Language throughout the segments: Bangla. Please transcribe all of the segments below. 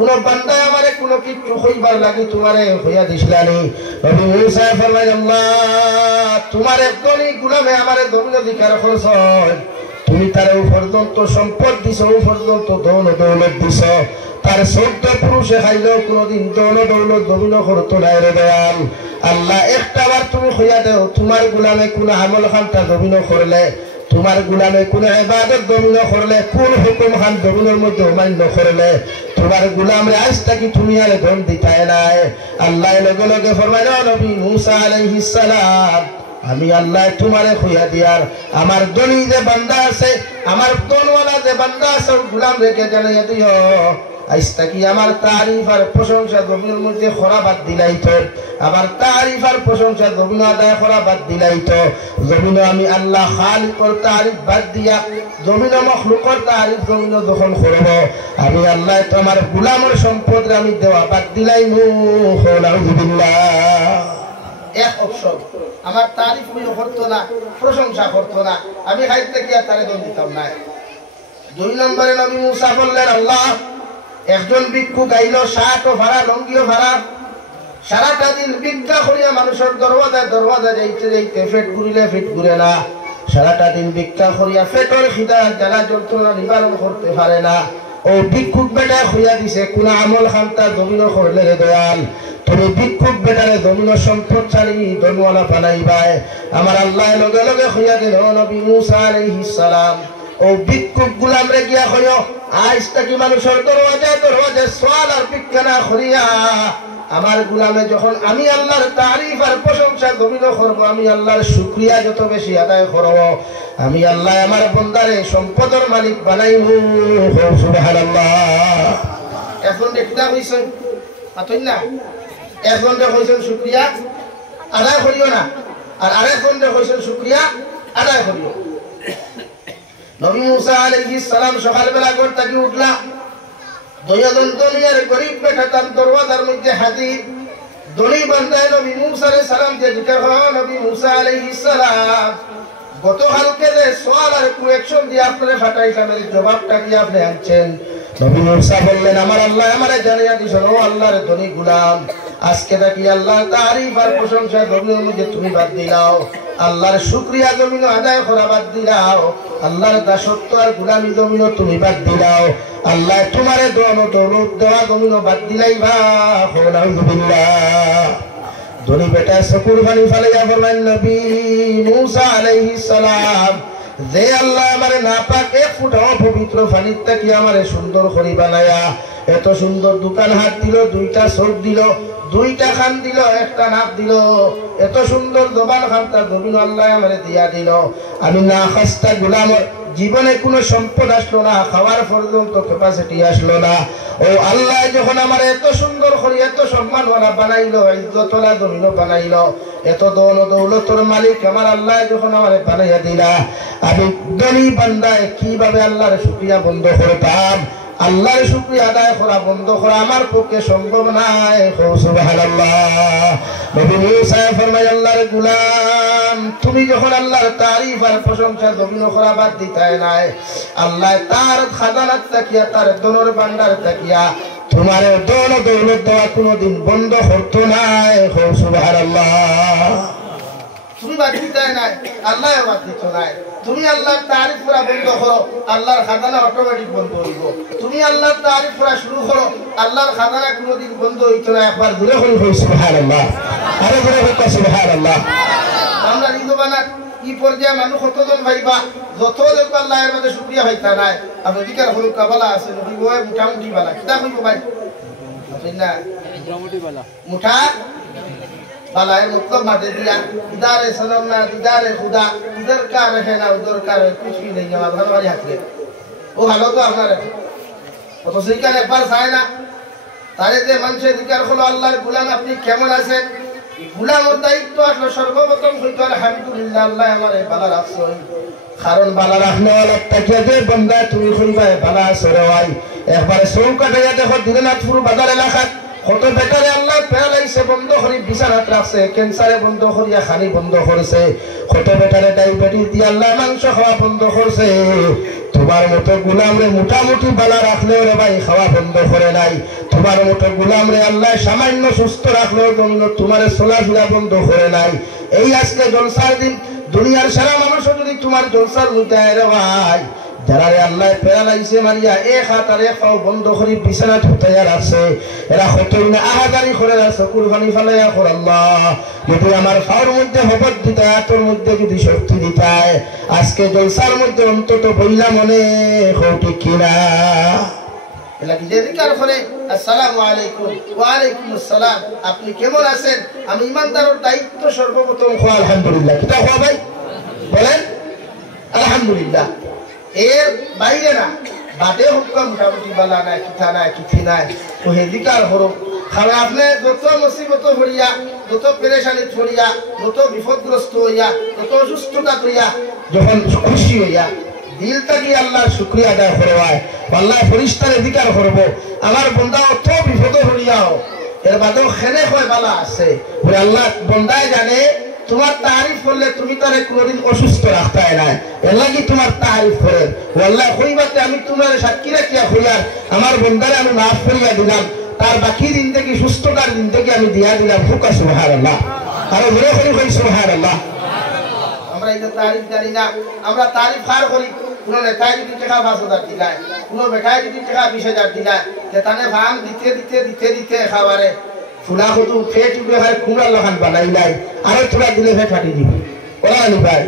কোন বান্দা আমারে কোন কিছু হইবার লাগি তোমারে হইয়া দিছলানি নবী মুসা ফরমায় আল্লাহ তোমার একদমই গুলামে আমারে দমিন অধিকার করছ তুমি তার পর্যন্ত সম্পদ দিছ পর্যন্ত ধন দৌলত দিছ তার 14 পুরুষে খাইলেও কোনদিন ধন দৌলত দমিন করতো না রে দয়াল আল্লাহ একটা বার তুমি হইয়া দেও তোমার গুলামে কোন আমল খানটা দমিন করলে তোমার গুলামে কোন ইবাদত দমিন করলে কোন হুকুম খান দমিনের মধ্যে অমান্য করলে তোমার গুলামে আজ তাকি তুমি আর ধন দিতায় নাই আল্লাহ লগে লগে ফরমাইলো নবী মুসা আলাইহিস সালাম আমি আল্লাহ তোমারে খুইয়া দিয়ার আমার দনি যে বান্দা আছে আমার দনওয়ালা যে বান্দা আছে গুলাম রেখে জানাইয়া দিও আজ তাকি আমার তারিফ আর প্রশংসা জমিনের মধ্যে খরাবাদ দিলাইতো আবার তারিফ আর প্রশংসা জমিন আদায় খরাবাদ দিলাইতো জমিন আমি আল্লাহ খালিকর তারিফ বাদ দিয়া জমিন মখলুকর তারিফ জমিন যখন করব আমি আল্লাহ তোমার গুলামের সম্পদ আমি দেওয়া বাদ দিলাইমু আউযুবিল্লাহ এক অপশন আমার তারিফ করতো না প্রশংসা করতো না আমি হাইতে গিয়া তারে দন দিতাম না 2 নম্বরে নবী মুসা বললেন আল্লাহ একজন ভিক্ষুক আইল শার্ট ও ভাড়া লঙ্গিও ভাড়া সারাটা দিন ভিক্ষা করিয়া মানুষের দরওয়াজা যাইতে যাইতে পেট ঘুরিলে পেট ঘুরে না সারাটা দিন ভিক্ষা করিয়া পেটের খিদা জ্বালা যন্ত্রণা নিবারণ করতে পারে না ও ভিক্ষুক বেটা খুইয়া দিছে কোন আমল খান্তা জমিন করলে রে দয়াল তুমি ভিক্ষুক বেটারে জমিন সম্পদশালী ধনওয়ালা বানাইবাই আমার আল্লাহ লগে লগে খুইয়া দিল নবী মুসা আলাইহিস সালাম ও ভিক্ষুক গুলাম রে গিয়া কইও আজ তাকি মানুষের দরওয়াজা সওয়াল আর ভিক্ষা না করিয়া আমার গুলামে যখন আমি আল্লাহর তারিফ আর প্রশংসা জমিন করব আমি আল্লাহর শুকরিয়া যত বেশি আদায় করব আমি আল্লাহ আমার বান্দারে সম্পদের মালিক বানাইমু সুবহানাল্লাহ এখন দেখতা হইছেন পাতই না এখন যে হইছেন শুকরিয়া আদায় করিও না আর আরেকজন যে হইছেন শুকরিয়া আদায় করিও নবী মুসা আলাইহিস সালাম সকালবেলা ঘর থেকে উঠলা দয়ালন দুনিয়ার গরিব বেটা তার দরওয়াজার মধ্যে হাজির দলি বান্দায় নবী মুসা আলাইহিস সালাম যে জিজ্ঞাসা করো নবী মুসা আলাইহিস সালাম গতকালকে যে সওয়াল আর কোয়েকশন দিয়ে আপনারে ফাটাইলাম এর জবাবটা কি আপনি আনছেন নবী মুসা বললেন আমার আল্লাহ আমারে জানিয়ে দিয়েছেন ও আল্লাহর ধনী গোলাম আজকে নাকি আল্লাহ তারিফ আর প্রশংসা জমিনের মধ্যে তুমি বাদ দিলাও আল্লাহর শুকরিয়া জমিন আদায় করা বাদ দিলাও আল্লাহর দাসত্ব আর গোলামি জমিন তুমি বাদ দিলাও আল্লাহ তোমারে দৌলত দেওয়া জমিন বাদ দিলাইবা আউযুবিল্লাহ ধনী বেটা চকুর পানি ফালাইয়া বললেন নবী মুসা আলাইহিস সালাম যে আল্লাহ আমারে নাপাক এক ফুটাও পবিত্র পানির থেকে আমারে সুন্দর করে বানায়া এত সুন্দর দোকান হাত দিল দুইটা চোখ দিল দুইটা খান দিল একটা নাক দিল এত সুন্দর জবান খান তার জমিন আল্লাহ আমারে দিয়া দিল আমি না খাস্তা গোলামর জীবনে কোনো সম্পদ আসলো না খাওয়ার পর্যন্ত ক্যাপাসিটি আসলো না ও আল্লাহ যখন আমার এত সুন্দর করে এত সম্মানওয়ালা বানাইলো ইজ্জতওয়ালা জমিন বানাইলো এত দৌল দৌলতর মালিক আমার আল্লাহ যখন আমার বানাইয়া দিলা আমি ধনী বান্দায় কিভাবে আল্লাহর শুকরিয়া বন্ধ করতাম আল্লাহর শুকরিয়া আদায় করা বন্ধ করা আমার পক্ষে সম্ভব নাই সুবহানাল্লাহ নবী মুসা ফরমায় আল্লাহর গোলাম তুমি যখন আল্লাহর তারিফ আর প্রশংসা জমিন করা বাদ দিতাই নাই আল্লাহ তার খাজানাত তাকিয়া তার দনর ভান্ডার তাকিয়া তোমার দন দৌলত দেওয়া কোনোদিন বন্ধ করতো নাই সুবহানাল্লাহ তুমি বাদ দিতাই নাই আল্লাহ বাদ দিত নাই তুমি আল্লাহর তারিফ করা বন্ধ করো আল্লাহর খাজানা অটোমেটিক বন্ধ হইব তুমি আল্লাহর তারিফ করা শুরু করো আল্লাহর খাজানা কোনোদিন বন্ধ হইত না একবার দূরে হইব সুবহানাল্লাহ আরে দূরে হইতো সুবহানাল্লাহ আমরা নিদবানা কি পর্যায়ে মানুষ কতজন ভাইবা যত লোক আল্লাহর মধ্যে শুকরিয়া হইতা নাই আপনি জিকার হলুক কাবালা আছে নবী ওই মুঠামুঠি বালা কিতা কইব ভাই না মুঠামুঠি বালা মুঠা बाला है मतलब माते दिया इधर सनम ना इधर खुदा इधर का रहे ना उधर का रहे कुछ भी नहीं है हमारे वाले हाथ में वो हालो तो हमारे वो तो सही का एक बार साए ना तारे ते मन से जिक्र करो अल्लाह गुलाम अपनी केमन আছে गुलाम और दायित्व আসলে সর্বপ্রথম হইতো আলহামদুলিল্লাহ আল্লাহ আমারে বালা রাখছো কারণ বালা রাখনে वाला তাকে যে বান্দা তুমি কইবা বালা সরওয়াই একবারে সৌকাটা দেখো দিনাজপুর বাজার এলাকা কত বেটারে আল্লাহ প্যারালাইসে বন্ধ করে বিছানাত রাখছে, ক্যান্সারে বন্ধ করিয়া খানি বন্ধ করছে, কত বেটারে ডায়াবেটিস দিয়ে আল্লাহ মাংস খাওয়া বন্ধ করছে। তোমার মতো গুলামরে মোটামুটি বালা রাখলেও রে ভাই খাওয়া বন্ধ করে নাই। তোমার মতো গুলামরে আল্লাহ সামান্য সুস্থ রাখলেও তোমার চলাফেরা বন্ধ করে নাই। এই আজকে জলসার দিন, দুনিয়ার সারা মানুষ যদি তোমার জলসার মধ্যে রে ভাই, যারা আল্লাহ প্যারালাইসে মারিয়া এক হাত আর এক পাও বন্ধ করে বিছানা ঠুটাইয়া রাখছে, এরা হতই না আহাদারি করে রাখছে, কুরবানি ফালাইয়া কর আল্লাহ যদি আমার পাওয়ার মধ্যে হবত দিতায়, তোর মধ্যে যদি শক্তি দিতায়, আজকে জলসার মধ্যে অন্তত বইলা মনে হৌটি কিনা আসসালামু আলাইকুম। ওয়ালাইকুম আসসালাম। আপনি কেমন আছেন? আমি ইমানদারের দায়িত্ব সর্বপ্রথম খোয়া আলহামদুলিল্লাহ। কিতা খোয়া ভাই বলেন? আলহামদুলিল্লাহ। এর বাইরে না বাদে হুক্কা মোটামুটি বালা নাই, কিথা নাই, কিথি নাই, তো হেদিকার হরো খাবে আপনি যত মুসিবত হইয়া, যত পেরেশানি ছড়িয়া, যত বিপদগ্রস্ত হইয়া, যত অসুস্থতা করিয়া যখন খুশি হইয়া দিলটাকে আল্লাহর শুকরিয়া আদায় করবায়, আল্লাহ ফরিস্তার অধিকার করব, আমার বন্দা অত বিপদ হইয়াও এর বাদেও খেলে হয় বালা আছে, আল্লাহ বন্দায় জানে তোমার তারিফ করলে তুমি তারে কোনদিন অসুস্থ রাখতে নাই, এর লাগি তোমার তারিফ করে আল্লাহ কইবাতে আমি তোমার সাক্ষী রাখিয়া হইয়ার আমার বন্দারে আমি মাফ করিয়া দিলাম, তার বাকি দিন থেকে সুস্থতার দিন থেকে আমি দিয়া দিলাম। ফুকা সুবহানাল্লাহ। আরো ঘুরে ঘুরে কই সুবহানাল্লাহ। আমরা এই তারিফ জানি না, আমরা তারিফ খার করি। কোন নেতায় যদি টাকা 5,000 দিলায়, কোন বেটায় যদি টাকা 20,000 দিলায়, তানে ভাঙ দিতে দিতে দিতে দিতে খাবারে ফুলা শুধু ফেট উঠে হয় কুমড়ার লখান বানাই নাই, আরো তোরা দিলে ফেট ফাটি দিবি ওরা আনি ভাই।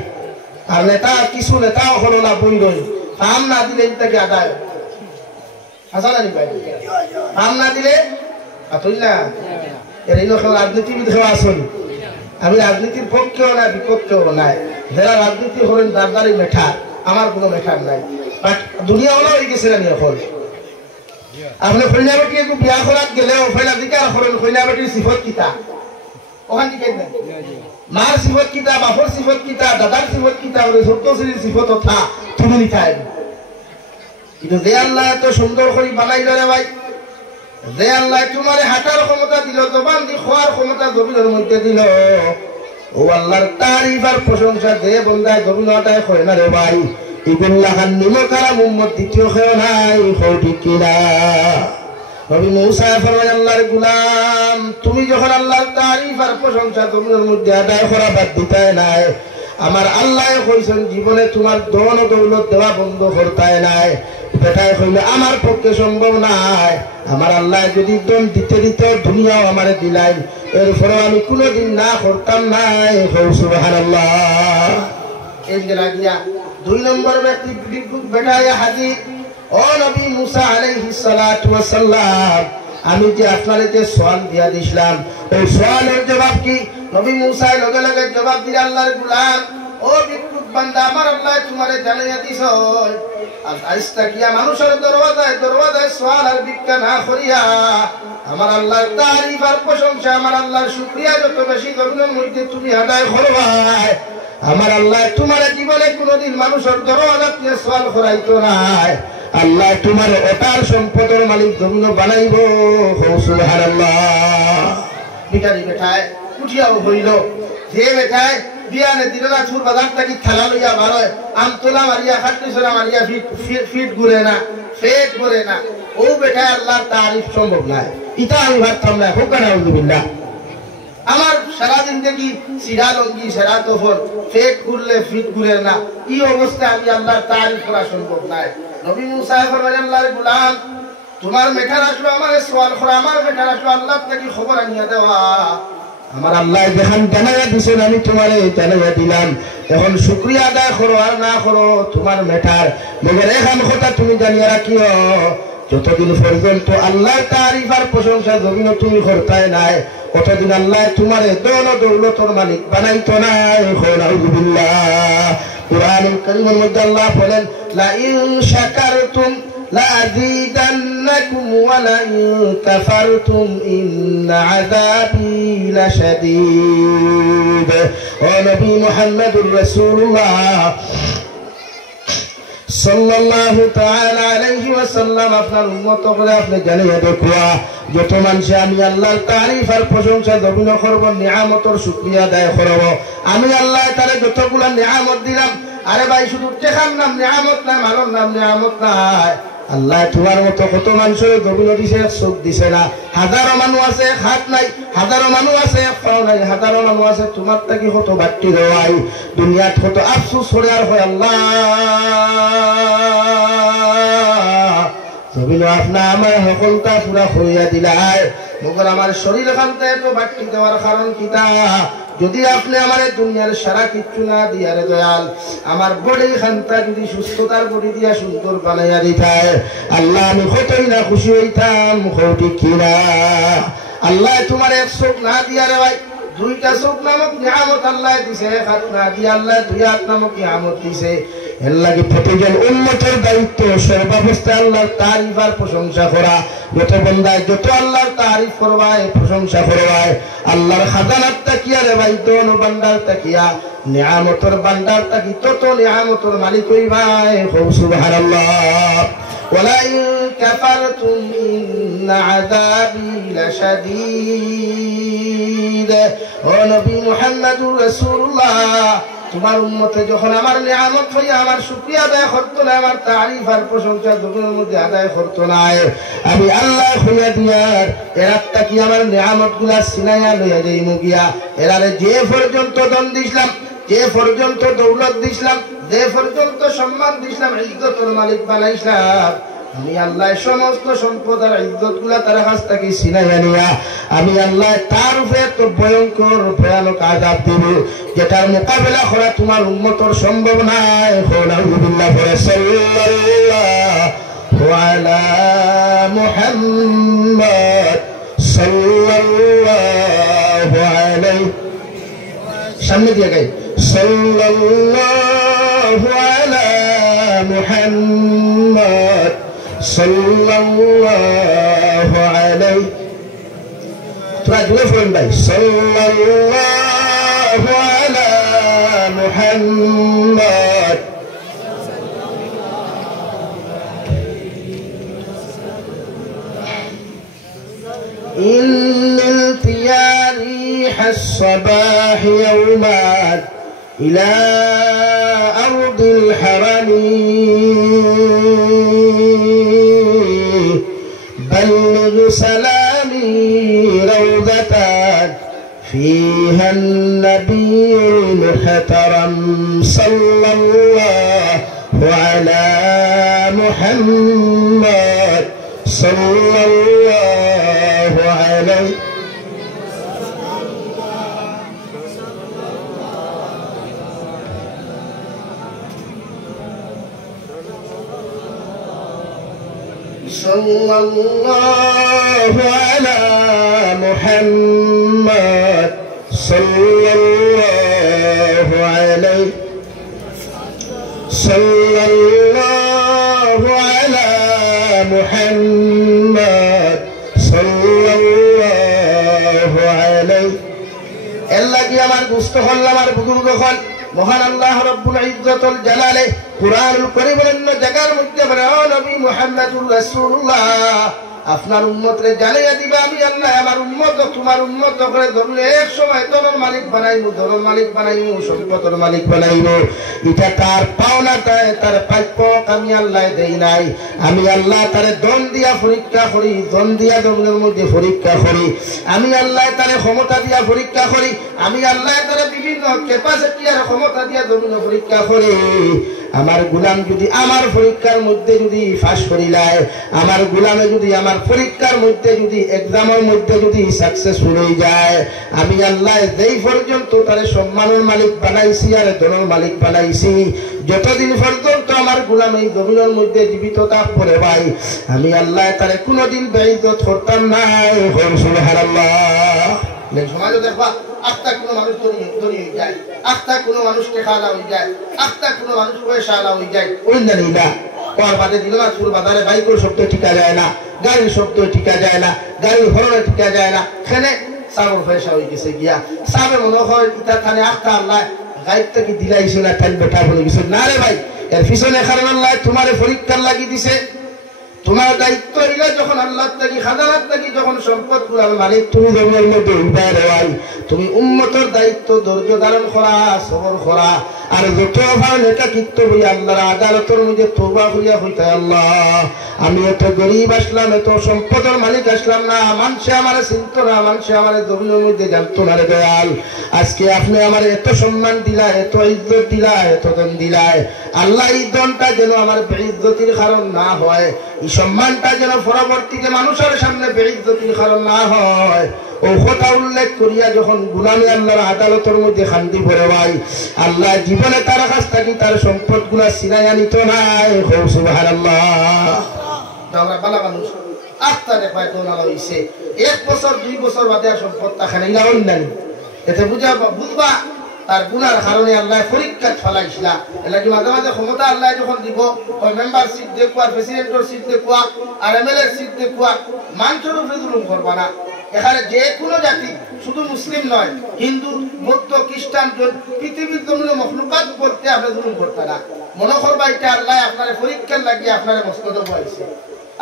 আর নেতা কিছু নেতাও হলো না বই রই, কাম না দিলে তাকে আদায় হাসান আনি ভাই, কাম না দিলে তুই না এর রাজনীতিবিদ হওয়া আসল। আমি রাজনীতির পক্ষেও নাই বিপক্ষেও নাই, যারা রাজনীতি হলেন দারদারি মেঠা, আমার কোনো মেঠার নাই। দুনিয়া হলো হয়ে গেছে আমি এখন আপনি কন্যা বেটি একটু বিয়া করাত গেলেও ফেলা দিকার করেন কন্যা বেটির সিফত কিতা ওখান থেকে মার সিফত কিতা, বাপর সিফত কিতা, দাদার সিফত কিতা, ছোট্ট শ্রীর সিফত থা তুমি লিখাই। কিন্তু যে আল্লাহ এত সুন্দর করে বানাইল রে ভাই, যে আল্লাহ তোমার হাঁটার ক্ষমতা দিল, জবান দি খোয়ার ক্ষমতা জমিনের মধ্যে দিল, ও আল্লাহর তারিফ আর প্রশংসা দে বন্দায় জমিন হটায় হয় না রে ভাই। ইবুল্লাহ নিমকারা মুহাম্মদ দ্বিতীয় খেয়ে নাই হও ঠিক কিনা। নবী মূসা ফরমায় আল্লাহর গোলাম তুমি যখন আল্লাহর তারিফ আর প্রশংসা জমিনের মধ্যে আদায় করা বাদ দিতায় নাই, আমার আল্লাহ কইছেন জীবনে তোমার ধন দৌলত দেওয়া বন্ধ করতায় নাই। বেটায় কইলে আমার পক্ষে সম্ভব নাই, আমার আল্লাহ যদি দন দিতে দিতে দুনিয়াও আমারে দিলাই, এরপরে আমি কোনোদিন না করতাম নাই। সুবহানাল্লাহ। এই যে লাগিয়া 2 নম্বর ব্যক্তি বেটায় হাজির, ও নবী মুসা আলাইহিস সালাতু ওয়াস সালাম, আমি যে আপনারে যে সওয়াল দিয়া দিছিলাম ওই সওয়ালের জবাব কি? নবী মুসা লগে লগে জবাব দিল, আল্লাহর গোলাম ও বিকুট বান্দা আমার আল্লাহ তোমারে জানাইয়া দিছো আজটা কিয়া মানুষের দরওয়াজায় দরওয়াজায় সওয়াল আর ভিক্ষা না করিয়া আমার আল্লাহর তারিফ আর প্রশংসা, আমার আল্লাহর শুকরিয়া যত বেশি জমিনের মধ্যে তুমি আদায় করবা, আমার আল্লাহ তোমার জীবনে কোনদিন মানুষের দরওয়াজাত নিয়ে সওয়াল করাইতো নাই। আল্লাহ তোমার অপার সম্পদের মালিক জমিন বানাইব। সুবহানাল্লাহ। ভিখারি বেটায় উঠিয়াও হইল, যে বেটায় বিয়ানে দিল না চুর বাজার থাকি থালা লইয়া বারোয় আমতলা মারিয়া খাটনিসরা মারিয়া ফিট ঘুরে না, ফেট ঘুরে না, ও বেটায় আল্লাহর তারিফ সম্ভব নাই। ইটা আমি ভাবতাম না। হোক না আলহামদুলিল্লাহ। আমার সারা জিন্দগি সিরা লঙ্গি সেরা তফর ফেট ঘুরলে ফিট ঘুরে না, এই অবস্থায় আমি আল্লাহর তারিফ করা সম্ভব নাই। নবী মুসা ফরমায় আল্লাহর গোলাম তোমার মেঠার আসলো আমার সওয়াল করা, আমার মেঠার আসলো আল্লাহ থেকে খবর আনিয়া দেওয়া, আমার আল্লাহ যেখান জানাইয়া দিছেন আমি তোমারে জানাইয়া দিলাম, এখন শুকরিয়া আদায় করো আর না করো তোমার মেঠার। মগর এখন কথা তুমি জানিয়া রাখিও, যতদিন পর্যন্ত আল্লাহর তারিফ আর প্রশংসা জমিন তুমি করতাই নাই, অতদিন আল্লাহ তোমারে দৌল দৌলতর মালিক বানাইতো নাই। নাউযুবিল্লাহ। কুরআনুল কারীমের মধ্যে আল্লাহ বলেন লা ইন শাকারতুম لأزيدنكم ولئن كفرتم إن عذابي لشديد। ونبي محمد رسول الله সাল্লাল্লাহু তাআলা আলাইহি ওয়াসাল্লাম আপনার উম্মত করে আপনি জানিয়ে দেখুয়া যত মানুষে আমি আল্লাহর তারিফ আর প্রশংসা দবিন করব নিয়ামতের শুকরিয়া আদায় করব আমি আল্লাহ তাআলা যতগুলা নিয়ামত দিলাম আরে ভাই শুধু টেকার নাম নিয়ামত না মানব নাম নিয়ামত নাই আল্লাহ তোমার মতো কত মানুষের দবিন দিছে চোখ দিছে না হাজারো মানুষ আছে হাত নাই হাজারো মানুষ আছে পাও নাই হাজারো মানুষ আছে তোমার থেকে কত বাট্টি দেওয়াই দুনিয়াত কত আফসোস করে আর হয় আল্লাহ জমিন আপনা আমার সকলটা পুরা হইয়া দিলাই মগর আমার শরীর খানতে তো বাট্টি দেওয়ার কারণ কিতা যদি আপনি আমার দুনিয়ার সারা কিচ্ছু না দিয়ারে দয়াল আমার বডি খানটা যদি সুস্থতার বডি দিয়া সুন্দর বানাইয়া দিতায় আল্লাহ আমি কতই না খুশি হইতাম হইটি কিনা আল্লাহ তোমার এক চোখ না দিয়ারে ভাই দুইটা চোখ নামক নিয়ামত আল্লাহ দিছে এক হাত না দিয়ে আল্লাহ দুই হাত নামক নিয়ামত দিছে এর লাগে প্রতিজন উম্মতের দায়িত্ব সর্বাবস্থায় আল্লাহর তারিফ আর প্রশংসা করা যত বান্দায় যত আল্লাহর তারিফ করবায় প্রশংসা করবায় আল্লাহর খাজানার তাকিয়া রে ভাই দোন বান্দার তাকিয়া নিয়ামতের বান্দার তাকি তত নিয়ামতের মালিক হইবায় সুবহানাল্লাহ ওয়ালা ইন কাফারতুম ইন্না আযাবি লাশাদীদ ও নবী মুহাম্মদুর রাসূলুল্লাহ তোমার উম্মতে যখন আমার নিয়ামত হইয়া আমার শুকরিয়া আদায় করতো না আমার তারিফ আর প্রশংসা দুটোর মধ্যে আদায় করতো না আমি আল্লাহ হইয়া দিয়ার এরাত্তা কি আমার নিয়ামত গুলা সিনাইয়া লইয়া যাই মুগিয়া এরারে যে পর্যন্ত দন দিছিলাম যে পর্যন্ত দৌলত দিছিলাম যে পর্যন্ত সম্মান দিছিলাম ইজ্জতের মালিক বানাইছিলাম আমি আল্লাহ সমস্ত সম্পদ আর ইজ্জত গুলা তার কাছ থেকে ছিনাইয়া নিয়া আমি আল্লাহ তার উপরে তো ভয়ঙ্কর ভয়ানক আযাব দিব যেটার মোকাবেলা করা তোমার উম্মতের সম্ভব নাই নাউযুবিল্লাহ করে সাল্লাল্লাহু আলা মুহাম্মদ সাল্লাল্লাহু আলাইহি সামনে দিয়ে গাই সাল্লাল্লাহু আলা মুহাম্মদ সাল্লাল্লাহু আলাইহি তোরা জুড়ে পড়েন ভাই সাল্লাল্লাহু আলা মুহাম্মদ إن التياريح الصباح يوما إلى أرض الحرم بلغ سلامي روضة فيها النبي المحترم صلى الله على محمد صلى الله عليه صلى الله على محمد صلى الله عليه صلى الله على محمد صلى الله عليه এল্লা কি আমার দুস্থ হল আমার বুজুর্গ হল মহান আল্লাহ রব্বুল ইজ্জতুল জালালে কুরআনুল কারীমের অন্য জায়গার মধ্যে বলে ও নবী মুহাম্মদুর রাসূলুল্লাহ আপনার উম্মতরে জানিয়ে দিবা আমি আল্লাহ আমার উম্মত তোমার উম্মত করে ধরলে এক সময় তোর মালিক বানাইবো ধরন মালিক বানাইবো সম্পদের মালিক বানাইবো এটা তার পাওনা তার প্রাপ্য আমি আল্লাহ দেই নাই আমি আল্লাহ তারে দন দিয়া পরীক্ষা করি দন দিয়া দনের মধ্যে পরীক্ষা করি আমি আল্লাহ তারে ক্ষমতা দিয়া পরীক্ষা করি আমি আল্লাহ তারে বিভিন্ন ক্যাপাসিটি আর ক্ষমতা দিয়া দনের পরীক্ষা করি আমার গোলাম যদি আমার পরীক্ষার মধ্যে যদি পাস করিলায় আমার গোলামে যদি আমার পরীক্ষার মধ্যে যদি এক্সামের মধ্যে যদি সাকসেসফুল হয়ে যায় আমি আল্লাহ যেই পর্যন্ত তারে সম্মানের মালিক বানাইছি আর ধনের মালিক বানাইছি যতদিন পর্যন্ত আমার গোলাম এই জমিনের মধ্যে জীবিত থাকবে ভাই আমি আল্লাহ তারে কোনোদিন বেইজ্জত করতাম না সুবহানাল্লাহ সমাজে দেখবা আত্মা কোনো মানুষ ধনী হয়ে যায় আত্মা কোনো মানুষকে খাওয়া হয়ে যায় আত্মা কোনো মানুষ পয়সা হয়ে যায় ওই জানি না ওর বাদে দিল সুর বাজারে বাইকের শব্দ ঠিকা যায় না গাড়ির শব্দ ঠিকা যায় না গাড়ির হরণে ঠিকা যায় না এখানে সাবর পয়সা হয়ে গেছে গিয়া সাবে মনে হয় ইটা খানে আত্মা আল্লাহ গাইব থেকে দিলাইছে না তাই বেটা বলে গেছে না রে ভাই এর পিছনে কারণ আল্লাহ তোমারে পরীক্ষার লাগি দিছে। তোমার দায়িত্ব হইল যখন আল্লাহ থেকে খাজানাত থেকে যখন সম্পদ গুলার মালিক তুমি জমির মধ্যে উঠায় দেওয়াই, তুমি উম্মতের দায়িত্ব ধৈর্য ধারণ করা, সবর করা, আর যত ভালো নেকাকিত্ব হইয়া আল্লাহর আদালতের মধ্যে তওবা হইয়া হইতে আল্লাহ আমি এত গরিব আসলাম, এত সম্পদের মালিক আসলাম না, মানুষে আমার চিনত না, মানুষে আমার জমিনের মধ্যে জানতো না রে দয়াল। আজকে আপনি আমার এত সম্মান দিলা, এত ইজ্জত দিলা, এত দান দিলাই, আল্লাহ এই দনটা যেন আমার বেইজ্জতির কারণ না হয়, এই সম্মানটা যেন পরবর্তীতে মানুষের সামনে বেইজ্জতির কারণ না হয়। ও কথা উল্লেখ করিয়া যখন গুলামি আল্লাহর আদালতের মধ্যে খান্দি পড়ে ভাই, আল্লাহ জীবনে তার কাছ থেকে তার সম্পদ গুলা ছিনাইয়া নিত নাই। সুবহানাল্লাহ। আমরা বালা মানুষ আত্মা দেখায় কোনা হইছে 1 বছর 2 বছর বাদে সম্পদ তাখানে না অন্যান্য এতে বুঝবা তার গুনার কারণে আল্লাহ পরীক্ষা ফলাইছিলা। এলাকি মাঝে মাঝে ক্ষমতা আল্লাহ যখন দিব, ওই মেম্বার সিট দেখুয়া, প্রেসিডেন্টের সিট দেখুয়া, আর এমএলএ সিট দেখুয়া, মানুষের উপরে জুলুম করবা না। এখানে যে কোনো জাতি, শুধু মুসলিম নয়, হিন্দু, বৌদ্ধ, খ্রিস্টান, পৃথিবীর জন্য মখলুকাত করতে আপনি জুলুম করতে না। মনে করবা এটা আল্লাহ আপনার পরীক্ষার লাগিয়ে আপনার মস্তদ বয়েছে।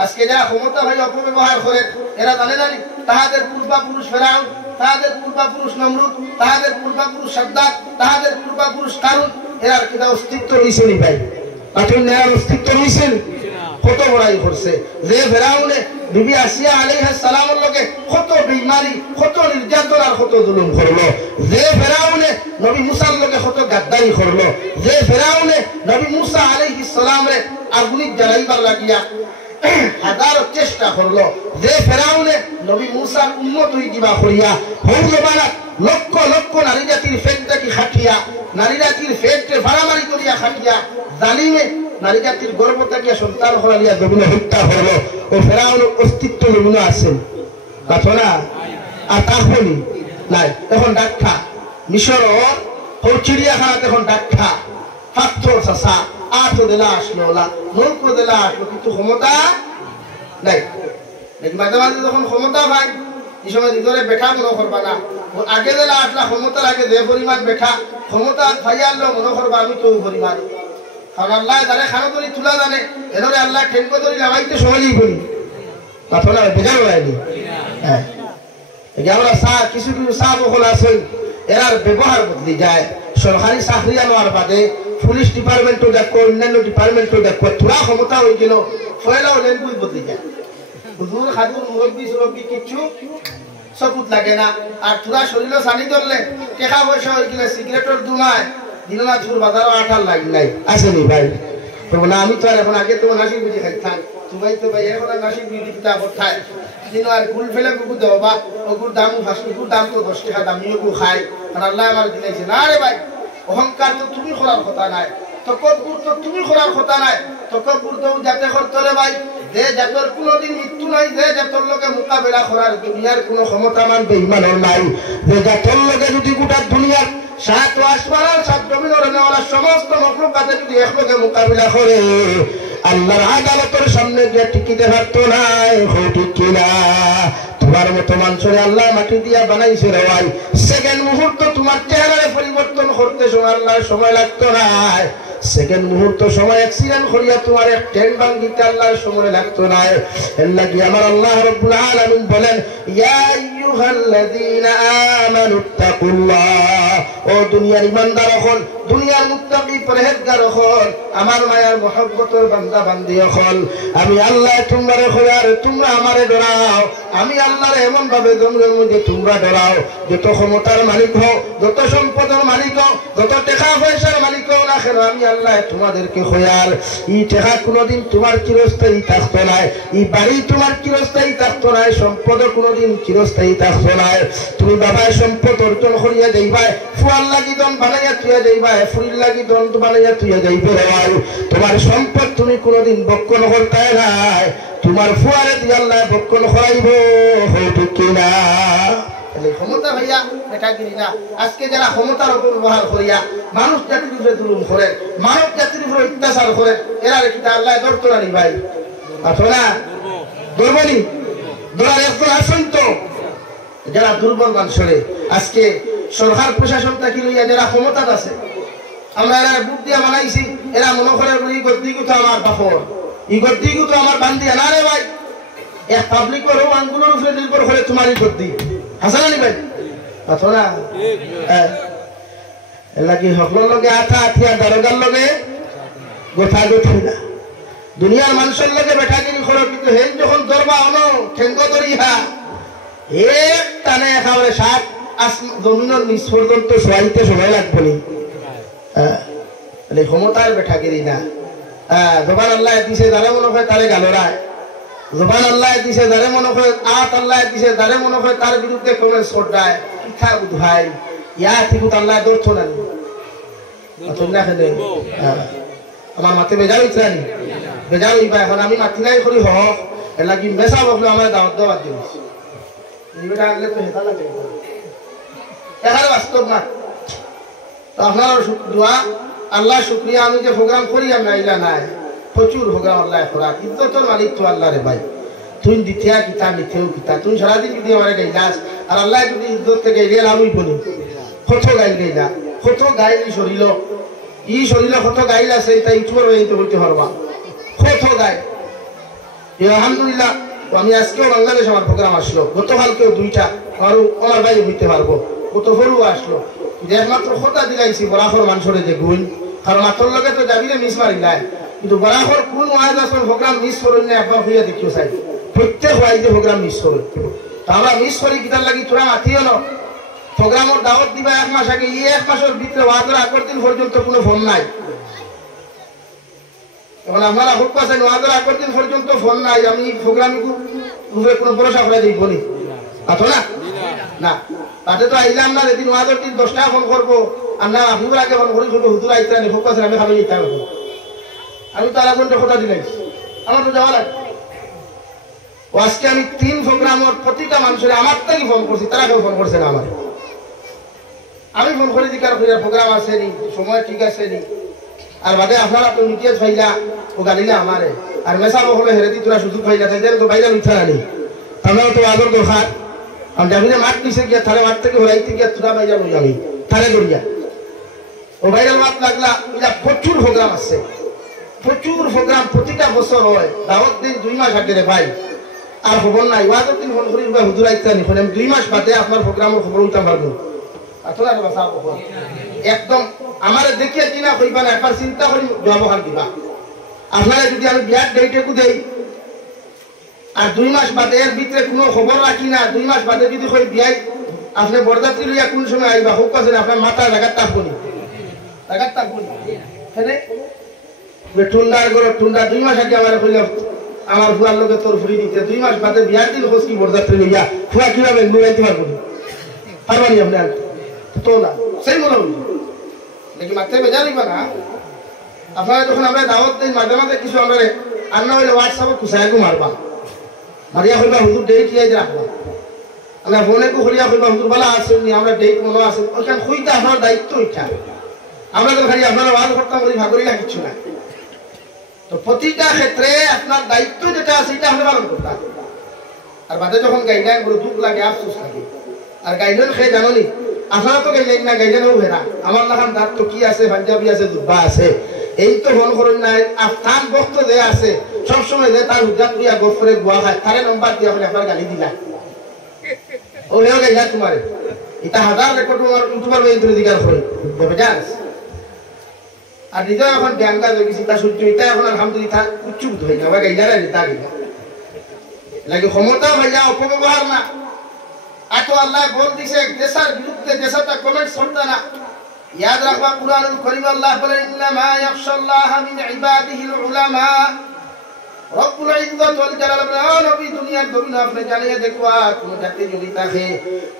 আজকে যারা ক্ষমতা ভাই অপব্যবহার করে, এরা জানে না তাহাদের পূর্বাপুরুষ ফেরাউন, তাহাদের পূর্বাপুরুষ নমরুদ, তাহাদের পূর্বাপুরুষ সাদ্দাত, তাহাদের পূর্বাপুরুষ কারুন, এরার কিনা অস্তিত্ব রয়েছে নি ভাই? পাঠন নেওয়ার অস্তিত্ব রয়েছে? কত বড়াই করছে যে ফেরাউনে বিবি আসিয়া আলাইহিস সালামের লগে কত বেঈমানি, কত নির্যাতন আর কত জুলুম করলো, যে ফেরাউনে নবী মুসার লগে কত গাদ্দারি করলো, যে ফেরাউনে নবী মুসা আলাইহিস সালামরে আগুনে জ্বালাইবার লাগিয়া হাজারো চেষ্টা করলো, যে ফেরাউনে নবী মুসার উম্মত হই দিবা করিয়া হৌজবানাত লক্ষ লক্ষ নারী জাতির ফেটটাকে খাটিয়া, নারী জাতির ফেটকে ভাড়ামারি করিয়া খাটিয়া, জালিমে নারী জাতির গর্ভটাকে সন্তান হরালিয়া জমিনে হত্যা করলো। ও ফেরাউনের অস্তিত্ব জমিনে আছে কথা না? আর তাহলে নাই। এখন ডাক্তার মিশর ও চিড়িয়াখানাতে এখন ডাক্তার পাথর চাষা আট দিলা আসলো, নৌকো দিলা আসলো, কিন্তু ক্ষমতা নাই। মাঝে মাঝে যখন ক্ষমতা পাই এই সময় নিজরে বেঠা মনে করবা না, আগে দিলা আসলা ক্ষমতার আগে যে পরিমাণ বেঠা ক্ষমতা পাইয়া আনলো মনে করবা আমি তো পরিমাণ। কারণ আল্লাহ তারে খানো ধরি তুলা জানে, এধরে আল্লাহ ঠেঙ্কো ধরি লাগাইতে সহজেই করি আপনার বেজার হয়নি। হ্যাঁ, আমরা চা কিছু কিছু চা বকল আছে এরার ব্যবহার বদলি যায়। সরকারি চাকরি আনোয়ার বাদে পুলিশ ডিপার্টমেন্টও দেখো, অন্যান্য ডিপার্টমেন্টও দেখো, তোরা ক্ষমতা হয়ে গেল ফয়লাও লেনগুই বদলি যায়। হুজুর খাদুর মুরব্বী সুরব্বী কিচ্ছু সপুত লাগে না। আর তোরা শরীর সানি ধরলে টেকা পয়সা হয়ে গেলে সিগারেটের দুমায় দিল না, চুর বাজারও আঠার লাগ নাই আসেনি ভাই। তো না আমি তো আর এখন আগে তো নাসির বুঝি খাইতাম, তুমি তো ভাই এখন নাসির বুঝি পিতা কোথায় দিন আর গুল ফেলে কুকুর দেবো বা ওগুর দাম কুকুর দাম তো 10 টাকা দামি ওগুলো খাই। আর আল্লাহ আমার দিলাইছে না রে ভাই, অহংকার তো তুমি করার কথা নাই, তকব্বুর তো তুমি করার কথা নাই, তকব্বুর তো যাতে করতে রে ভাই যে জাতের কোনোদিন মৃত্যু নাই, যে জাতের লোকে মোকাবেলা করার দুনিয়ার কোনো ক্ষমতামান বেঈমানের নাই, যে জাতের লোকে যদি গোটা দুনিয়ার 7 আসমান আর 7 জমিনের নেওয়ার সমস্ত মখলুকাতে যদি একলোকে মোকাবিলা করে আল্লাহর আদালতের সামনে গিয়ে টিকিতে পারতো নাই। ঠিক কিনা? তোমার মতো মানুষের আল্লাহ মাটি দিয়া বানাইছে রে ভাই, সেকেন্ড মুহূর্ত তোমার চেহারারে পরিবর্তন করতে আল্লাহর সময় লাগতো না। সেকেন্ড মুহূর্ত সময় অ্যাক্সিডেন্ট করিয়া তোমার এক ট্রেন ভাঙিতে আল্লাহর সময় লাগতো না। এর লাগি আমার আল্লাহ রাব্বুল আলামিন বলেন ইয়া আইয়ুহাল্লাযীনা আমানুত্তাকুল্লাহ, ও দুনিয়ার ইমানদার হল, দুনিয়ার মুত্তাকি পরহেজগার হল, আমার মায়ার মহব্বতের বান্দা বান্দি হল, আমি আল্লাহ তোমরা খোয়ার তোমরা আমারে ডরাও। আমি আল্লাহর এমন ভাবে জমিনের মধ্যে তোমরা ডরাও, যত ক্ষমতার মালিক হও, যত সম্পদের মালিক হও, যত টাকা পয়সার মালিক হও না কেন, আমি আল্লাহ তোমাদেরকে খোয়ার। এই টাকা কোনোদিন তোমার চিরস্থায়ী থাকতো না, এই বাড়ি তোমার চিরস্থায়ী থাকতো না, সম্পদও কোনোদিন চিরস্থায়ী থাকতো না। তুমি বাবায় সম্পদ অর্জন করিয়া যাইবা, ফুয়ার লাগি দন বানাইয়া তুইয়া যাইবা, ফুরির লাগি দন বানাইয়া তুইয়া যাইবে রে ভাই। তোমার সম্পদ তুমি কোনোদিন বক্ষণ করতে নাই, তোমার ফুয়ারে দিয়ে আল্লাহ বক্ষণ করাইব। ঠিক কিনা? ক্ষমতা ভাইয়া বেটাগিরি না। আজকে যারা ক্ষমতার অপব্যবহার করিয়া মানুষ জাতির উপরে জুলুম করে, মানব জাতির উপরে অত্যাচার করে, এরা রেখিটা আল্লাহ ধরতো না নি ভাই। না ধরবনি ধরার একজন আসেন তো যারা দুর্বল মানুষরে আজকে সরকার প্রশাসনটা কি লইয়া যারা ক্ষমতা আছে, আমরা এরা বুক দিয়া বানাইছি এরা মনে করে এই গদ্দিগু তো আমার বাপর, এই গদ্দিগু তো আমার বান্দিয়া না রে ভাই। এক পাবলিক করো আঙ্গুলের উপরে নির্ভর করে তোমার এই গদ্দি হাসান আলী ভাই অথরা এলাকি সকলের লগে আঠা আঠিয়া দারোগার লগে গোথা গোথি না দুনিয়ার মানুষের লগে বেঠাগিরি করো, কিন্তু হেন যখন দরবা অনো ঠেঙ্গ দরিহা এক টানে একেবারে সাত জমিনের নিচ পর্যন্ত শোয়াইতে সময় লাগবে নি ক্ষমতার বেঠাগিরি না। জবান আল্লাহ দিছে যারে মনে হয় তারে গালরায়, জবান আল্লাহ দিছে যারে মনে হয় আত আল্লাহ দিছে যারে মনে হয় তার বিরুদ্ধে কোনো শ্রদ্ধায় পিঠা উদ্ভাই ইয়া ঠিক আল্লাহ দর্থ না আমার মাতে বেজাও ইচ্ছানি বেজাও ইবা এখন আমি মাতি নাই করি হক এলা কি মেসা বকলে আমার দাওয়াত দেওয়ার জিনিস নিবেটা আগলে তো হেতা লাগে এখানে বাস্তব না। তো আপনার দোয়া আল্লাহ শুক্রিয়া, আমি যে প্রোগ্রাম করি আমি আইলা নাই প্রচুর প্রোগ্রাম আল্লাহ খোরাক ইজ্জতর মালিক তো আল্লাহ রে ভাই। তুই দ্বিতীয় কিতা মিথেও কিতা তুই সারাদিন যদি আমার গাইলাস আর আল্লাহ যদি ইজ্জত থেকে গেল আমি বলি কত গাইল গাইলা কত গাইল ই শরীর কত গাইল আছে এটা ইউটিউবার হইতে হইতে পারবা কত গাইল। আলহামদুলিল্লাহ আমি আজকেও বাংলাদেশ আমার প্রোগ্রাম আসলো, গতকালকেও দুইটা আমার ভাই হইতে পারবো, কত ফরু আসলো যে একমাত্র কথা দিলাইছি বরাখর মানুষরে যে গুণ, কারণ মাত্র লগে তো যাবি মিস মারিলাই, কিন্তু বরাখর কোন ওয়াজ আসল প্রোগ্রাম মিস করুন না একবার হইয়া দেখিও চাই প্রত্যেক ওয়াইজে প্রোগ্রাম মিস করুন। তো আমরা মিস করি কিতার লাগি তোরা মাতিও না প্রোগ্রামের দাওয়াত দিবা এক মাস আগে, এই এক মাসের ভিতরে ওয়াজের আগের দিন পর্যন্ত কোনো ফোন নাই। এখন আপনারা হোক পাচ্ছেন ওয়াজের আগের দিন পর্যন্ত ফোন নাই, আমি প্রোগ্রাম রূপে কোনো ভরসা করে দিই বলি আতো না না তাতে তো আইলাম না যেদিন ওয়াজের দিন 10টা ফোন করবো আর না আপনি আগে ফোন করি হুজুর আইতে আনি হোক পাচ্ছেন আমি খাবে যেতে হবে, আমি তো আধা ঘন্টা কথা দিলাই আমার তো যাওয়া লাগে। আজকে আমি 3 প্রোগ্রামের প্রতিটা মানুষের আমার থেকে ফোন করছি, তারা কেউ ফোন করছে না আমার, আমি ফোন করে দিকার প্রোগ্রাম আছে নি সময় ঠিক আছে নি, আর বাদে আপনারা তো মিটিয়ে ফাইলা ও গালিলা আমারে আর মেসা বহলে হেরে দি তোরা সুযোগ ফাইলা তাই তো বাইরে উঠা আনি আমরাও তো আদর দরকার। আমি যাবিনে মাঠ নিচে গিয়া থারে মাঠ থেকে হরাইতে গিয়া তোরা বাইরে লই যাবি থারে করিয়া ও বাইরের মাঠ লাগলা এটা প্রচুর প্রোগ্রাম আছে, প্রচুর প্রোগ্রাম প্রতিটা বছর হয়। দাওয়াত দিন 2 মাস আগে রে ভাই আর খবর নাই, ওয়াজের দিন ফোন করি হুজুর আইতে আনি ফোন 2 মাস বাদে আপনার প্রোগ্রামের খবর উঠতে পারবো একদম আমার দেখিয়ে কিনা কইবা না একবার চিন্তা করি জবাব দিবা। আপনারা যদি আমি বিয়ার ডেটেকু দেই আর 2 মাস বাদে এর ভিতরে কোনো খবর রাখি না, 2 মাস বাদে যদি কই বিয়াই আপনি বরযাত্রী লইয়া কোন সময় আইবা হোক আছে আপনার মাথা লাগাত তাপনি হ্যাঁ ঠুন্ডার গরো ঠুন্ডা 2 মাস আগে আমার কইলে আমার ফুয়ার লোকে তোর ফ্রি দিতে 2 মাস বাদে বিয়ার দিন হোস কি বরযাত্রী লইয়া ফুয়া কিভাবে লইতে পারবো পারবানি আপনার তো না সেই মনে হল দেখি মাথায় বেজা নিবা না। আপনারা যখন আমরা দাওয়াত দিন মাঝে মাঝে কিছু আমরা আর না হইলে হোয়াটসঅ্যাপে খুশাইকু মারবা মারিয়া কইবা হুজুর ডেট লিয়ে রাখবা, আমরা ফোনে কু হলিয়া কইবা হুজুর বালা আসেননি আমরা ডেট মনে আছে ওখান খুইতে আপনার দায়িত্ব ইচ্ছা, আমরা তো খালি আপনারা ওয়াজ করতাম বলি ভাগরি না কিছু না। তো প্রতিটা ক্ষেত্রে আপনার দায়িত্ব যেটা আছে এটা আমরা পালন করতাম। আর বাদে যখন গাইডলাইন বড় দুঃখ লাগে আফসোস লাগে, আর গাইডলাইন খেয়ে জানো নি আপনারা তো গাইলেন না গাইলেনও ভেরা আমার লাখান দাঁত তো কি আছে পাঞ্জাবি আছে দুব্বা আছে এই তো ফোন করেন না আফতান বক্ত যে আছে সবসময় যে তার হুজাত দিয়া গোফরে গোয়া খায় তারে নম্বর দিয়া বলে আপনার গালি দিলা ও হেও গাইলা তোমার এটা হাজার রেকর্ড তোমার ইউটিউবার ওই ধরে দিগার করে দেবে জাস। আর নিজে এখন ব্যাংকা দেখেছি তা সূর্য এটা এখন আলহামদুলিল্লাহ উচ্চুত হয়ে যাবে গাইলা তা গেলা লাগে ক্ষমতা ভাইয়া অপব্যবহার না। আতো আল্লাহ বল দিছে দেশের বিরুদ্ধে দেশটা কমেন্ট করতে না, ইয়াদ রাখবা কুরআনুল কারীম আল্লাহ বলেন ইন্নামা ইয়াখশাল্লাহা মিন ইবাদিহিল উলামা। রব্বুল ইজ্জত ওয়াল জালাল বলেন নবী দুনিয়ার জমিনে আপনি জানিয়ে দেখবা কোন জাতি যদি থাকে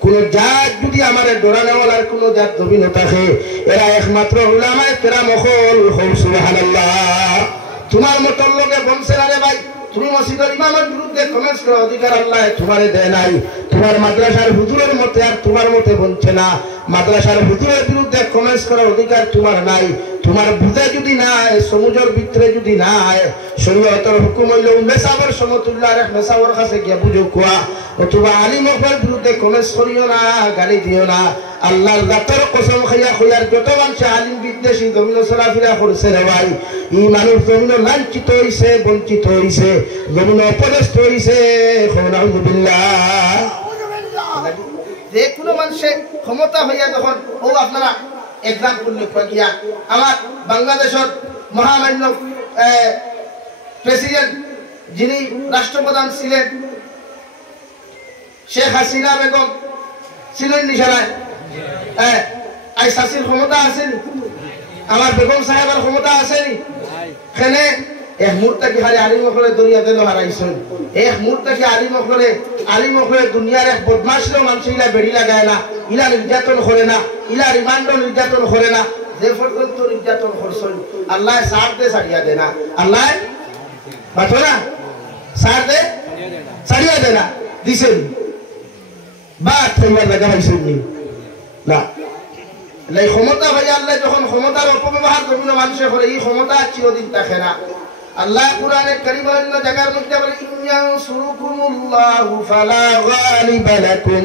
কোন জাত যদি আমারে ডরানোওয়ালার কোন জাত জমিনে থাকে এরা একমাত্র উলামায়ে কেরাম হল সুবহানাল্লাহ। তোমার মত লোকে বলছে না রে ভাই তুমি মসজিদের ইমামের বিরুদ্ধে কমেন্টস করার অধিকার আল্লাহ তোমারে দেয় নাই, তোমার মাদ্রাসার হুজুরের মতে আর তোমার মতে বলছে না, মাদ্রাসার হুজুরের বিরুদ্ধে কমেন্টস করার অধিকার তোমার নাই। তোমার বুঝে যদি নাই সমুজর ভিতরে যদি নাই শরীয়তের হুকুম হইল মেসাবর সমতুল্য আর মেসাবর কাছে গিয়া বুঝো কোয়া অথবা আলিম হবার বিরুদ্ধে কমেন্ট করিও না গালি দিও না আল্লাহর জাতের কসম খাইয়া খইয়ার যত মানুষ আলিম বিদ্বেষী জমিন চলাফেরা করছে রে ভাই এই মানুষ জমিন লাঞ্ছিত হইছে বঞ্চিত হইছে জমিন অপদস্থ হইছে আলহামদুলিল্লাহ যে কোনো মানুষের ক্ষমতা হইয়া যখন ও আপনারা এক্সাম্পল লিখবা গিয়া আমার বাংলাদেশের মহামান্য প্রেসিডেন্ট যিনি রাষ্ট্রপ্রধান ছিলেন শেখ হাসিনা বেগম ছিলেন নিশারায় আইসাসির ক্ষমতা আছে আমার বেগম সাহেবের ক্ষমতা আছে এখানে এক মুহূর্তে কি খালি আলিম মখলে দরিয়া দিল হারাইছেন এক মুহূর্তে কি আলিম মখলে দুনিয়ার এক বদমাশলো মানুষ ইলা বেড়ি লাগায় না ইলা নির্যাতন করে না ইলা রিমান্ড নির্যাতন করে না যে পর্যন্ত নির্যাতন করছেন আল্লাহ সার দে ছাড়িয়া দে না আল্লাহ বাতো না সার দে ছাড়িয়া দে না দিছেন বা থাইবার লাগা হইছেন না এই ক্ষমতা ভাইয়া আল্লাহ যখন ক্ষমতার অপব্যবহার বিভিন্ন মানুষের করে এই ক্ষমতা চিরদিন থাকে না আল্লাহ কুরআনে কারীমের জায়গার মধ্যে বলে ইনয়ানসুরুকুমুল্লাহু ফালা গালিবা লাকুম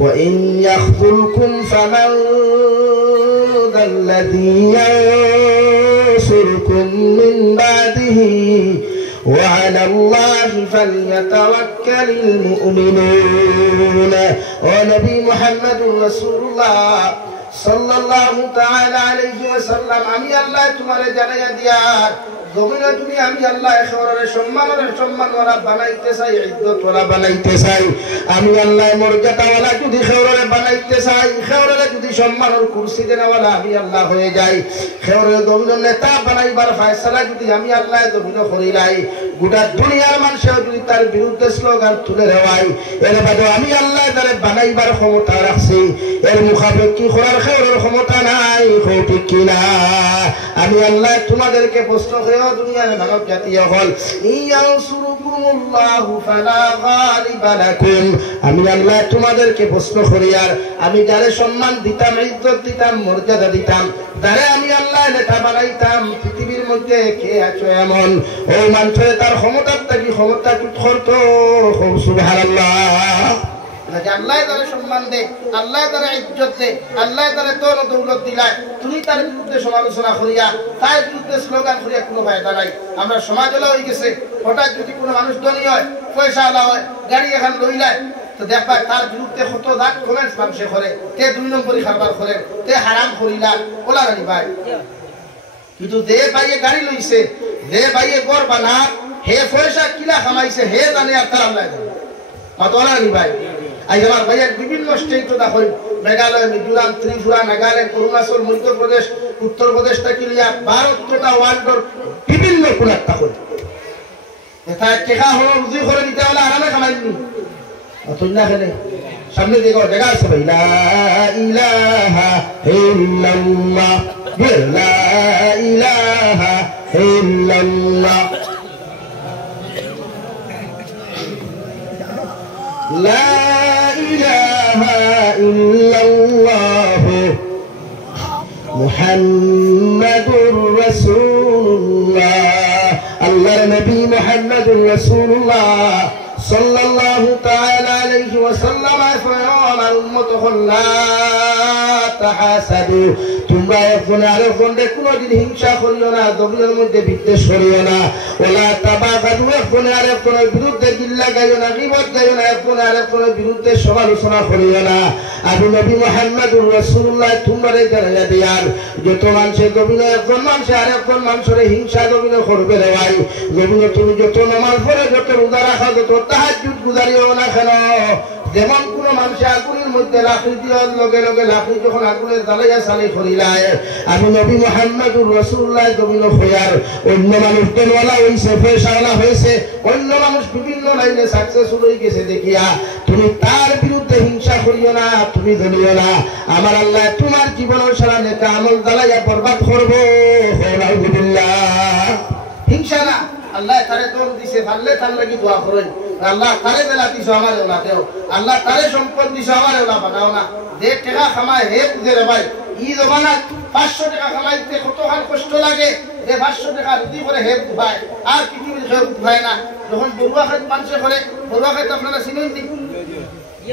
ওয়া ইন ইয়াখযুলকুম ফামান যাল্লাযী ইয়ানসুরুকুম মিন বাদিহি ওয়া আলাল্লাহি ফালইয়াতাওয়াক্কালিল মুমিনুন ও নবী মুহাম্মদুর রাসূলুল্লাহ সাল্লাল্লাহু তাআলা আলাইহি ওয়াসাল্লাম আমি আল্লাহ তোমারে জানাইয়া দিয়ার জমিনে তুমি আমি আল্লাহ একেবারে সম্মানওয়ালা বানাইতে চাই ইজ্জতওয়ালা বানাইতে চাই আমি আল্লাহ মর্যাদাওয়ালা যদি খেওরে বানাইতে চাই খেওরে যদি সম্মানের কুরসি দেওয়ালা আমি আল্লাহ হয়ে যাই খেওরে জমিনের নেতা বানাইবার ফয়সালা যদি আমি আল্লাহ জমিনে করিলাই গোটা দুনিয়ার মানুষের যদি তার বিরুদ্ধে স্লোগান তুলে দেওয়াই এর বাদে আমি আল্লাহ তারে বানাইবার ক্ষমতা রাখছি এর মুখাপেক্ষি করার খেওরের ক্ষমতা নাই ঠিক কিনা আমি আল্লাহ তোমাদেরকে প্রশ্ন করে দুনিয়ার মানব জাতি হল ইয়ানসুরুকুমুল্লাহু ফালা গালিবা লাকুম আমি আল্লাহ তোমাদেরকে প্রশ্ন করি আর আমি যারে সম্মান দিতাম ইজ্জত দিতাম মর্যাদা দিতাম যারে আমি আল্লাহ নেতা বানাইতাম পৃথিবীর মধ্যে কে আছে এমন ও মানুষের তার ক্ষমতার থেকে ক্ষমতা টুট করতো সুবহানাল্লাহ আল্লাহ তারে সম্মান দে আল্লাহ তারে ইজ্জত দে আল্লাহ তারে তোর দৌলত দিলায় তুমি তার বিরুদ্ধে সমালোচনা করিয়া তার বিরুদ্ধে স্লোগান করিয়া কোনো ফায়দা নাই আমরা সমাজ হলে হয়ে গেছে হঠাৎ যদি কোনো মানুষ ধনী হয় পয়সাওয়ালা হয় গাড়ি এখন লইলায় তো দেখবা তার বিরুদ্ধে কত দাগ কমেন্টস মানুষে করে তে 2 নম্বরই খাবার করেন তে হারাম করিলা ওলা রানি ভাই কিন্তু যে ভাইয়ে গাড়ি লইছে যে ভাইয়ে ঘর বানা হে পয়সা কিলা কামাইছে হে জানে আর তার আল্লাহ জানে মাতোলা রানি ভাই আজ আমার ভাইয়ের বিভিন্ন স্টেট দেখুন মেঘালয় মিজোরাম ত্রিপুরা নাগাল্যান্ড অরুণাচল মধ্যপ্রদেশ উত্তরপ্রদেশ থেকে লিয়া ভারতটা ওয়ার্ল্ডের বিভিন্ন কোণার তখন এটা টেকা হলো রুজি করে নিতে হলে আরামে কামাইনি অতই না খেলে সামনে দেখো দেখা আছে ভাই লা ইলাহা ইল্লাল্লাহ লা ইলাহা ইল্লাল্লাহ লা ইলাহা ইল্লাল্লাহ মুহাম্মাদুর রাসূলুল্লাহ আল্লাহর নবী মুহাম্মাদুর রাসূলুল্লাহ সাল্লাল্লাহু তাআলা আলাইহি ওয়াসাল্লাম আমার উম্মত লা তাহাসাদু তোমরা একজনে আরেকজনকে কোনোদিন হিংসা করিও না জমিনের মধ্যে বিদ্বেষ করিও না ওলা তাবাগাদু একজনে আরেকজনের বিরুদ্ধে গিল্লা গাইও না গীবত গাইও না একজনে আরেকজনের বিরুদ্ধে সমালোচনা করিও না আমি নবী মুহাম্মদুর রাসূলুল্লাহ তোমরা জানাইয়া দিয়ার যত মানুষের জমিনে একজন মানুষ আরেকজন মানুষের হিংসা জমিনে করবে রে ভাই জমিনে তুমি যত নামাজ পড়ে যত রোজা রাখা যত তাহাজ্জুদ গুজারিও না কেন যেমন কোন মানুষের আগুনের মধ্যে লাকড়ি দেওয়ার লগে লগে লাকড়ি যখন আগুনের জ্বালাইয়া চালি করিলায় আমি নবী মুহাম্মদুর রাসূলুল্লাহ জমিন হইয়ার অন্য মানুষ দেনওয়ালা হইছে পয়সাওয়ালা হয়েছে অন্য মানুষ বিভিন্ন লাইনে সাকসেসফুল হয়ে গেছে দেখিয়া তুমি তার বিরুদ্ধে হিংসা করিও না তুমি জ্বলিও না আমার আল্লাহ তোমার জীবনের সারা নেতা আমল জ্বালাইয়া বরবাদ করবো আলহামদুলিল্লাহ হিংসা না আল্লাহ তারে দোষ দিছে পারলে তার লাগি দোয়া করেন আল্লাহ তারে বেলা দিছো আমার ওলা দেও আল্লাহ তারে সম্পদ দিছো আমার ওলা বানাও না যে টাকা খামায় হে বুঝে রে ভাই ই জমানা 500 টাকা কামাইতে কতখান কষ্ট লাগে, এই 500 টাকা রুটি করে হে ভাই আর পৃথিবীর কেউ ভাই না। যখন বড়ুয়া খেত মানুষে করে, বড়ুয়া খেত আপনারা চিনেন নি?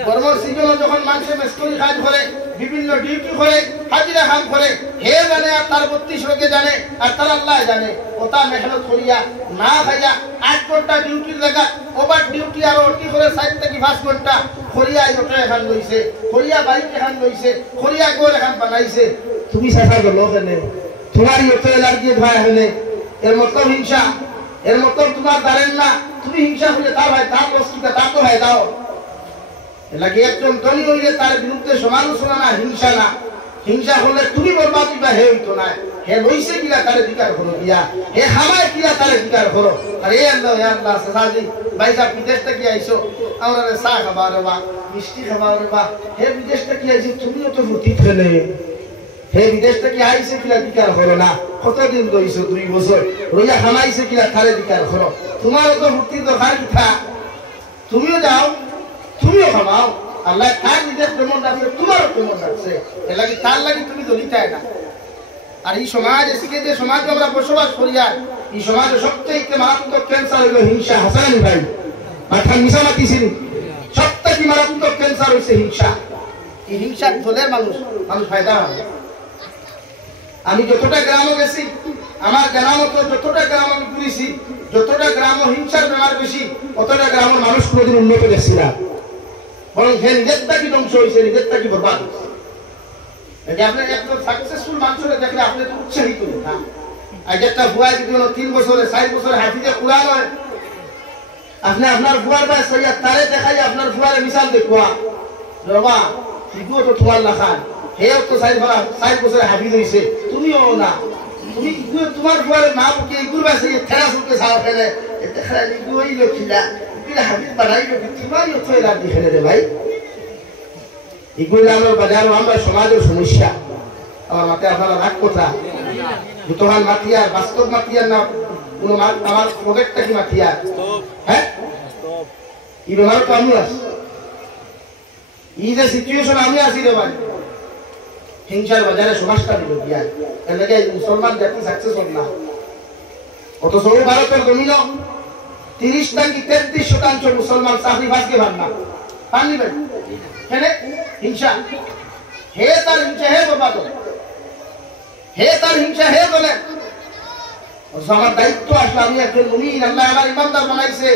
গরমের সিজনে যখন মানুষে মেসকরি কাজ করে, বিভিন্ন ডিউটি করে, হাজিরা কাম করে, হে জানে আর তার 32 লোকে জানে আর তার আল্লাহ জানে। ওটা মেহনত করিয়া না খাইয়া 8 ঘন্টা ডিউটির জায়গা ওভার ডিউটি আর ওটি করে 4 থেকে 5 ঘন্টা করিয়া ওটা এখান লইছে, করিয়া বাইক এখান লইছে, করিয়া গোল এখান বানাইছে। তুমি চেষ্টা করলো কেনে? তোমার ইতো এলার্জি ভাই হলে এর মতলব হিংসা, এর মতলব তোমার দাঁড়েন না। তুমি হিংসা হলে তার ভাই তার বস্তুটা তার তো হয় দাও। এলাকি একজন ধনী হইলে তার বিরুদ্ধে সমালোচনা না, হিংসা না। হিংসা হলে তুমি বরবাদ দিবা, হে হইতো না। হে লইছে কিলা তারে বিচার করো দিয়া, হে হামায় কিলা তারে বিচার করো। আর এ আল্লাহ সাজি ভাই সাহেব বিদেশ থেকে আইসো, আমরা চা খাবার বা মিষ্টি খাবার বা হে বিদেশ থেকে আইসি, তুমিও তো রুটি ফেলে হে বিদেশ থেকে আইসে কিলা বিচার করো না। কতদিন রইছো? 2 বছর রইয়া খামাইছে কিলা তারে বিচার করো। তোমারও তো রুটির দরকার কিথা, তুমিও যাও তুমিও খামাও। আল্লাহ তার নিজের কেমন রাখছে, তোমারও কেমন রাখছে, এর লাগি তার লাগি তুমি দলিতায় না। আর এই সমাজ এসে যে সমাজ আমরা বসবাস করি, আর এই সমাজে সবচেয়ে মারাত্মক ক্যান্সার হইল হিংসা। হাসান ভাই মাথা মিশা মাতিছিল, সবথেকে মারাত্মক ক্যান্সার হইছে হিংসা। এই হিংসার ফলের মানুষ ফায়দা হয়। আমি যতটা গ্রামে গেছি, আমার গ্রামে তো যতটা গ্রাম আমি ঘুরেছি, যতটা গ্রাম হিংসার বেমার বেশি, অতটা গ্রামের মানুষ কোনোদিন উন্নত দেখছি না। বরং সে নিজেরটা কি ধ্বংস হয়েছে, নিজেরটা কি বরবাদ হয়েছে। আপনি একজন সাকসেসফুল মানুষের দেখলে আপনি তো উৎসাহিত না। আজ একটা বুয়া যদি 3 বছরে 4 বছরে হাফিজে কুরআন হয়, আপনি আপনার বুয়ার ভাই সৈয়দ তারে দেখাই আপনার বুয়ারে মিসাল দেখুয়া বাবা এগুলো তো তোমার লেখা, হেও তো 4 বছরে হাফিজ হয়েছে, তুমিও না। তুমি তোমার বুয়ারে মা বুকে এগুলো বাসে ঠেলা সুকে সারা ফেলে দেখা এগুলোই লক্ষ্মীরা হাফিজ বানাই তোমারই তো এলার দেখে রে ভাই। এগুলো আমার বাজার আমরা সমাজের সমস্যা। আমার মাতে আপনারা রাগ কথা তোমার মাতিয়ার বাস্তব মাতিয়ার না কোনো আমার প্রজেক্টটা কি মাতিয়ার? হ্যাঁ এই ব্যবহার তো আমি আছি, এই যে সিচুয়েশন আমি আছি রে ভাই, হিংসার বাজারে সমাজটা দিল গিয়া এর লাগে মুসলমান জাতি সাকসেসফুল না। অথচ ভারতের জমিন 30 থেকে 33% মুসলমান চাকরি বাজকে পান না, পাননি ভাই কেন? হিংসা। হে তার হিংসা হে বরবাদ, হে তার হিংসা হে বলে। আমার দায়িত্ব আসলে আমি একজন মুমিন, আল্লাহ আমার ইমানদার বানাইছে,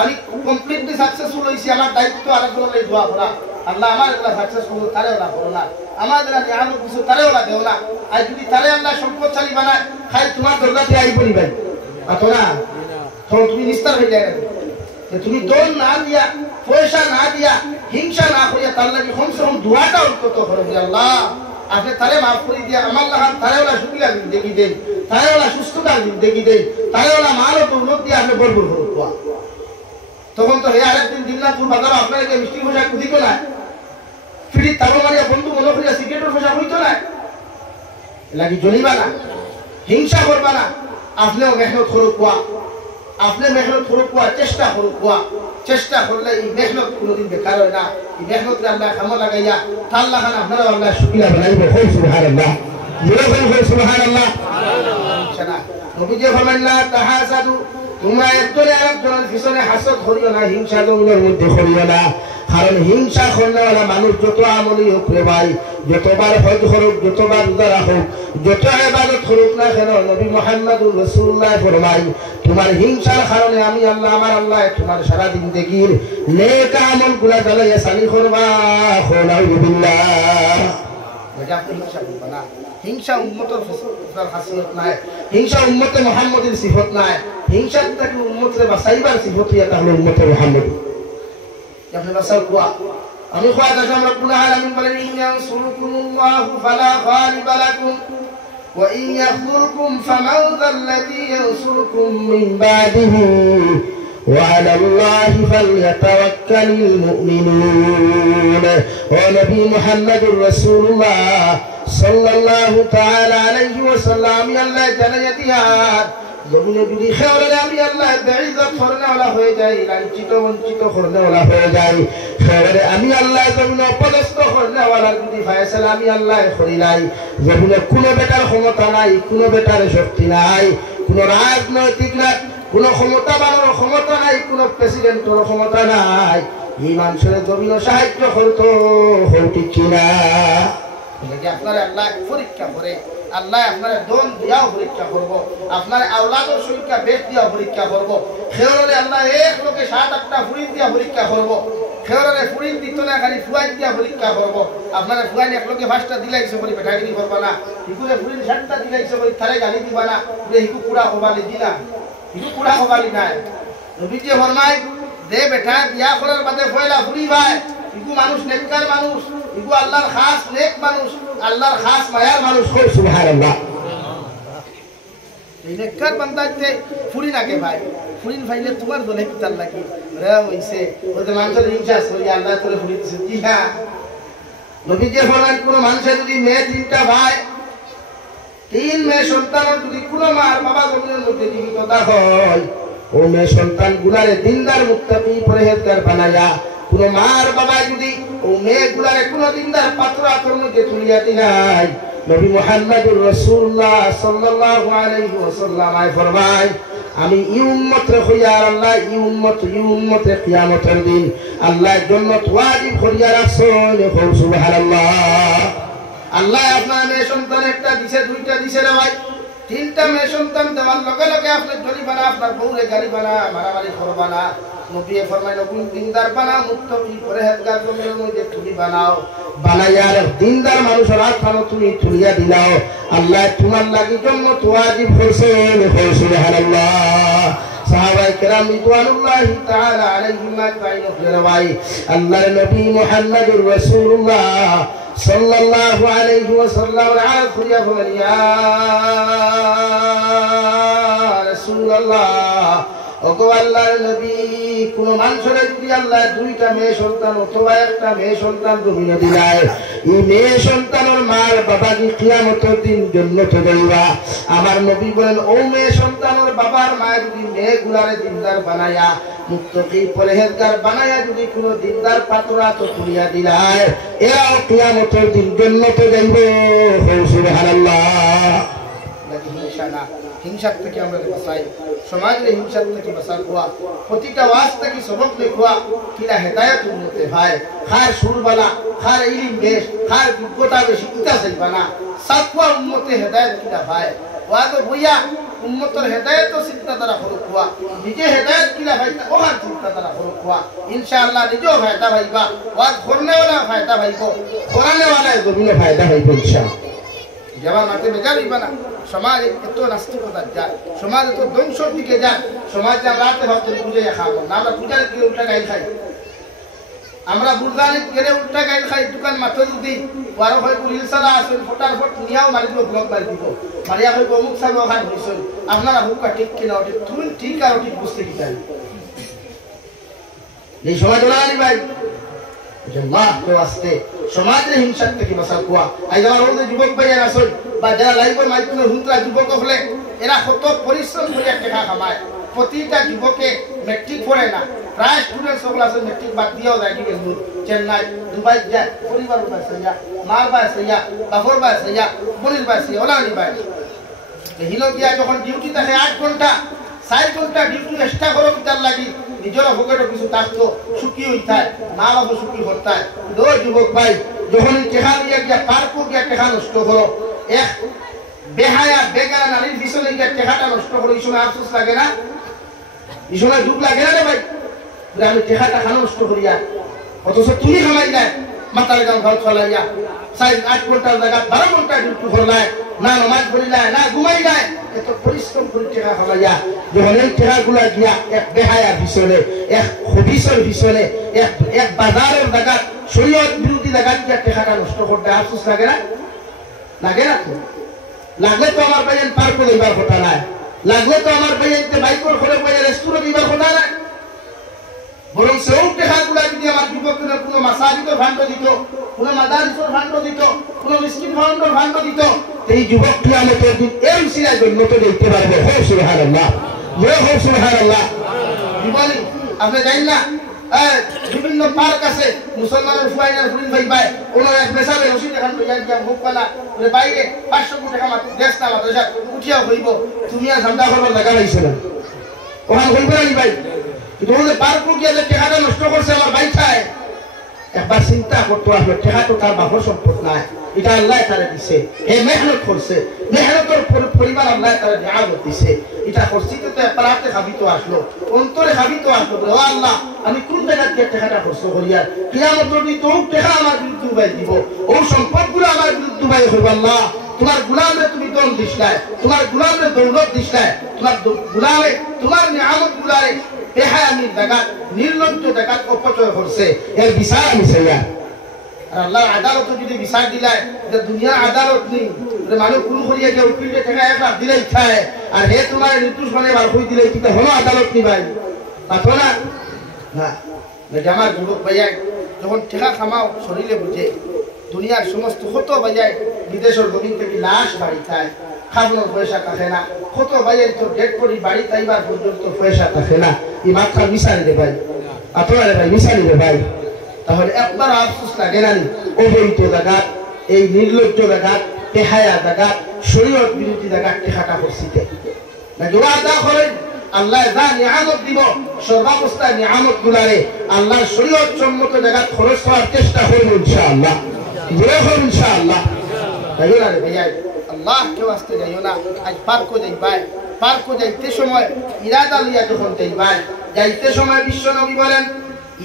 আমি কমপ্লিটলি সাকসেসফুল হইছি। আমার দায়িত্ব আরেকজনের দোয়া করা, আল্লাহ আমার এগুলা সাকসেসফুল তারে ওলা করো না, আমার যারা নিয়ামত কিছু তারে ওলা দেও না। আর যদি তারে আল্লাহ সম্পদশালী বানায় খাই তোমার দরগাতে আই পড়ি ভাই আতো না, তখন তুমি নিস্তার হয়ে যায়। তুমি দোল না দিয়া পয়সা না দিয়া হিংসা না করিয়া তার লাগে কমসে কম দোয়াটা অন্তত করো যে আল্লাহ আপনি তারে মাফ করে দিয়া আমার লাগান তারে ওলা সুবিধা দেখি দেন, তারে ওলা সুস্থতা দেখি দেন, তারে ওলা মালও উন্নত দিয়ে আপনি বরবর করো। তখন তো হে আরেকদিন দিননাথপুর বাজার আপনাকে মিষ্টি পোশাক দিত না, ফিরি তারো মারিয়া বন্ধু মনে করিয়া সিগারেটের পোশাক হইতো না। লাগি জ্বলিবা না, হিংসা করবা না। আপনিও মেহনত করুক কোয়া, আপনি মেহনত করুক কোয়া, চেষ্টা করুক কোয়া। চেষ্টা করলে এই মেহনত কোনোদিন বেকার হয় না। এই মেহনতকে আল্লাহ কামে লাগাইয়া আল্লাহ খান আপনারা আল্লাহ শুকরিয়া বানাইবে। হই সুবহানাল্লাহ, জোরে হই সুবহানাল্লাহ। নবীজি ফরমাইলেন লা তাহাসাদু, তোমরা একজনে আরেকজনের পিছনে হাসদ করিও না, হিংসা দৌড়ের মধ্যে করিও না। কারণ হিংসা করলেওয়ালা মানুষ যত আমলি হোক রে ভাই, যতবার হজ করুক, যতবার রোজা রাখুক, যত ইবাদত করুক না কেন, নবী মুহাম্মদুর রাসূলুল্লাহ ফরমাই তোমার হিংসার কারণে আমি আল্লাহ আমার আল্লাহ তোমার সারা জিন্দেগীর নেক আমলগুলা জ্বালাইয়া সালি করবা। নাউযুবিল্লাহ। এটা আপনি হিংসা করবেন না। হিংসা উম্মতের খাসিয়ত নাই, হিংসা উম্মতে মুহাম্মদের সিফত নাই। হিংসা থেকে উম্মতের বাঁচাইবার সিফত হইয়া তাহলে উম্মতে মুহাম্মদ আপনি বাঁচাও কোয়া। আমি খোয়া দাম রব্বুল আলামিন বলেন ইয়ানসুরকুমুল্লাহু ফালা গালিবা লাকুম ওয়া ইন ইয়াখযুরকুম ফামান যাল্লাযী ইয়ানসুরকুম মিন বাদিহি ওয়া আলাল্লাহি ফালইয়াতাওয়াক্কালিল মুমিনুন। ওয়া নবী মুহাম্মদুর রাসূলুল্লাহ সাল্লাল্লাহু তাআলা আলাইহি ওয়াসাল্লাম আল্লাহ জানাইয়া দিয়ার জমিনে যদি খেয়ালে আমি আল্লাহ বেইজ্জত করনেওয়ালা হয়ে যাই, লাঞ্ছিত বঞ্চিত করনেওয়ালা হয়ে যাই, খেয়ালে আমি আল্লাহ জমিনে অপদস্থ করনেওয়ালা যদি ফায়সালা আমি আল্লাহ করি নাই, জমিনে কোনো বেটার ক্ষমতা নাই, কোনো বেটার শক্তি নাই, কোনো রাজনৈতিক না কোনো ক্ষমতাবানের ক্ষমতা নাই, কোনো প্রেসিডেন্টের ক্ষমতা নাই, এই মানুষের জমিনে সাহায্য করতো হৌটি কিনা। আপনারা আল্লাহ পরীক্ষা করে, আল্লাহ আপনার দন দিয়াও পরীক্ষা করবো, আপনার আওলাদের সংখ্যা বেশ দিয়া পরীক্ষা করবো, খেয়রে আল্লাহ এক লোকে 7-8টা ফুরিন দিয়া পরীক্ষা করবো, খেয়রে ফুরিন দিত না খালি ফুয়াইন দিয়া পরীক্ষা করবো। আপনারা ফুয়াইন এক লোকে 5টা দিলাইছে বলি বেটাগিরি করবা না, হিকুরে ফুরিন 7টা দিলাইছে বলি তারে গালি দিবা না, হিকু কুড়া হবালি দিনা, হিকু কুড়া হবালি নাই। নবীজি ফরমায় দে বেটা বিয়া করার বাদে ফয়লা ফুরি ভাই, ইগু মানুষ নেককার মানুষ, ইগু আল্লাহর খাস নেক মানুষ, আল্লাহর খাস মায়ার মানুষ। সুবহানাল্লাহ। এই নেককার বান্দাতে ফুরি নাকে ভাই, ফুরিন ফাইলে তোমার দলে কি তার লাগি রে হইছে ওতে মানুষের হিংসা করি আল্লাহ তোরে ফুরি দিছে। কি হ্যাঁ নবীজি ফরমান কোন মানুষের যদি মেয়ে 3টা ভাই 3 মেয়ে সন্তান যদি কোন মার বাবা জমিনের মধ্যে জীবিত হয়, ও মেয়ে সন্তান গুলারে দিনদার মুত্তাকি পরহেজগার বানায়া, কোন মার বাবা যদি ও মেয়ে গুলারে কোন দিনদার পাত্র আতর মধ্যে তুলিয়া দিনাই, নবী মুহাম্মদুর রাসূলুল্লাহ সাল্লাল্লাহু আলাইহি ওয়াসাল্লাম ফরমায় আমি এই উম্মতের খিয়ার আল্লাহ এই উম্মতের কিয়ামতের দিন আল্লাহ জান্নাত ওয়াজিব করিয়া রাখছেন। সুবহানাল্লাহ। আল্লাহ আপনার মেয়ে সন্তান একটা দিছে, 2টা দিছে না ভাই, 3টা মেয়ে সন্তান দেওয়ার লগে লগে আপনি জরিমানা আপনার বউরে গালি বানা মারামারি করবা না। নবী ফরমাইল কোন দিনদার বানা মুত্তাকি পরহেজগার জমির মধ্যে তুমি বানাও, বানাইয়ার দিনদার মানুষের আত্মা তুমি তুলিয়া দিলাও, আল্লাহ তোমার লাগি জান্নাত ওয়াজিব করেছেন। সুবহানাল্লাহ। সাহাবায়ে কেরাম রিদওয়ানুল্লাহি তাআলা আলাইহিম আজমাইন ফরমাই আল্লাহর নবী মুহাম্মদুর রাসূলুল্লাহ সাল্লাল্লাহু আলাইহি ওয়াসাল্লাম আখিরিয়া বলেন ইয়া রাসূলুল্লাহ, ওগো আল্লাহর নবী কোন মানুষের যদি আল্লাহ 2টা মেয়ে সন্তান অথবা একটা মেয়ে সন্তান জমিনে দিলায়, এই মেয়ে সন্তানের মার বাবা কি কিয়ামতের দিন জান্নাতে যাইবা। আমার নবী বলেন ও মেয়ে সন্তানের বাবার মা যদি মেয়ে গুলারে দিনদার বানায়া মুত্তাকি পরহেজগার বানায়া যদি কোন দিনদার পাত্রা তো তুলিয়া দিলায়, এরাও কিয়ামতের দিন জান্নাতে যাইবে। সুবহানাল্লাহ। হিংসা থেকে আমরা বাঁচাই, সমাজের হিংসা থেকে বাঁচার কোয়া, প্রতিটা ওয়াজ থেকে সবক লেখা কিনা হেদায়ত উন্নতে ভাই, খার সুরবালা খার ইলিম বেশ খার যোগ্যতা বেশি ইতা চাইবা না, সাতওয়া উন্নতে হেদায়ত কিনা ভাই, ওয়াজ বইয়া উম্মতের হেদায়ত চিন্তাধারা করুক কোয়া, নিজে হেদায়ত কিনা ভাই ওহার চিন্তাধারা করুক কোয়া, ইনশাআল্লাহ নিজেও ফায়দা ভাইবা, ওয়াজ করনেওয়ালা ফায়দা ভাইব, করানেওয়ালা জমিনে ফায়দা ভাইব ইনশাআল্লাহ। যাওয়ার মাঠে বেজার হইবা না। সমাজ এত নাস্তিকতার যায়, সমাজ এত ধ্বংসর দিকে যায়, সমাজ রাতে ভাবতে পুজো খাবো না, আমরা পূজার গিয়ে উল্টা গাইল খাই, আমরা বুলগানের গেলে উল্টা গাইল খাই, দোকান মাথা যদি বারো হয় রিলসালা আসেন ফোটার ফট নিয়াও মারি দিব, ব্লক মারি দিব, মারিয়া হইব অমুক সাহেব ওখানে হয়েছেন, আপনারা হুকা ঠিক কিনা ওটি তুমি ঠিক আর ঠিক বুঝতে কি চাই এই সমাজ ওরা আনি ভাই আসতে সমাজের হিংসার থেকে বাঁচার কোয়া। আজ আমার ওদের যুবক ভাইয়ের আসল বা যারা লাইভের মাধ্যমে হুঁতরা যুবক হলে এরা কত পরিশ্রম করে টাকা কামায়, প্রতিটা যুবকে মেট্রিক পড়ে না, প্রায় স্টুডেন্ট সকল আছে মেট্রিক বাদ দিয়েও যায় কি বেঙ্গুর চেন্নাই দুবাই যায়, পরিবার বাসে যা মার বাসে যা বাপর বাসে যা বোনের বাসে ওলানি বাই হিলো দিয়া যখন ডিউটি থাকে 8 ঘন্টা 4 ঘন্টা ডিউটি এক্সট্রা করো তার লাগি নিজের পকেটে কিছু থাকতো সুখী হইতায়, মা বাবু সুখী হতায়। দো যুবক ভাই যখন টেকা দিয়ে গিয়া পার্কও গিয়া টেকা নষ্ট করো, এক বেহায়া বেগারা নারীর পিছনে গিয়া টেকাটা নষ্ট করো, এই সময় আফসোস লাগে না? এই সময় দুঃখ লাগে না রে ভাই? আমি টেকাটা খানো নষ্ট করিয়া অথচ তুমি খামাই যায় মাতার গান ঘর চলাইয়া 7-8 ঘন্টার জায়গা 12 ঘন্টা ডিউটি করলায়, না নামাজ পড়িলায় না ঘুমাই যায়, এত পরিশ্রম করে টেকা খামাইয়া যখন এই টেকাগুলা গিয়া এক বেহায়ার পিছনে এক হবিসের পিছনে এক বাজারের জায়গা শরীয়ত বিরোধী জায়গা গিয়া টেকাটা নষ্ট করতে আফসোস লাগে না? লাগে না? তো লাগলে তো আমার ভাইয়ের পার্ক দিবার কথা নাই, লাগলে তো আমার ভাইয়ের বাইকর করে ভাইয়ের রেস্টুরেন্ট দিবার কথা নাই, বরং সেই টেকাগুলা যদি আমার যুবকদের কোনো মাসাজিদের ভান্ড দিত, কোনো মাদারিসের ভান্ড দিত, কোনো মিসকিন ভান্ডর ভান্ড দিত, এই যুবক কিয়ামতের দিন এর সিরা জন্নত দেখতে পারবে। হো সুবহানাল্লাহ, হো সুবহানাল্লাহ। বলি আপনি জানেন না বিভিন্ন পার্ক আছে মুসলমানের ফুয়াইনার ফুরিন ভাই ভাই ওনার এক মেসাবে রশিদ এখন লইয়া গিয়া মুখ পালা বাইরে 500 কোটি টাকা দেশ না মাদ্রাসা উঠিয়া হইব, তুমি আর ঠান্ডা করবার জায়গা পাইছো না, ওখান হইব না ভাই। কিন্তু ওদের পার্ক গিয়া যে টাকাটা নষ্ট করছে আমার ভাই খায়, একবার চিন্তা করতো আসলে টাকা তো তার বাপর সম্পদ নাই, এটা আল্লাহ তারা দিছে, হে মেহনত করছে, মেহনতের পরিবার আল্লাহ তারা নিয়ামত দিছে, এটা করছি তো একবার হাতে খাবিত আসলো, অন্তরে খাবিত আসলো, ও আল্লাহ আমি কোন জায়গা দিয়ে টাকাটা খরচ করিয়ার কিয়ামতের দিন তো টাকা আমার বিরুদ্ধে উবাই দিব, ও সম্পদগুলো আমার বিরুদ্ধে উবাই হইব। আল্লাহ তোমার গুলামে তুমি দন দিস নাই, তোমার গুলামে দৌলত দিস নাই, তোমার গুলামে তোমার নিয়ামত গুলারে বেহায়ামি জায়গা নির্লজ্জ জায়গা অপচয় করছে, এর বিচার আমি চাইয়া। আর আল্লাহর আদালত যদি বিচার দিলায় এটা দুনিয়ার আদালত নেই, মানুষ কোন করিয়া গিয়ে উকিলকে টাকা 1 লাখ দিলেই খায়, আর হে তোমার নির্দোষ মানে বার হয়ে দিলে কিন্তু হলো আদালত নি ভাই পাতো না না। আমার যুবক ভাইয়াই যখন টাকা খামাও শরীরে বুঝে, দুনিয়ার সমস্ত কত ভাইয়াই বিদেশের জমিন থেকে লাশ বাড়ি খায়, খাজনের পয়সা থাকে না, কত ভাইয়াই তো ডেড করি বাড়ি তাইবার পর্যন্ত পয়সা থাকে না, এই মাত্রা মিশালি রে ভাই, পাতো না রে ভাই, মিশালি রে ভাই। তাহলে একবার আফসোস লাগে না অবৈধ জায়গা, এই নির্লজ্জ জায়গা, বেহায়া জায়গা, শরীয়ত বিরোধী জায়গা টেকাটা পরিস্থিতি নাকি ওয়াদা করেন আল্লাহ যা নিয়ামত দিব সর্বাবস্থায় নিয়ামত গুলারে আল্লাহর শরীয়ত সম্মত জায়গা খরচ করার চেষ্টা করব ইনশাআল্লাহ, জোরে করব ইনশাআল্লাহ। তাই না রে ভাইয়া, আল্লাহ কেউ আসতে যাইও না। আজ পার্কও যাইবাই, পার্কও যাইতে সময় ইরাদা লইয়া যখন যাইবাই, যাইতে সময় বিশ্ব নবী বলেন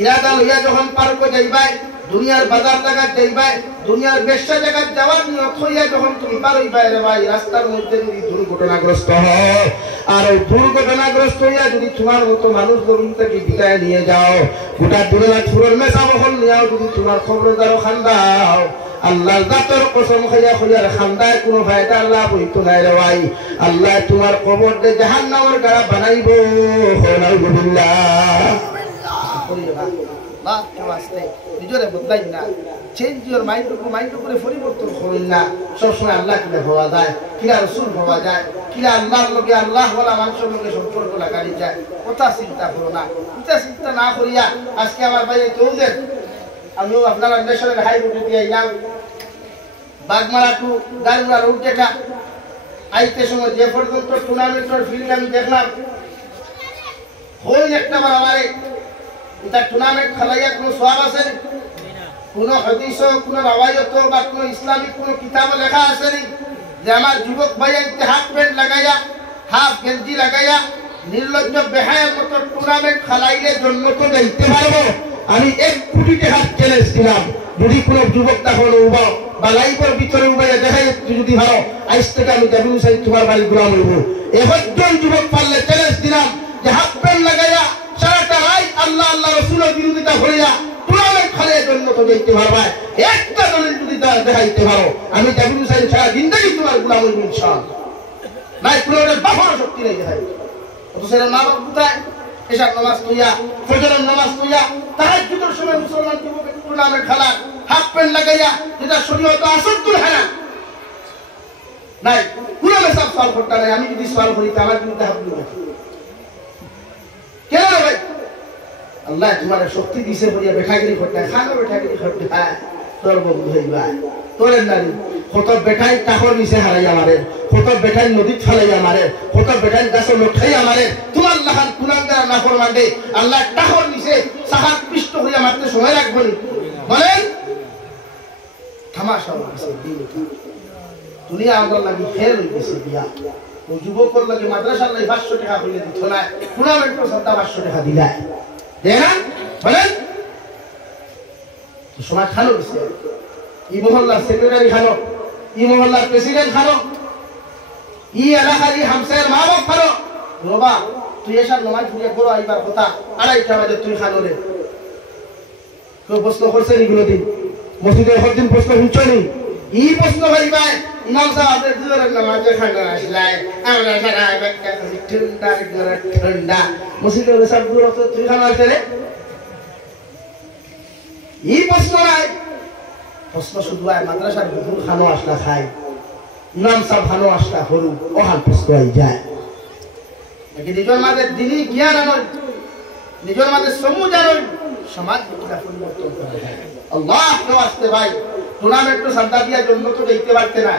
ইরাদা লইয়া যখন পার্কও যাইবাই, দুনিয়ার বাজার জায়গা যাইবাই, দুনিয়ার ব্যবসা জায়গা যাওয়ার নিয়ত হইয়া যখন তুমি পার হইবাই রে ভাই, রাস্তার মধ্যে যদি দুর্ঘটনাগ্রস্ত হয়, আর ওই দুর্ঘটনাগ্রস্ত হইয়া যদি তোমার মতো মানুষ জমিন থেকে বিদায় নিয়ে যাও, গোটা দুনিয়া ফুরল মেসা বহল নিয়াও যদি তোমার খবরদারও খান্দাও, আল্লাহর জাতের কসম খাইয়া খাইয়ার খান্দায় কোনো ফায়দা লাভ হইতো না রে ভাই। আল্লাহ তোমার কবর দে জাহান্নামের গাড়া বানাইব। নাউযুবিল্লাহ। আল্লাহ কেউ আসতে নিজরে বদলাই না, চেঞ্জ ইউর মাইন্ড করে পরিবর্তন করুন না। সবসময় আল্লাহ কিনা হওয়া যায়, কিনা রসুল হওয়া যায়, কিনা আল্লাহর লগে আল্লাহ ওয়ালা মানুষের লগে সম্পর্ক লাগানি যায়, কথা চিন্তা করো না। এটা চিন্তা না করিয়া আজকে আমার বাইরে চৌধের আমিও আপনারা ন্যাশনাল হাই রোডে দিয়ে আইলাম, বাগমারা টু গাড়ুরা রোড দেখা আইতে সময় যে পর্যন্ত টুর্নামেন্টের ফিল্ড আমি দেখলাম, হই একটা বার আমারে এটা টুর্নামেন্ট খেলাইয়া কোনো সওয়াব আছে, কোনো হাদিস, কোনো রাওয়ায়াত বা কোনো ইসলামিক কোনো কিতাবে লেখা আছে যে আমার যুবক ভাইয়া হাফ প্যান্ট লাগাইয়া হাফ গেঞ্জি লাগাইয়া নির্লজ্জ বেহায়ের মতো টুর্নামেন্ট খেলাইলে জন্য তো যাইতে পারবো? আমি 1 কোটি টাকা চ্যালেঞ্জ দিলাম, যদি কোনো যুবক তখন উবাও বা লাইফের ভিতরে উবাইয়া দেখাই যদি ভালো, আজ থেকে আমি জাবিন সাহেব তোমার বাড়ি গোলাম হইব। একজন যুবক পারলে চ্যালেঞ্জ দিলাম যে হাফ প্যান্ট লাগাইয়া সারাটা রাত আল্লাহ আল্লাহ রসুলের বিরোধিতা করিয়া টুর্নামেন্ট খেলে জন্য তো যাইতে পারবা, একটা দলের যদি দেখাইতে পারো, আমি জাবিন সাহেব সারা জিন্দগি তোমার গোলাম হইব ইনশাআল্লাহ। নাই কোনো বাবার শক্তি নেই দেখাই। অথচ মা বাবা কোথায়? এসব নামাজ তুইয়া, ফজরের নামাজ তুইয়া, তাহাজ্জুদের সময় মুসলমান যুবক টুর্নামেন্ট খেলা হাফ প্যান্ট লাগাইয়া, যেটা শরীয়ত আসদ্দুল হারাম নাই, কোনো মেসাব সওয়াল করতে নাই। আমি যদি সওয়াল করি তো আমার বিরুদ্ধে হাত তুলবে কেন রে ভাই? আল্লাহ তোমার শক্তি দিছে বলিয়া বেঠাগিরি করতে, খানো বেঠাগিরি করতে, তোর বন্ধু হইবা তোরের নারী কত বেঠাই টাকর নিচে হারাইয়া মারে, কত বেঠাই নদীত ফেলাইয়া মারে, কত বেঠাই গাছে লঠাইয়া মারে, তোমার লাখান কুলাঙ্গার নাকর মারবে আল্লাহ টাকর নিচে সাহাত পৃষ্ঠ হইয়া মারতে সময় রাখবো বলেন? তামাশা হইছে দুনিয়া আমার লাগি ফেল হইছে দিয়া। ওই যুবকর লাগে মাদ্রাসার লাগে 500 টাকা হইলে দিত না, টুর্নামেন্ট সদা 500 টাকা দিলায় দেয় না বলেন? সময় খালো হইছে, ই মহল্লার সেক্রেটারি খানো, ই মহল্লার প্রেসিডেন্ট খানো, ই এলাকার ই হামসায়ের মা বাপ খানো। বাবা তুই এসব নমাজ পড়ে করো আইবার কথা, 2:30টা বাজে তুই খানো রে। কেউ প্রশ্ন করছে নি কোনোদিন? মসজিদে একদিন প্রশ্ন শুনছ নি? ই প্রশ্ন ভাইবাই ইমাম সাহেব দুয়ারের নামাজে খানা আসলায় আমরা সারা বাক্কা ঠান্ডা ঠান্ডা মসজিদে সব দূর তুই খানা আসলে রে? ই প্রশ্ন নাই, প্রশ্ন শুধু মাদ্রাসার হুজুর খানো আসলা খায়, ইমাম সাহেব হানো আসলা হরু ওহাল প্রশ্ন হয়ে যায় নাকি নিজের মাঝে দিনই জ্ঞান আনয় নিজের মাঝে সমুজ আনয় সমাজ কিনা পরিবর্তন করা যায় আল্লাহ কেউ আসতে ভাই টুর্নামেন্ট সান্দা দেওয়ার জন্য তো দেখতে পারতে না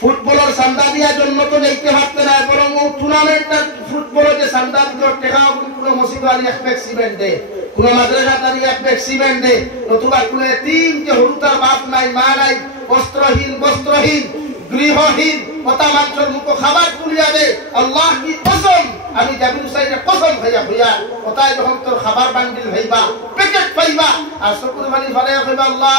ফুটবলের সান্দা দেওয়ার জন্য তো দেখতে পারতে না বরং ও টুর্নামেন্টের ফুটবলের যে সান্দা দিতে টাকা কোনো মসজিদ আলী এক্সপেক্সিমেন্ট দেয় কোন মাদ্রাসা আলী এক্সপেক্সিমেন্ট দেয় নতুবা কোনো তিন যে হরুতার বাপ নাই মা নাই বস্ত্রহীন গৃহহীন কথা মাংসের মুখ খাবার তুলিয়া দে আল্লাহ কি কসম আমি জাবির হুসাইনের কসম হইয়া কোথায় যখন তোর খাবার বান্ডিল হইবা প্যাকেট পাইবা আর শুকর বানি ফলে হইবা আল্লাহ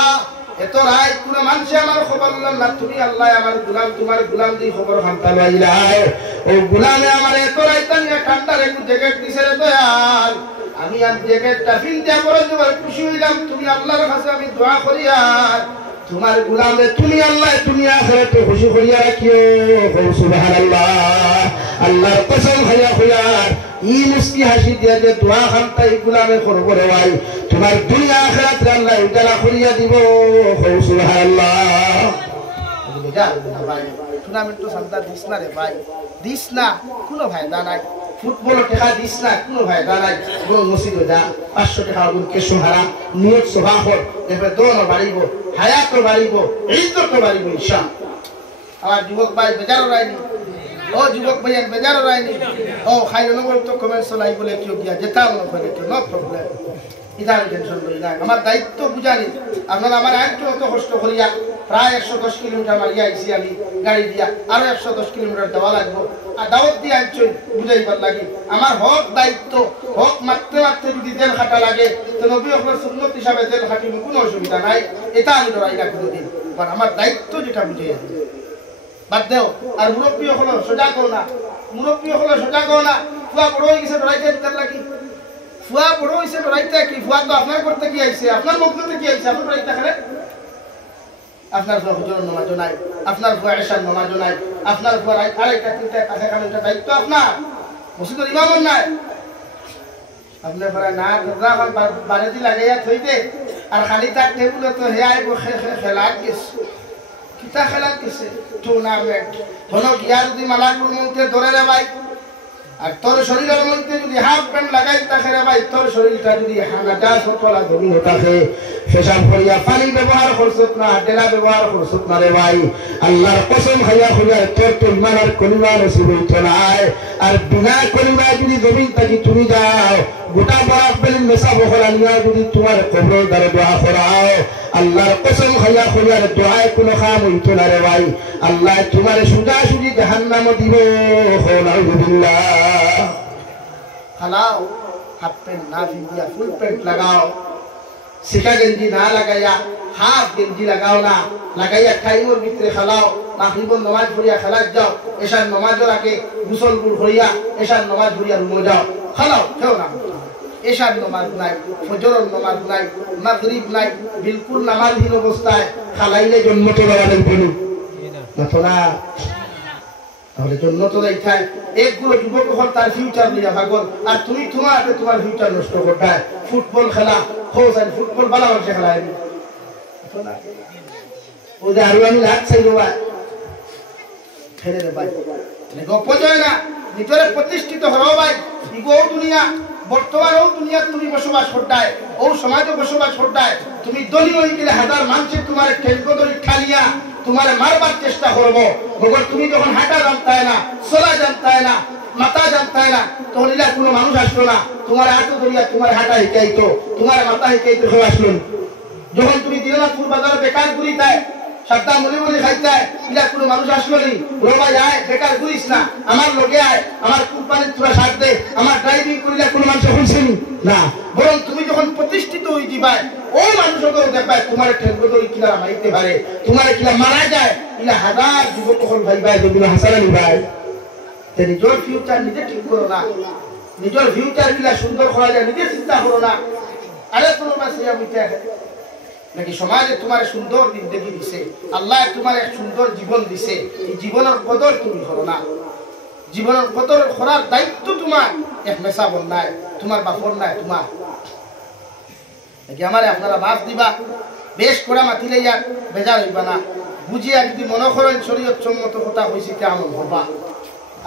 এত রায় কোন মানুষে আমার খবর না তুমি আল্লাহ আমার গোলাম তোমার গোলাম দি খবর হামতা লাইলাই ও গোলামে আমার এত রায় তাঙ্গা ঠান্ডা রে জ্যাকেট দিছে রে দয়াল আমি আর জ্যাকেটটা ফিলতে বড় জোর খুশি হইলাম তুমি আল্লাহর কাছে আমি দোয়া করি আর তোমার গোলামে তুমি আল্লাহ তুমি আখিরাতে খুশি করিয়া রাখিও সুবহানাল্লাহ আল্লাহর কসম হইয়া ই মুস্কি হাসি দিয়া যে দোয়া খানতাই গোলামে করব রে ভাই তোমার দুনিয়া আখিরাতে আল্লাহ উজালা করিয়া দিব সুবহানাল্লাহ ভাই টুর্নামেন্ট তো সান্তা দিস না রে ভাই দিস না কোনো ফায়দা নাই ফুটবল টাকা দিস না কোনো ফায়দা নাই বড় মসজিদে যা 500 টাকা গুনকে সুহারা নিয়ত সভা হল এবার দোনো বাড়িব হায়াত বাড়িব ইজ্জত বাড়িব ইনশাআল্লাহ আমার যুবক ভাই বেজার রাইনি ও যুবক ভাই বেজার রাইনি ও খাইলো নগর তো কমেন্ট চলাই বলে কেউ গিয়া যেতাম না বলে কেউ নো প্রবলেম ইদার টেনশন লই না আমার দায়িত্ব বুঝানি আপনারা আমার আইনটো অত কষ্ট করিয়া প্রায় 110 কিলোমিটার মারিয়া আইছি আমি গাড়ি দিয়া আরো 110 কিলোমিটার দেওয়া লাগবে আর দাওয়াত দিয়ে আইছি বুঝাইবার লাগি আমার হক দায়িত্ব হক মারতে মারতে যদি তেল খাটা লাগে তো নবী আপনার সুন্নত হিসাবে তেল খাটিলে কোনো অসুবিধা নাই এটা আমি ডরাই না কোনোদিন বাট আমার দায়িত্ব যেটা বুঝাইয়া বাদ দেও আর মুরব্বী হলো সোজা করো না ফুয়া বড় হয়ে গেছে ডরাইতে তেল লাগি ফুয়া বড় হইছে ডরাইতে কি ফুয়া তো আপনার করতে কি আইছে আপনার মকলতে কি আইছে আপনার ডরাইতে খেলে আপনার ফুয়া হুজুরের নামাজ নাই আপনার ফুয়া ঈশার নামাজ নাই আপনার ফুয়া আড়াইটা তিনটা কাছে কাছে দায়িত্ব আপনার মসজিদের ইমামর নাই আপনি পরে না রাখান বাড়িতে লাগাইয়া থইতে আর খালি তার টেবিলে তো হে আইব খেলা গেছে কিতা খেলা গেছে টুর্নামেন্ট হলো গিয়া যদি মালাকুল মৌতে ধরে রে ভাই আর তোর শরীরের মধ্যে যদি হাফ প্যান্ট লাগাই থাকে রে ভাই তোর শরীরটা যদি হানাটা সতলা ধরি থাকে ফেশাব করিয়া পানি ব্যবহার করছত না ডেলা ব্যবহার করছত না রে ভাই আল্লাহর কসম খাইয়া তোর তো ইমান আর কলিমা নসিব হইতো না আর বিনা কলিমা যদি জমিন থাকি তুমি যাও গোটা বরাক বেলিন মেসা বহলা নিয়া যদি তোমার কবর দ্বারে দোয়া করাও আল্লাহর কসম খাইয়া দোয়ায় কোনো কাম হইতো না রে ভাই আল্লাহ তোমার সুজা সুজি জাহান্নাম দিব নাউযুবিল্লাহ খালাও হাফ প্যান্ট না ভিজিয়া ফুল প্যান্ট লাগাও সিকা গেঞ্জি না লাগাইয়া হাফ গেঞ্জি লাগাও না লাগাইয়া টাইমের ভিতরে খালাও মাগরিবের নামাজ পড়িয়া খেলার যাও এশার নামাজের আগে গোসল করিয়া এশার নামাজ পড়িয়া রুমে যাও খালাও কেউ না এশার নামাজ নাই ফজরের নামাজ নাই মাগরিব নাই বিলকুল নামাজহীন অবস্থায় খালাইলে জন্ম তো বাড়ালেন বলুন না তো না তাহলে জন্ম তো দেখায় একগুলো যুবক হল তার ফিউচার নিয়ে ভাগল আর তুমি তোমার ফিউচার নষ্ট করবে ফুটবল খেলা হোসেন ফুটবল ভালো মানুষ খেলায় ওদের আরো আমি লাগ চাই দেওয়া খেলে রে ভাই গপ্প যায় না নিজের প্রতিষ্ঠিত হলো ভাই ইগো দুনিয়া বর্তমান ও দুনিয়া তুমি বসবাস করতায় ও সমাজে বসবাস করতায় তুমি দলীয় হয়ে গেলে হাজার মানুষের তোমার ঠেলকো দলি ঠালিয়া তোমার মারবার চেষ্টা করবো মগর তুমি যখন হাঁটা জানতায় না চলা জানতায় না মাথা জানতায় না তখন এলা কোনো মানুষ আসলো না তোমার হাঁটু ধরিয়া তোমার হাঁটা শিখাইতো তোমার মাথা শিখাইতো সব আসলো যখন তুমি দিনাজপুর বাজারে বেকার ঘুরি তাই সাতটা মনে খাইতায় ইলা কোনো মানুষ আসলো নি রোবা যায় বেকার ঘুরিস না আমার লগে আয় আমার কোম্পানির তোরা সাথ দে আমার ড্রাইভিং করিলে কোনো মানুষ শুনছেন না বরং তুমি যখন প্রতিষ্ঠিত হয়ে যাবাই ওই মানুষকেও দেখবাই তোমার ঠেলবো ধরে কিলা মাইতে পারে তোমার কিলা মারা যায় ইলা হাজার যুবক তখন ভাই ভাই যেগুলো হাসারানি ভাই নিজের ফিউচার নিজে ঠিক করো না নিজের ফিউচার কিলা সুন্দর করা যায় নিজে চিন্তা করো না আরে কোনো মাসে আমি নাকি সমাজে তোমার সুন্দর জিন্দগি দিছে আল্লাহ তোমার এক সুন্দর জীবন দিছে এই জীবনের কদর তুমি করো না জীবনের কদর করার দায়িত্ব তোমার এক মেসাবন নাই তোমার বাপর নাই তোমার নাকি আমারে আপনারা মাফ দিবা বেশ করে মাতিলে যাক বেজার হইবা না বুঝিয়া যদি মনে করেন শরীয়ত সম্মত কথা হয়েছে কেমন হবা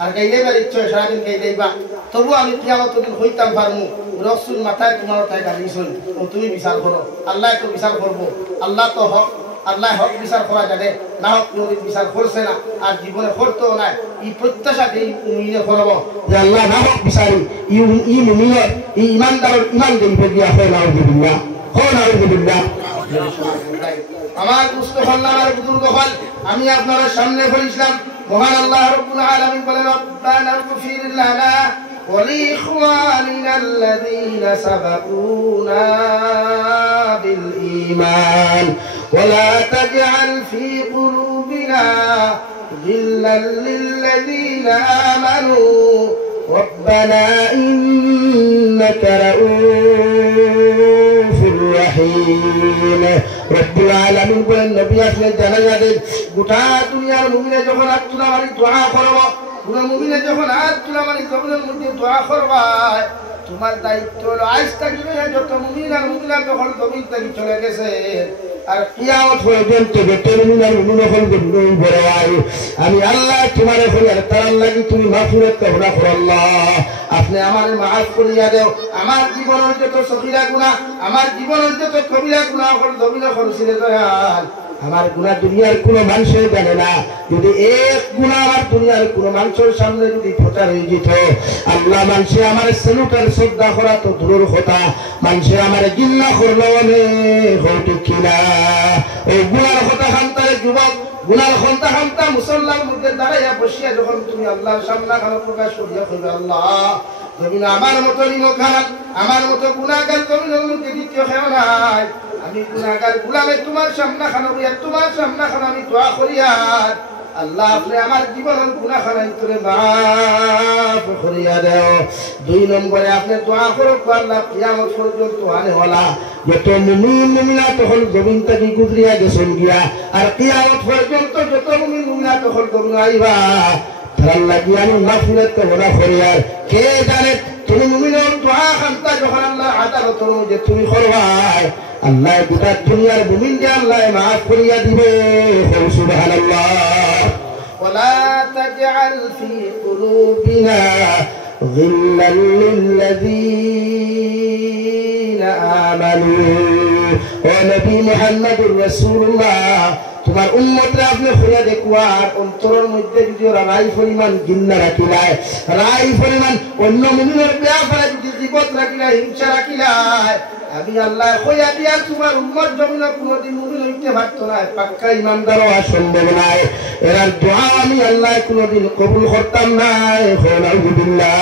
আর গাইলে বার ইচ্ছে সারাদিন গাইলেই বা তবু আমি কিয়ামত দিন হইতাম পারমু রসুল মাথায় তোমার তাই গাড়িছই ও তুমি বিচার করো আল্লাহ তো বিচার করবো আল্লাহ তো হক আল্লাহ হক বিচার করা যাবে না হক কোনোদিন বিচার করছে না আর জীবনে করতেও নাই এই প্রত্যাশা এই মুমিনে করব যে আল্লাহ না হক বিচারি ই মুমিনের এই ইমানদারের ইমান দেব দিয়া হয় নাউযুবিল্লাহ হয় নাউযুবিল্লাহ আমার মুস্তফাল্লাহ আমার বুজুর্গ হল আমি আপনাদের সামনে বলেছিলাম মহান আল্লাহ রাব্বুল আলামিন বলেন রব্বানা ইগফির লানা ওয়া লিইখওয়ানিনা আল্লাযীনা সাবাকুনা বিল ঈমান ওয়া লা তাজআল ফী কুলুবিনা গিল্লাল লিল্লাযীনা আমানু রব্বানা ইন্নাকা রাউফুর রহিম রব্বুল আলামিন বলেন নবী আপনি জানাইয়া দেন গোটা দুনিয়ার মুমিনে যখন আত্মা মারি দোয়া করব পুরো মুমিনে যখন আত্মা মারি কবরের মধ্যে দোয়া করবা তোমার দায়িত্ব হলো আজ থাকবে যত মুমিন আর মুমিনা তখন জমিন থেকে চলে গেছে আর কিয়ামত পর্যন্ত যত মুমিন আর মুমিনা হল গবরই বড় আয়ু আমি আল্লাহ তোমার হইয়ার তার লাগি তুমি মাফিরত করো করো আল্লাহ আপনি আমারে মাফ করিয়া দাও আমার জীবনের যত সগীরা গুনাহ আমার জীবনের যত কবিরা গুনাহ হল জমিনে করছিলে দয়াল আমার গুনাহ দুনিয়ার কোনো মানুষের জানে না যদি এক গুনাহ আমার দুনিয়ার কোনো মানুষের সামনে যদি প্রচার হয়ে যেত আল্লাহ মানুষে আমার সেলুটার শ্রদ্ধা করা তো দূরের কথা মানুষে আমার গিল্লা করলো হয়তো কিনা ওই গুনার কথা খান্তারে যুবক গুনার খন্তা খান্তা মুসল্লার মধ্যে দাঁড়াইয়া বসিয়া যখন তুমি আল্লাহর সামনে খানা প্রকাশ করিয়া কইবে আল্লাহ তুমি আমার মতো নিমখানাত আমার মতো গুনাহগার জমিনের মধ্যে দ্বিতীয় কেউ নাই আমি গুনাহগার গুলামে তোমার সামনে খানা হইয়া তোমার সামনে খানা আমি দোয়া করিয়া আল্লাহ আপনি আমার জীবনের গুনাহ খানাই তোরে মাফ করিয়া দাও দুই নম্বরে আপনি দোয়া করো আল্লাহ কিয়ামত পর্যন্ত আনে ওয়ালা যত মুমিন মুমিনা তখন জমিন থেকে গুজরিয়া গেছেন গিয়া আর কিয়ামত পর্যন্ত যত মুমিন মুমিনা তখন করুন আইবা আল্লাহ কি আমি মাফিরত করব না ফরিয়ার কে জানে তুমি মুমিনের দোয়া খান্তা যখন আল্লাহ আদালতের মধ্যে তুমি করবাই আল্লাহ গোটা দুনিয়ার মুমিন যে আল্লাহ মাফ করিয়া দিবে সুবহানাল্লাহ ওয়ালা তাজআল ফি কুলুবিনা গিল্লাল লিল্লাযীনা আমানু ও নবী মুহাম্মদুর রাসূলুল্লাহ তোমার উম্মতরা আপনি হইয়া দেখুয়ার অন্তরের মধ্যে যদি ওরা রাই পরিমাণ গিন্না রাখিলায় রাই পরিমাণ অন্য মুমিনের ব্যাপারে যদি জীবত রাখিলায় হিংসা রাখিলায় আমি আল্লাহ হইয়া দিয়া তোমার উম্মত জমিনে কোনোদিন মুমিন হইতে পারতো না পাক্কা ইমানদার হওয়া সম্ভব নাই এরার দোয়া আমি আল্লাহ কোনোদিন কবুল করতাম না আলহামদুলিল্লাহ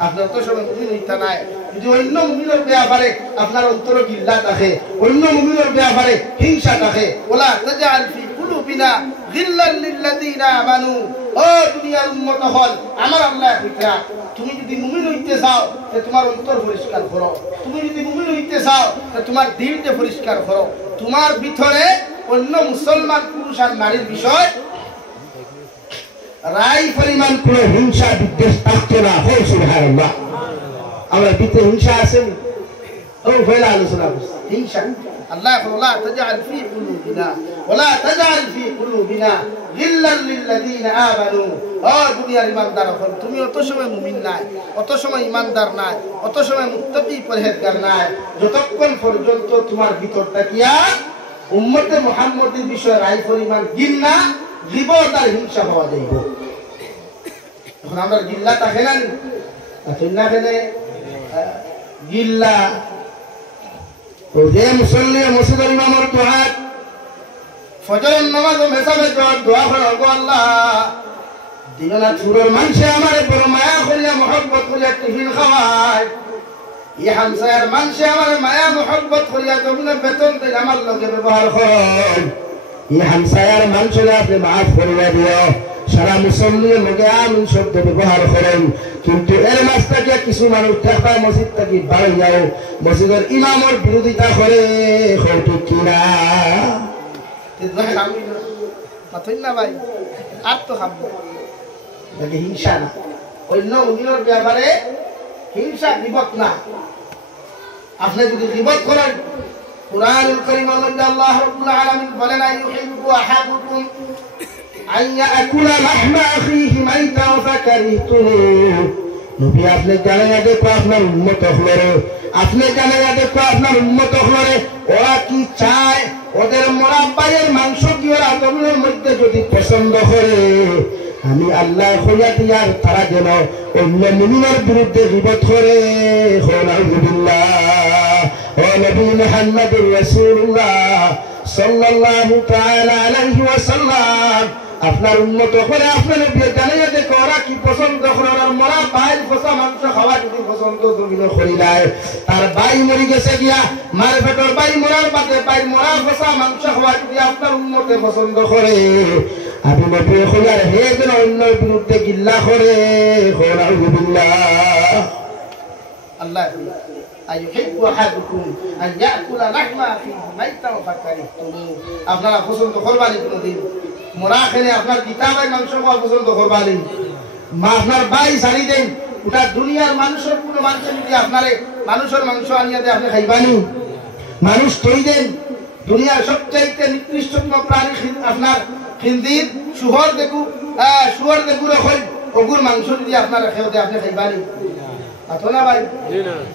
আপনার তো সবাই মুমিন হইতা নাই যদি অন্য মুমিনের ব্যাপারে আপনার অন্তর গিল্লা থাকে অন্য মুমিনের ব্যাপারে হিংসা থাকে ওলা তাজআল ফি কুলুবিনা গিল্লাল লিল্লাযীনা আমানু ও দুনিয়ার উম্মত হল আমার আল্লাহ কইতা তুমি যদি মুমিন হইতে চাও তাহলে তোমার অন্তর পরিষ্কার করো তুমি যদি মুমিন হইতে চাও তাহলে তোমার দিলকে পরিষ্কার করো তোমার ভিতরে অন্য মুসলমান পুরুষ আর নারীর বিষয় রাই পরিমাণ কোনো হিংসা বিদ্বেষ থাকতো না হয় সুবহানাল্লাহ আমরা ভিতরে হিংসা আছে ও ফেলা আলোচনা করছি হিংসা আল্লাহ ওয়ালা তাজআল ফি কুলুবিনা ওয়ালা তাজআল ফি কুলুবিনা গিল্লাল লিল্লাযীনা আমানু ও দুনিয়ার ইমানদার হল তুমি অত সময় মুমিন নাই অত সময় ইমানদার নাই অত সময় মুত্তাকি পরহেজগার নাই যতক্ষণ পর্যন্ত তোমার ভিতরটা কিয়া উম্মতে মুহাম্মদের বিষয়ে রাই পরিমাণ গিল্লা গীবত আর হিংসা হওয়া যাইব এখন আমরা গিল্লা থাকে না না কেনে গিল্লা ও যে মুসল্লি মসজিদের ইমামের দোয়া ফজরের নামাজ ও মেসাবের দোয়া করে আল্লাহ দিনা চুরের মানুষে আমার বড় মায়া করিয়া মহব্বত করিয়া টিফিন খাওয়ায় ই হামসায়ার মানুষে আমার মায়া মহব্বত করিয়া জমিনে বেতন দিয়ে আমার লগে ব্যবহার হয় ই হামসায়ার মানুষের আপনি মাফ করিয়া দিও সারা মুসল্লির লগে আমিন শব্দ ব্যবহার করেন কিন্তু এর মাঝটাকে কিছু মানুষ দেখা মসজিদ থেকে বাড়ি যাও মসজিদের ইমামের বিরোধিতা করে ঠিক কিনা না ভাই আর তো খাবো হিংসা না অন্য মুমিনের ব্যাপারে হিংসা গীবত না আপনি যদি গীবত করেন কুরআনুল কারীমের মধ্যে আল্লাহ রাব্বুল আলামিন বলেন আইয়ুহিব্বু আহাদুকুম আন ইয়াকুলা লাহমা আখিহি মাইতান ফাকারিহতুমু নবী আপনি জানেন দেখো আপনার উম্মত হলো আপনি জানেন দেখো আপনার উম্মত হলো ওরা কি চায় ওদের মরা পায়ের মাংস কি ওরা তোমার মধ্যে যদি পছন্দ করে আমি আল্লাহ হইয়া দিয়ার তারা যেন অন্য মুমিনের বিরুদ্ধে গীবত করে আলহামদুলিল্লাহ ও নবী মুহাম্মদুর রাসূলুল্লাহ সাল্লাল্লাহু তাআলা আলাইহি ওয়াসাল্লাম আপনার উন্নত করে আপনার বিয়ে জানিয়ে দেখো ওরা কি পছন্দ করে ওরা মরা বাইর ফসা মাংস খাওয়া যদি পছন্দ জমিন করিলায় তার বাই মরি গেছে গিয়া মার পেটর বাই মরার বাদে বাই মরা ফসা মাংস খাওয়া যদি আপনার উন্নতে পছন্দ করে আমি নবী খোলার হে যেন অন্য বিরুদ্ধে গিল্লা করে আলহামদুলিল্লাহ আল্লাহ আইয়ুহিব্বু আহাদুকুম আন ইয়াকুলা লাহমা আখিহি মাইতান ফাকারিহতুমু আপনারা পছন্দ করবানি কোনদিন মোরা খেলে আপনার কিতাবের মাংস খাওয়া পছন্দ করবানি মা আপনার বাই ছাড়ি দেন ওটা দুনিয়ার মানুষের কোনো মানুষের যদি আপনারে মানুষের মাংস আনিয়া দেয় আপনি খাইবানি মানুষ তৈ দেন দুনিয়ার সবচাইতে নিকৃষ্টতম প্রাণী আপনার খিনজির শুয়োর দেখু শুয়োর দেখু রকম ওগুর মাংস যদি আপনারা খেয়ে দেয় আপনি খাইবানি আতনা ভাই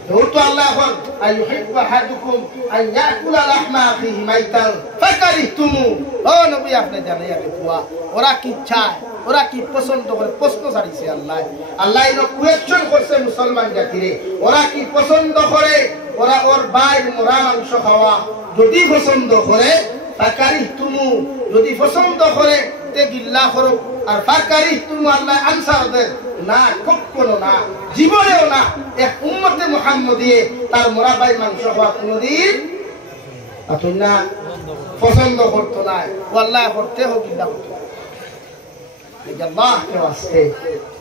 তো আল্লাহ এখন আইয়ুহিব্বু আহাদুকুম আন ইয়াকুলা লাহমা আখিহি মাইতান ফাকারিহতুমু ও নবী আপনি জানেন দেখুয়া ওরা কি চায় ওরা কি পছন্দ করে প্রশ্ন ছাড়িছে আল্লাহ আল্লাহ এর কোয়েশ্চন করছে মুসলমান জাতিরে ওরা কি পছন্দ করে ওরা ওর বাইর মোরা মাংস খাওয়া যদি পছন্দ করে ফাকারিহতুমু যদি পছন্দ করে তে গিল্লা করো আর ফাকারিহতুমু আল্লাহ আনসার দেন না কখনো না জীবনেও না এক উম্মতে মুহাম্মদিয়ে তার মোরা বাইর মাংস খাওয়া কোনদিন আপনি না পছন্দ করতো না আল্লাহ করতে হোক গিল্লা করতে আল্লাহ কে ওয়াস্তে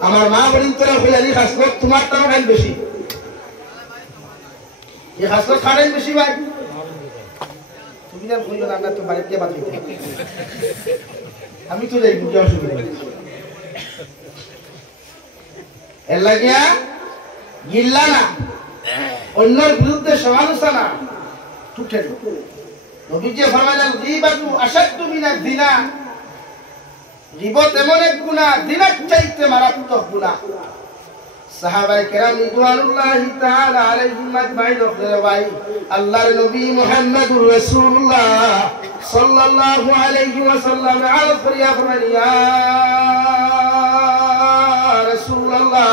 আমার মা বলেন তোরা হইয়ালি খাসলত তোমার টাকা খাই বেশি এই খাসলত খাই বেশি ভাই তুমি না কইও না তো বাড়িতে বাঁচিতে আমি তো যাই বুঝে অসুবিধা এর লাগিয়া গিল্লা না অন্যের বিরুদ্ধে সমালোচনা টুটে নবীজি ফরমালেন গীবাতু আশাদ্দু মিনাজ জিনা গীবত এমন এক গুনাহ জিনার চাইতে মারাত্মক গুনাহ সাহাবায়ে কেরাম রিদওয়ানুল্লাহি তাআলা আলাইহিম আজমাইন ভাই আল্লাহর নবী মুহাম্মদুর রাসূলুল্লাহ সাল্লাল্লাহু আলাইহি ওয়াসাল্লাম আরজ করিয়া ফরমালেন ইয়া রাসূলুল্লাহ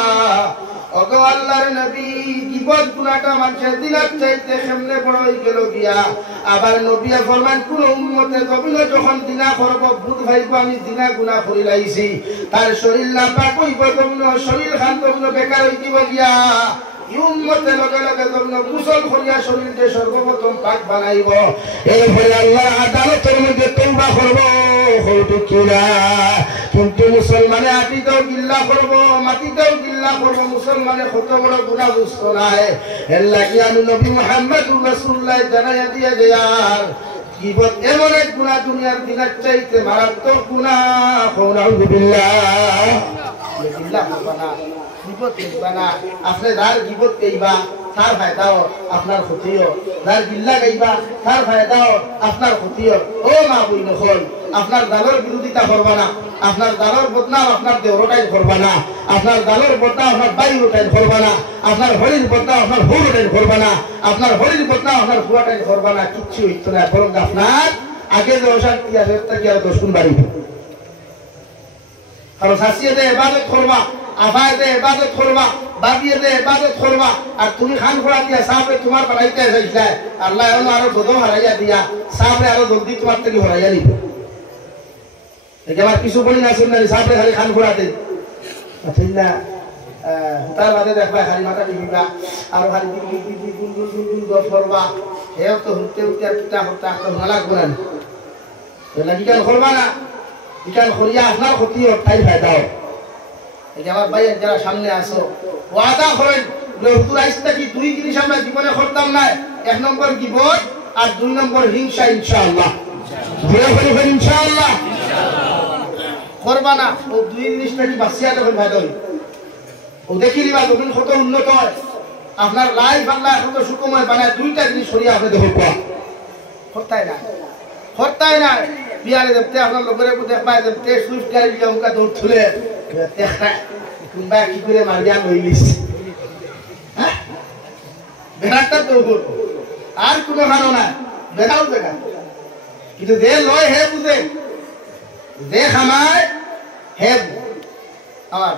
ওগো আল্লাহর নবী গীবত গুনাহটা মানুষের দিনার চাইতে কেমনে বড় হয়ে গেল গিয়া আবার নবী ফরমান কোন উম্মতে কবিলে যখন দিনা করব বুধ ভাইবো আমি দিনা গুনাহ করি লাইছি তার শরীর না পাক হইব তখন শরীর খান তখন বেকার হই দিব গিয়া উম্মতে লগে লগে তখন গোসল করিয়া শরীরকে সর্বপ্রথম পাক বানাইব এরপরে আল্লাহ আদালতের মধ্যে তওবা করব হয়তো কিনা কিন্তু মুসলমানে আটিতেও গিল্লা করব মাটিতেও গিল্লা করব মুসলমানে কত বড় গুনাহ বুঝতো নাই এর লাগি আমি নবী মুহাম্মদুর রাসূলুল্লাহ জানাইয়া দিয়া যার গীবত এমন এক গুনাহ দুনিয়ার দিনার চাইতে মারাত্মক গুনাহ আলহামদুলিল্লাহ গিল্লা করবা না গীবত করবা না আপনি যার গীবত কইবা তার ফায়দাও আপনার ক্ষতিও যার গিল্লা গাইবা তার ফায়দাও আপনার ক্ষতিও ও মা বই নখন আপনার দালর বিরোধিতা করবা না আপনার দালর বদনাম আপনার দেওরটাই করবা না আপনার দালর বদনাম আপনার বাইরটাই করবা না আপনার হরির বদনাম আপনার হুরটাই করবা না আপনার হরির বদনাম আপনার হুরাটাই করবা না কিচ্ছু হইতো না বরং আপনার আগে যে অশান্তি আছে তা কি আর 10 গুণ বাড়িবে কারণ শাসিয়েতে ইবাদত করবা আফায়েতে ইবাদত করবা বাবিয়েতে ইবাদত করবা আর তুমি খান খোলা দিয়া সাহাবে তোমার বানাইতে যাইছে আল্লাহ আরো দোদো হারাইয়া দিয়া সাহাবে আরো জলদি তোমার থেকে হারাইয়া নিবে একেবারে কিছু বলি না শুনলে সাহাবে খালি খান খোলা দেন ঠিক না তার বাদে দেখবা খালি মাথা দিবা আর খালি গুন দশ করবা হেও তো হতে হতে আর কিতা হতে একটা মালা করেন এলা কি কাল করবা না ইকাল করিয়া আপনার ক্ষতি তাই ফায়দাও এই যে আমার ভাই যারা সামনে আসো ওয়াদা করেন নতুন আইসটা কি দুই জিনিস আমরা জীবনে করতাম না এক নম্বর গীবত আর দুই নম্বর হিংসা ইনশাআল্লাহ ইনশাআল্লাহ করবা না ও দুই জিনিসটা কি বাঁচিয়া তখন ফায়দা হইব ও দেখি নিবা তখন কত উন্নত হয় আপনার লাইফ আল্লাহ কত সুখময় বানায় দুইটা জিনিস সরিয়া আপনি দেখো করতাই না বিয়ারে দেখতে আপনার লোকের দেখবাই দেখতে সুইফট গাড়ি দিয়ে উনকা দৌড় তুলে কিংবা কি করে মারিয়া লইলিস বেড়াটা দৌড় আর কোনো কারণ না বেড়াও দেখা কিন্তু যে লয় হে বুঝে যে খামায় হে আমার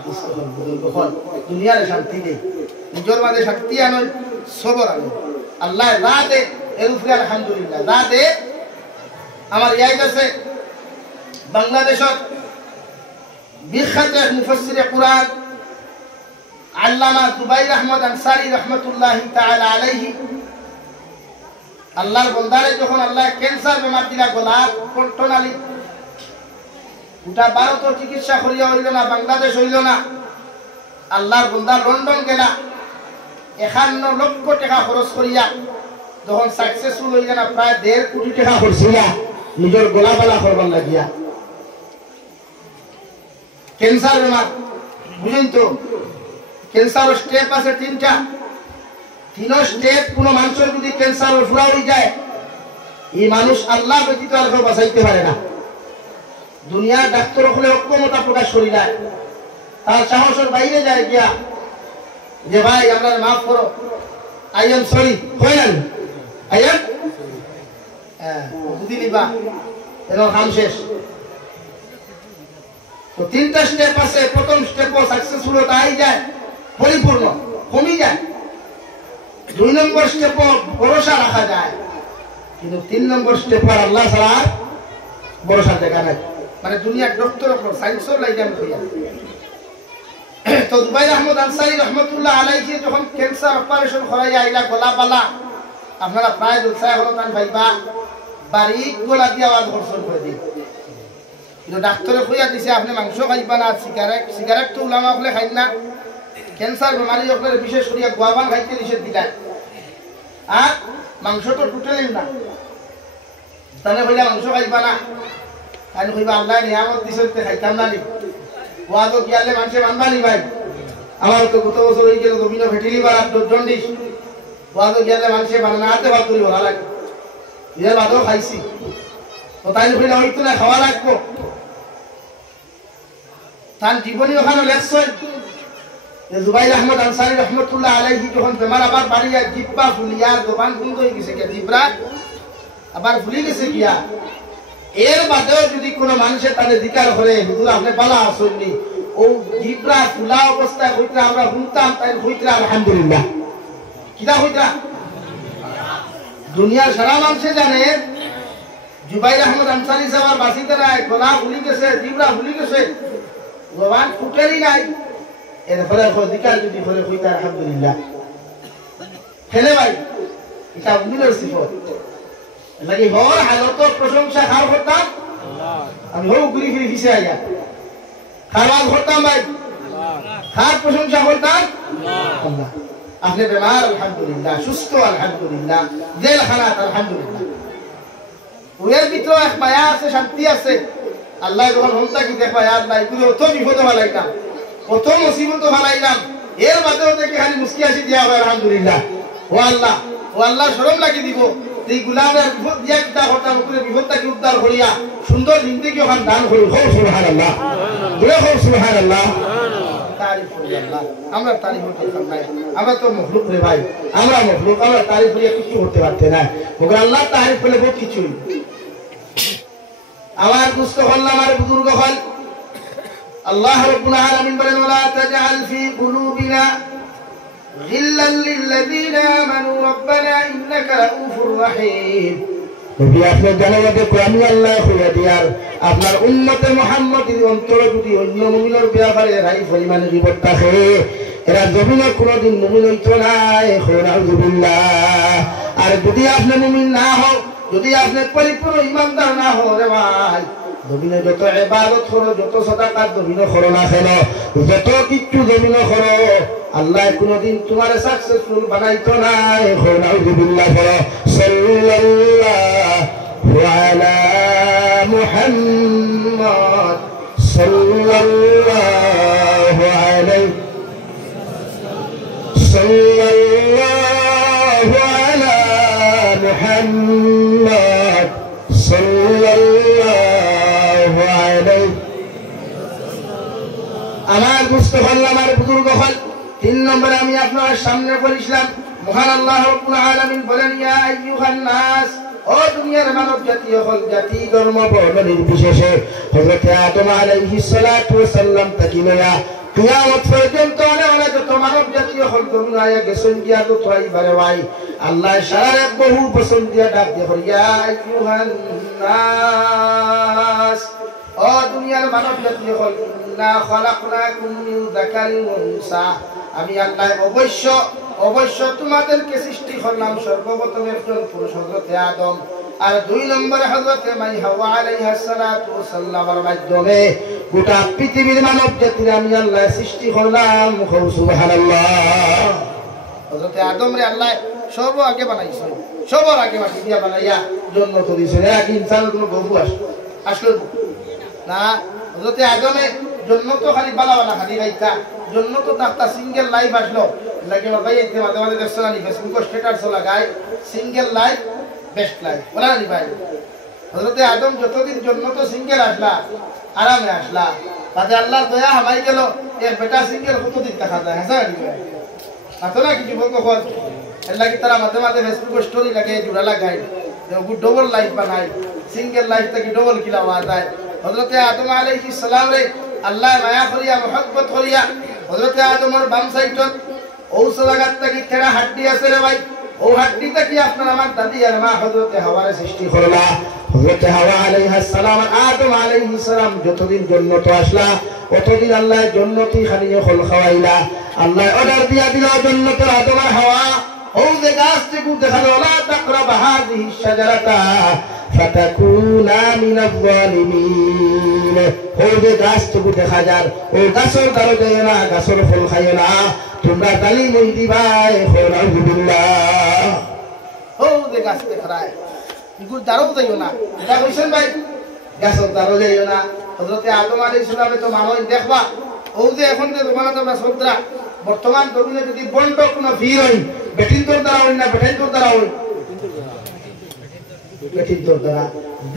দুনিয়ার শান্তি নেই নিজের মাঝে শক্তি আনো সবর আনো আল্লাহ রাতে এর উপরে আলহামদুলিল্লাহ রাতে আমার ইয়াই কাছে বাংলাদেশত বিখ্যাত মুফাসসিরে কুরআন আল্লামা জুবাইর আহমদ আনসারী রাহমাতুল্লাহি তাআলা আলাইহি আল্লাহর বন্দারে যখন আল্লাহ ক্যান্সার বেমার দিলা গলা কণ্ঠনালী গোটা ভারত চিকিৎসা করিয়া হইল না বাংলাদেশ হইল না আল্লাহর বন্দা লন্ডন গেলা 51 লক্ষ টাকা খরচ করিয়া যখন সাকসেসফুল হইল না প্রায় 1.5 কোটি টাকা খরচিয়া নিজের গলা বালা করবার লাগিয়া ক্যান্সার বেমার বুঝেন তো ক্যান্সার স্টেপ আছে 3টা 3 স্টেপ কোন মানুষের যদি ক্যান্সার ফুরা হয়ে যায় এই মানুষ আল্লাহ ব্যতীত আর কেউ বাঁচাইতে পারে না দুনিয়ার ডাক্তার হলে অক্ষমতা প্রকাশ করি না তার সাহসের বাইরে যায় গিয়া যে ভাই আমরা মাফ করো আই এম সরি হয় না আই এম বুঝি নিবা এর কাম শেষ তো 3টা স্টেপ আছে প্রথম স্টেপও সাকসেসফুল হতে আই যায় পরিপূর্ণ কমই যায় 2 নম্বর স্টেপও ভরসা রাখা যায় কিন্তু 3 নম্বর স্টেপ আর আল্লাহ ছাড়া ভরসা দেখা নাই মানে দুনিয়ার ডক্টর সায়েন্সের লাইনে আমি কইয়া তো জুবাইর আহমদ আনসারী রাহমাতুল্লাহ আলাইহি যখন ক্যান্সার অপারেশন করাইয়া আইলা গলা বালা আপনারা প্রায় দুসায় হলো তান ভাইবা বাড়ি গলা দিয়ে আওয়াজ বর্ষণ করে দিই কিন্তু ডাক্তারে কইয়া দিছে আপনি মাংস খাইবা না সিগারেট তো উলামা হলে খাই না ক্যান্সার বেমারি আপনার বিশেষ করিয়া গোয়াবান খাইতে নিষেধ দিলা আর মাংস তো টোটালি না তাহলে কইলা মাংস খাইবা না আমি কইবা আল্লাহ নিয়ামত দিছতে খাইতাম না নি ওয়াদো কিয়ালে মানুষে মানবা নি ভাই আমার তো গত বছর হই গেল রবিনা ফেটিলি বারাত জন্ডিস ওয়াদো কিয়ালে মানুষে বানাতে বাদ করি ভালো লাগে এর বাদও খাইছি তো তাই কইলা হইতো না খাওয়া লাগবো তার জীবনী ওখানে লেখছেন যে জুবাইর আহমদ আনসারী রাহমাতুল্লাহ আলাইহি যখন বেমার আবার বাড়িয়া জিব্বা ফুলিয়া জবান বন্ধ হয়ে গেছে কে জিব্রা আবার ফুলি গেছে কিয়া এর বাদেও যদি কোনো মানুষের তাদের জিকার করে হুজুর আপনি বালা আসেননি ও জিব্রা ফুলা অবস্থায় হইতে আমরা শুনতাম তাই হইতে আলহামদুলিল্লাহ কিটা হইতা দুনিয়ার সারা মানুষে জানে জুবাইর আহমদ আনসারী সাহেব বাসিতে নাই গলা ফুলি গেছে জিব্রা ফুলি গেছে জবান ফুটেরই নাই এর ফলে জিকার যদি করে হইতে আলহামদুলিল্লাহ খেলে ভাই এটা উমিনের সিফত লাগি হর হালত প্রশংসা খার করতাম আমি হো ঘুরি ফিরি ফিসে আইয়া খাওয়াল করতাম ভাই খার প্রশংসা করতাম আল্লাহ আপনি বেমার আলহামদুলিল্লাহ সুস্থ আলহামদুলিল্লাহ জেল খানাত আলহামদুলিল্লাহ ওর ভিতরে এক মায়া আছে শান্তি আছে আল্লাহ যখন হন্তা কি দেখবা আল্লাহ এগুলো অত বিপদ ভালাইতাম কত মুসিবত ভালাইলাম এর বাদেও দেখে খালি মুস্কি আসি দিয়া হয় আলহামদুলিল্লাহ ও আল্লাহ শরম লাগি দিব এই গুলামের বিপদ দিয়া কিতা করতাম করে বিপদটাকে উদ্ধার করিয়া সুন্দর জিন্দেগি ওখান দান করি হো সুবহানাল্লাহ বলে হো সুবহানাল্লাহ তারিফ করি আল্লাহ আমরা তারিফ করতাম ভাই আমরা তো মখলুক রে ভাই আমরা মখলুক আমরা তারিফ করিয়া কিছু করতে পারতে না মগর আল্লাহ তারিফ করলে বহুত কিছুই আমার দুস্থ হল আমার বুজুর্গ হল আল্লাহ রাব্বুল আলামিন বলেন ওয়ালা তাজআল ফি কুলুবিনা غلا للذين آمنوا ربنا إنك رؤوف رحيم নবী আপনি জানাতে কোরআন আল্লাহ খুলে দিয়ার আপনার উম্মতে মুহাম্মদের অন্তরে যদি অন্য মুমিনের ব্যাপারে রাই পরিমাণে বিপদ থাকে এরা জমিনে কোনোদিন মুমিন হইতো না আউযুবিল্লাহ আর যদি আপনি মুমিন না হও যদি আপনি পরিপূর্ণ ঈমানদার না হও রে ভাই জমিনে যত ইবাদত করো যত সাদাকা জমিনে করো না কেন যত কিছু জমিনে করো আল্লাহ কোনদিন তোমারে সাকসেসফুল বানাইতো না আউযুবিল্লাহ করো সাল্লাল্লাহু আলা মুহাম্মদ সাল্লাল্লাহু আলাইহি সাল্লাল্লাহু আলা মুহাম্মদ সাল্লাল্লাহু আলাইহি। আমার মুস্তফা আমার বুজুর্গ হল 3 নম্বরে আমি আপনার সামনে বলেছিলাম মহান আল্লাহ রাব্বুল আলামিন বলেন ইয়া আইয়ুহান নাস, ও দুনিয়ার মানব জাতি হল জাতি ধর্ম বর্ণ নির্বিশেষে হযরত আদম আলাইহিস সালাতু ওয়াস সালাম থেকে নিয়া কিয়ামত পর্যন্ত অনেক যত মানব জাতি হল দুনিয়ায় গেছেন গিয়া তো তাইবারে ভাই আল্লাহ সারা বহু বছর দিয়া ডাক দিয়ে ইয়া আইয়ুহান নাস, ও দুনিয়ার মানব জাতি হল ইন্না খালাকনাকুম মিন যাকারিন ওয়া উনসা, আমি আল্লাহ অবশ্য তোমাদেরকে সৃষ্টি করলাম সর্বপ্রথম একজন পুরুষ হযরত আদম, আর 2 নম্বরে হযরত মাই হাওয়া আলাইহিস সালাতু ওয়াস সালামের মাধ্যমে গোটা পৃথিবীর মানব জাতির আমি আল্লাহ সৃষ্টি করলাম। সুবহানাল্লাহ। হযরত আদম রে আল্লাহ সব আগে বানাইছে, সবার আগে মাটি দিয়া বানাইয়া জন্নত দিয়েছে। এক ইনসান কোনো গবু আসলো না। হযরত আদমে জন্নত খালি বালা খালি রাইতা, জন্নত তাকতা সিঙ্গেল লাইফ আসলো লাগে ভাই এই মাঝে মাঝে দেখছ না ফেসবুক স্ট্যাটাস লাগায় সিঙ্গেল লাইফ বেস্ট লাইফ বলা নি ভাই। হযরত আদম যতদিন জন্নত সিঙ্গেল আসলা আরামে আসলা, তাতে আল্লাহ দয়া হামাই গেল এর বেটা সিঙ্গেল কতদিন দেখা যায় হ্যাঁ না তো না কিছু বলবো খোঁজ এর লাগে তারা মাঝে মাঝে ফেসবুক স্টোরি লাগে জোড়া লাগায় ডবল লাইফ বানায়, সিঙ্গেল লাইফ থেকে ডবল কিলা হওয়া যায়। হযরত আদম আলাইহিস সালাম রে আল্লাহ মায়া করিয়া মহব্বত করিয়া হযরত আদমের বাম সাইডত ঔষ লাগাত থেকে কেড়া হাড্ডি আছে রে ভাই, ও হাড্ডিটা কি আপনার আমার দাদি আর মা হযরত হাওয়ারে সৃষ্টি করলা। হযরত হাওয়া আলাইহিস সালাম আর আদম আলাইহিস সালাম যতদিন জন্নত আসলা ততদিন আল্লাহ জন্নতি খালিয়ে খল খাওয়াইলা। আল্লাহ অর্ডার দিয়া দিল জন্নত আদম আর হাওয়া ও যে গাছ থেকে দেখালো লা তাকরাবা হাযিহিস শাজারাতা ফাতাকুনা মিনাজ জালিমিন, ও যে গাছ থেকে দেখা যার ও গাছের দ্বারা যায় না, গাছের ফল খাইও না, তোমরা জালিম হই দিবাই। আলহামদুলিল্লাহ। ও যে গাছ দেখায় ইগুর দ্বারাও যাইও না, এটা কইছেন ভাই গাছের দ্বারা যাইও না। হযরত আদম আলাইহিস সালামে তো মানুষ দেখবা ও যে এখন যে তোমার তোমরা সন্ত্রা বর্তমান জমিনে যদি বন্ড কোনো ভিড় হই বেটিন তোর দ্বারা হই না বেটাই তোর দ্বারা হই বেটিন তোর দ্বারা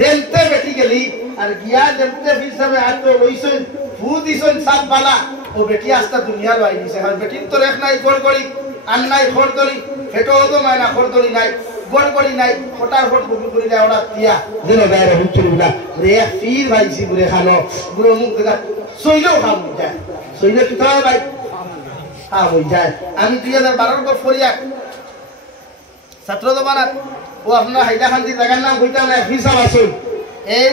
দেলতে বেটি গেলি আর গিয়া দেলতে ফির সবে আজ তো ওইসন ফু দিছন সাত বালা ও বেটি আস্তা দুনিয়া লই দিছে। আর বেটিন তোর এক নাই গড়গড়ি আন নাই খড়দড়ি ফেটো তো মায়না খড়দড়ি নাই গড়গড়ি নাই ফটার ফট বুকুর করি যায় ওরা দিয়া যেন বাইরে হুচুরি না রে ফির ভাইছি বুড়ে খানো বুড়ো মুখ দেখা সইলেও খাম যায় সইলে কি তো ভাই খাম হই যায়। আমি 2012 বছর ফরিয়া ছাত্র জমানাত ও আপনার হাইলাকান্দি জায়গার নাম কইতা না হিসাব আসুন এই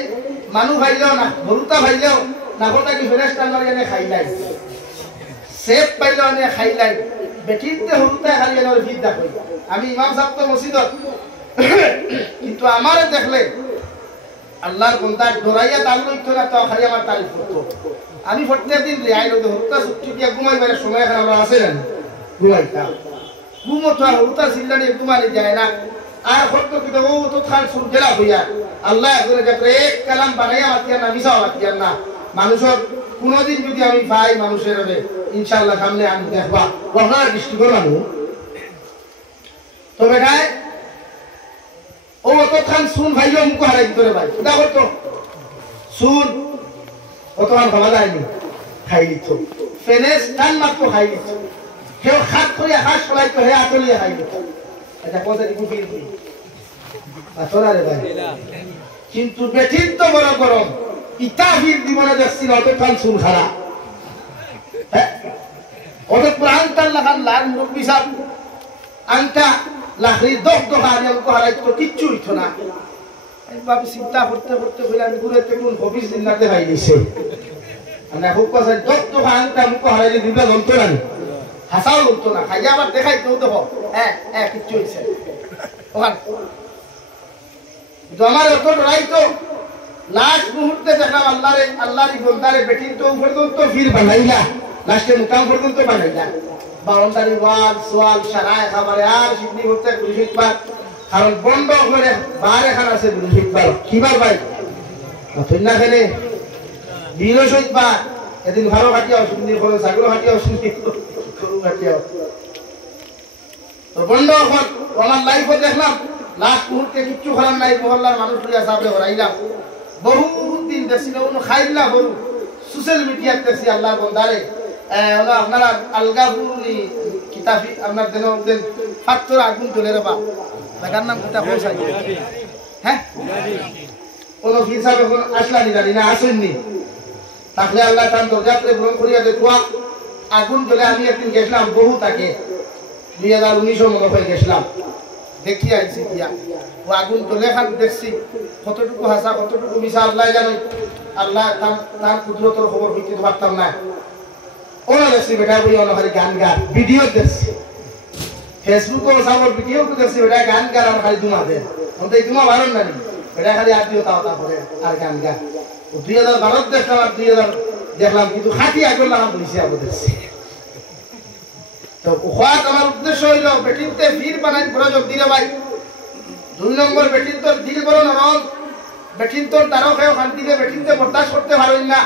মানুষ ভাইলেও না গরুতা ভাইলেও না কোনটা কি ফেরেশ টান্নার এনে খাইলাই সেফ পাইলেও এনে খাইলাই বেটিতে হরুতা খালি এনে ভিড় দেখো। আমি ইমাম সাহেব তো মসজিদত কিন্তু আমারে দেখলে আল্লাহর বান্দা ডরাইয়া দাল লইতো না তো খালি আমার তারিফ করতো। আমি প্রত্যেকদিন রেয়াই লইতো হরুতা ছুটি দিয়া ঘুমাইবার সময় এখন আমরা আছে না ঘুমাইতাম ঘুমতো আর হরুতা সিল্লানি ঘুমানি যায় না আর ফটো কি তো তো খান সুরজেলা হইয়া আল্লাহ একজনের কাছে এক কালাম বানাইয়া মাতিয়া না মিশাও মাতিয়া না। মানুষের কোনদিন যদি আমি পাই মানুষের হবে ইনশাআল্লাহ সামনে আমি দেখবা আপনার দৃষ্টিকোণ মানুষ তো বেটায় ও অত খান শুন ভাইও মুখ হারাই দিতে ভাই এটা করতো শুন অত খান ভাবা যায়নি খাই দিত ফেনেস টান মাত্র খাই দিত কেউ খাট করিয়া হাঁস ফলাইতো হে আতলিয়া খাই দিত এটা কথা দিবি ফিরবি আসলে রে ভাই কিন্তু বেঠিন তো বড় গরম ইতা ফির জীবনে দেখছি অত খান শুন খারা অত প্রাণ টান লাগান লাল মুরব্বী সাহেব আংটা লাখরি দশ দোকা আমি হারাইতো কিচ্ছু হইতো না। ভাবি চিন্তা করতে করতে বলে আমি ঘুরেতে কোন অফিস দিনাতে ভাই দিছে মানে খুব কথা দশ দোকা আংটা মুখ হারাইলে দিনটা জ্বলতো না হাসাও জ্বলতো না খাইয়া আবার দেখাই কেউ দেখো হ্যাঁ কিচ্ছু হয়েছে ওখান আমার অত ডরাইতো লাস্ট মুহূর্তে দেখলাম আল্লাহর বন্দারে বেটির তো পর্যন্ত ফির বানাইলা লাস্টে মুকাম পর্যন্ত বানাইলা বাউন্ডারি ওয়াল সোয়াল সারায় খাবারে আর সিডনি করতে বৃহস্পতিবার কারণ বন্ধ করে বার এখান আছে বৃহস্পতিবার কিবার ভাই না খেলে বৃহস্পতিবার এদিন ভালো কাটিয়াও সিডনি করে সাগর কাটিয়াও সিডনি গরু কাটিয়াও তো বন্ধ এখন আমার লাইফে দেখলাম লাস্ট মুহূর্তে কিচ্ছু করার নাই মহল্লার মানুষ লইয়া সামনে হরাইলাম বহুত দিন দেখছি না কোনো খাইলা বলু সোশ্যাল মিডিয়াত দেখছি আল্লাহ বন্দারে আপনারা আলগাপুরি কিতাবি আপনার দেন ফাত্তর আগুন জ্বলে রেবা জায়গার নাম কিতাব পৌঁছাই হ্যাঁ কোনো ফির সাহেব এখন আসলানি জানি না আসেননি তাহলে আল্লাহ তার দরজাতে গ্রহণ করিয়া দেখুয়া আগুন জ্বলে আমি একদিন গেছিলাম বহু তাকে 2019 মনে হয়ে গেছিলাম দেখি আইছি দিয়া ও আগুন জ্বলে খান দেখছি কতটুকু হাসা কতটুকু মিশা আল্লাহ জানে আল্লাহ তার কুদরতের খবর হইতে পারতাম না ওরা দেখছি বেটা বই অনহারি গান গা ভিডিও দেখছি ফেসবুকে সামর ভিডিও দেখছি বেটা গান গার আর খালি দুমা দে অন্ত এই দুমা বারণ না বেটা খালি আত্মীয় তাওতা করে আর গান গা 2012 দেখলাম আর 2000 দেখলাম কিন্তু খাটি আগুন লাগা বইছি আবু দেখছি তো ওখাত আমার উদ্দেশ্য হইল বেটিতে বীর বানাই প্রয়োজন দিলে ভাই 2 নম্বর বেটিন তোর দিল বড় নরম বেটিন তোর দারকে শান্তিতে বেটিতে বরদাস্ত করতে পারেন না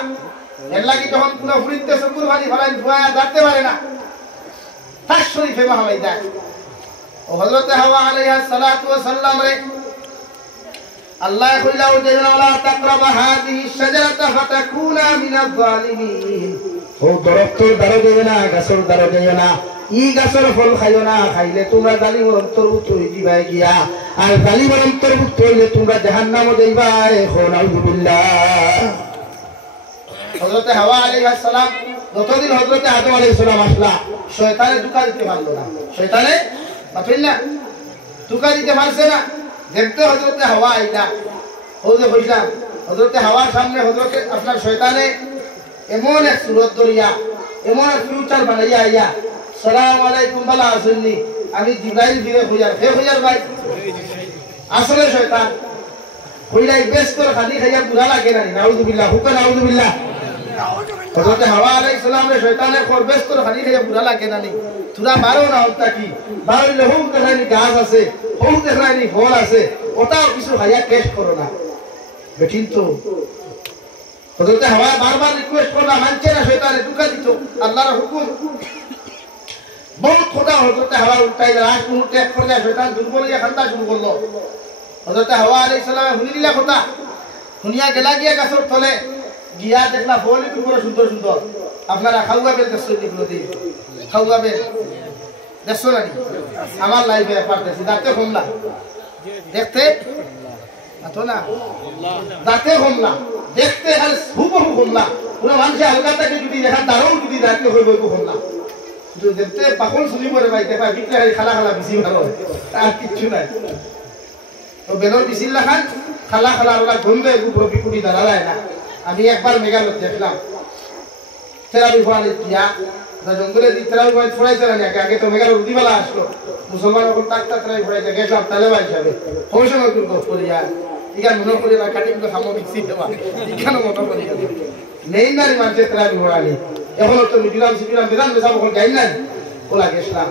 এর লাগি তখন পুরো ফুরিতে সকুর ভাজি ফলাই ধোয়া দাঁড়তে পারে না তার শরীফে মাহাই যায় ও হযরত হাওয়া আলাইহিস সালাতু ওয়াস সালাম রে আল্লাহ কইলা ও যেন লা তাকরাবা হাদিহি শাজারাতা ফাতাকুনা মিনাজ জালিমিন ও দরক্তর দারো দেবে না গাছর দারো দেবে না ই গাছর ফল খাইও না খাইলে তোমরা জালিমের অন্তর্ভুক্ত হয়ে যাবে গিয়া আর জালিমের অন্তর্ভুক্ত হইলে তোমরা জাহান্নামে যাইবা এখন আউযুবিল্লাহ হযরত হাওয়া আলাইহিস সালাম যতদিন হযরত আদম আলাইহিস সালাম আসলা শয়তানে ধোঁকা দিতে পারলো না শয়তানে পারল না ধোঁকা দিতে পারছে না দেখতে হযরত হাওয়া আইলা ও যে কইলাম হযরত হাওয়ার সামনে হযরত আপনার শয়তানে এমন এক সুরত দরিয়া এমন এক ফিউচার বানাইয়া আইয়া সালাম আলাইকুম বালা আসুননি আমি জিবরাইল ফিরে হইয়ার ভাই আসলে শয়তান কইলাই বেশ করে খালি খাইয়া বুড়া লাগে না নাউযুবিল্লাহ হুকা নাউযুবিল্লাহ হযরত হাওয়া আলাইহিস সালামের শয়তানের খর বেশ করে খালি খাইয়া বুড়া লাগে না তোরা মারো না ওটা কি বারলে হুম দেখানি গাছ আছে হুম দেখানি ফল আছে ওটাও কিছু খাইয়া টেস্ট করো না বেঠিন তো হযরত হাওয়া বারবার রিকোয়েস্ট করলা মানছে না শয়তানে ধোঁকা দিত আল্লাহর হুকুম বহুত খোদা হযরত হাওয়া উল্টাই লাস্ট মুহূর্তে এক পর্যায়ে শয়তান দুর্বল হইয়া খান্তা শুরু করলো হযরত হাওয়া আলাইহিস সালাম শুনিলা কথা শুনিয়া গেলা গিয়া গাছর তলে গিয়া দেখলা ফল কি বড় সুন্দর সুন্দর আপনারা খাওয়াবে দেখছো নিগুলো দি খাওয়াবে দেখছো না আমার লাইফে পারতেছি দাঁতে কমলা দেখতে আতো না দাঁতে কমলা দেখতে আর হুবহু কমলা পুরো মানুষ হালকাটাকে যদি দেখা তারও যদি দাঁতে হইব কমলা তো দেখতে পাগল শুনি পড়ে ভাই দেখা ভিতরে খালা খালা বেশি ভালো আর কিছু নাই তো বেলর বিশিল লাখান খালা খালা ওরা গন্ধে উপরে বিকুটি দাঁড়ায় না আমি একবার মেঘালয় দেখলাম তেরাবি ফোয়ানি দিয়া জঙ্গলে দি তেরাবি ফোয়ানি ফোড়াইছে না আগে তো মেঘালয় রুদিবেলা আসলো মুসলমান ওখানে তাকতা তেরাবি ফোড়াইছে গেছিলাম তালেবা হিসাবে অবশ্য নতুন করি আর এখানে মনে করি না কাটি কিন্তু সামনে মিক্সি দেওয়া এখানে মনে করি নেই না মানছে তেরাবি ফোড়ানি এখন তো মিডিলাম সিডিলাম বেদান বেসাব ওখানে যাই নাই ওলা গেছিলাম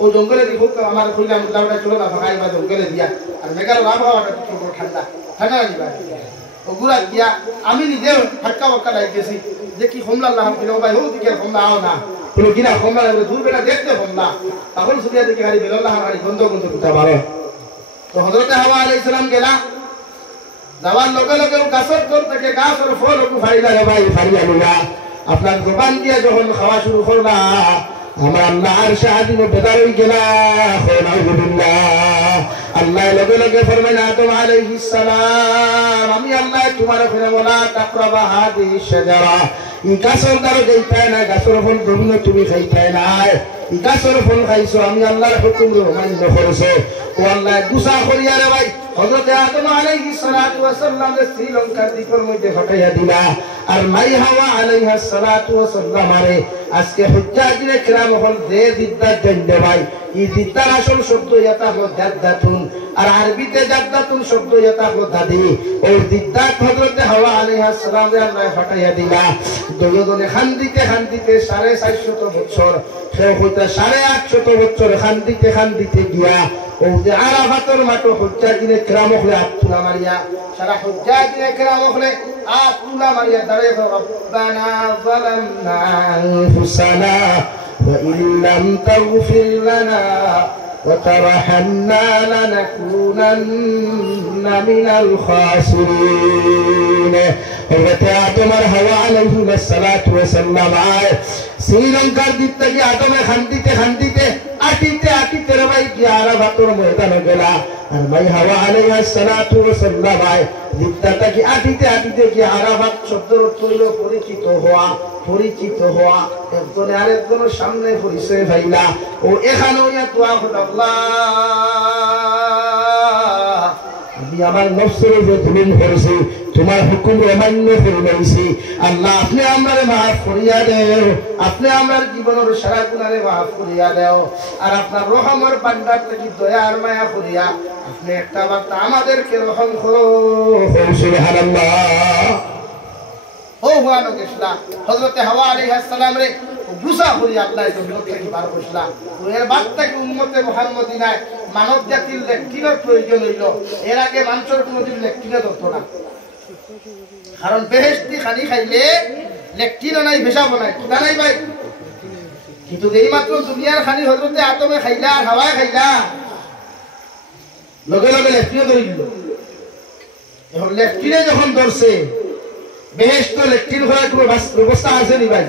ও জঙ্গলে দি খুব আমার খুললাম লাউটা চলো না ফাঁকাই বা জঙ্গলে দিয়া আর মেঘালয় আবহাওয়াটা খুব ঠান্ডা ঠান্ডা নিবা ওগুলা গিয়া আমি নিজে হাক্কা বাক্কা লাগতেছি যে কি হোমলা আল্লাহ কইলো ভাই হো দিকে হোমলা আও না বলে কিনা হোমলা লাগে দূর বেটা দেখতে হোমলা তখন সুবিয়া দেখি গাড়ি বেলাল্লাহ গাড়ি গন্ধ গন্ধ কুতা বারে তো হযরত হাওয়া আলাইহিস সালাম গেলা যাওয়ার লগে লগে গাছর তোর থেকে গাছর ফল ওকে ফাইলা রে ভাই ফাইলা লুলা আপনার জবান দিয়ে যখন খাওয়া শুরু করলা আমার আল্লাহ আর শাহাদিন বেদার হই গেলা নাউযুবিল্লাহ আল্লাহ লগে লগে ফরমাইলেন আদম আলাইহিস সালাম আমি আল্লাহ তোমার ফিরে বলা তাকরাবা হাদিস শাজারা ই গাছর দ্বারা যাইতাই না গাছর ফল তুমি খাইতাই না ই গাছর ফল খাইছো আমি আল্লাহর হুকুম মান্য করেছো ও আল্লাহ গুসা করিয়া রে ভাই হযরত আদম আলাইহিস সালাতু ওয়াস সালাম শ্রীলঙ্কার দ্বীপের মধ্যে ফাটাইয়া দিলা আর মাই হাওয়া আলাইহিস সালাতু ওয়াস সালাম আরে আজকে হুজ্জাজিরে কিরাম হল যে দিদাত জন্দে ভাই এই দিদার আসল শব্দ এটা হলো দাদাতুন আর আরবিতে দাদাতুন শব্দ এটা হলো দাদি ওই দিদাত হযরত হাওয়া আলাইহিস সালাম রে আল্লাহ ফাটাইয়া দিলা দুজনে খান্দিতে 450 বছর সে হইতা 850 বছর খান্দিতে গিয়া ও যে আরাফাতের মাঠে হুজ্জাজিরে কিরাম হলে আতুলা মারিয়া সারা হুজ্জাজিরে কিরাম হলে আতুলা মারিয়া দাঁড়িয়ে রব্বানা যালামনা আনফুসানা ওয়া ইল্লাম তাগফির লানা وترحمنا لنكونن من الخاسرين حضرت آدم اور حوا علیہ السلام آئے শ্রীলঙ্কার দিক থেকে আদমে খান্দিতে খান্দিতে আটিতে ভাই কি আরাফাতের ময়দানে গেলা আর ভাই হাওয়া আলাইহিস সালাতু ওয়াস সালাম আয় দিকটা কি আটিতে কি আরাফাত শব্দের অর্থ হলো পরিচিত হওয়া একজনে আরেকজনের সামনে পরিচয় পাইলা ও এখানেও ইয়া দোয়া করো আল্লাহ আমি আমার নফসের যে জুলুম করেছি তোমার হুকুম অমান্য ফরমাইছি আল্লাহ আপনি আমারে মাফ করিয়া দেও আপনি আমার জীবনের সারা গুনাহে মাফ করিয়া দেও আর আপনার রহমের ভান্ডার থেকে দয়া আর মায়া করিয়া আপনি একটা বার আমাদেরকে রহম করো সুবহানাল্লাহ ও হুয়ানো গেছলা হযরত হাওয়া আলাইহিস সালাম রে গুসা করিয়া আল্লাহ জমিন থেকে বার করছলা এর বাদ থেকে উম্মতে মুহাম্মদিনায় মানব জাতির লেখটিনের প্রয়োজন হইল এর আগে মানুষের কোনোদিন লেখটিনে ধরতো না কারণ বেহেশতি খানি খাইলে লেখটিনও নাই ভেসাবো নাই কিনা নাই ভাই কিন্তু এই মাত্র দুনিয়ার খানি হজরতে আতমে খাইলা আর হাওয়ায় খাইলা লগে লগে লেখটিনে ধরে দিল এখন লেখটিনে যখন ধরছে বেহেশত লেখটিন হওয়ার কোনো ব্যবস্থা আছে নি ভাই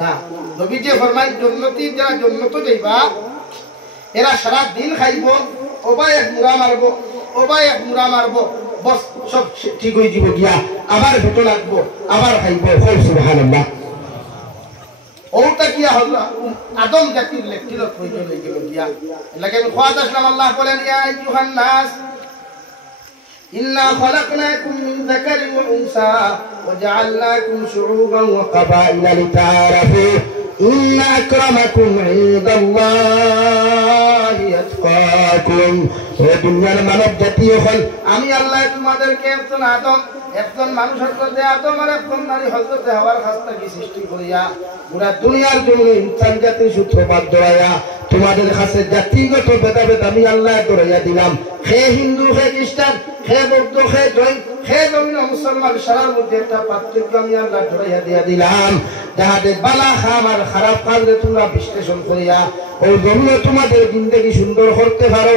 না নবী যে ফরমায় জান্নাতি যারা জান্নাতে যাইবা এরা সারা দিন খাইব ওবা এক মুরা মারবো বস সব ঠিক হয়ে যাব গিয়া আবার ভেটো লাগবো আবার খাইব সুবহানাল্লাহ ওটা কি হলো আদম জাতির লেখটির প্রয়োজন হয়ে গেল গিয়া লাগে আমি খোয়াদ আসলাম আল্লাহ বলেন ইয়া আইয়ুহান নাস ইন্না খলাকনাকুম মিন যাকারিন ওয়া উনসা ওয়া জাআলনাকুম শুউবান ওয়া ক্বাবাইলা লিতাআরাফু ইন্না আকরামাকুম ইনদাল্লাহি আতকাকুম ও দুনিয়ার মানব জাতি হল আমি আল্লাহ তোমাদেরকে একজন মানুষ হযরতে আদম আর একজন নারী হযরতে হাওয়ার কাছ থেকে সৃষ্টি করিয়া পুরা দুনিয়ার জন্য ইনসান জাতির সূত্রপাত ধরায়া তোমাদের কাছে জাতিগত ভেদাভেদ আমি আল্লাহ ধরাইয়া দিলাম হে হিন্দু হে খ্রিস্টান হে বৌদ্ধ হে জৈন হে জৈন মুসলমান সারার মধ্যে একটা পার্থক্য আমি আল্লাহ ধরাইয়া দিয়া দিলাম যাহাতে বালা খাম আর খারাপ কাজে তোমরা বিশ্লেষণ করিয়া ও জমিন তোমাদের জিন্দেগি সুন্দর করতে পারো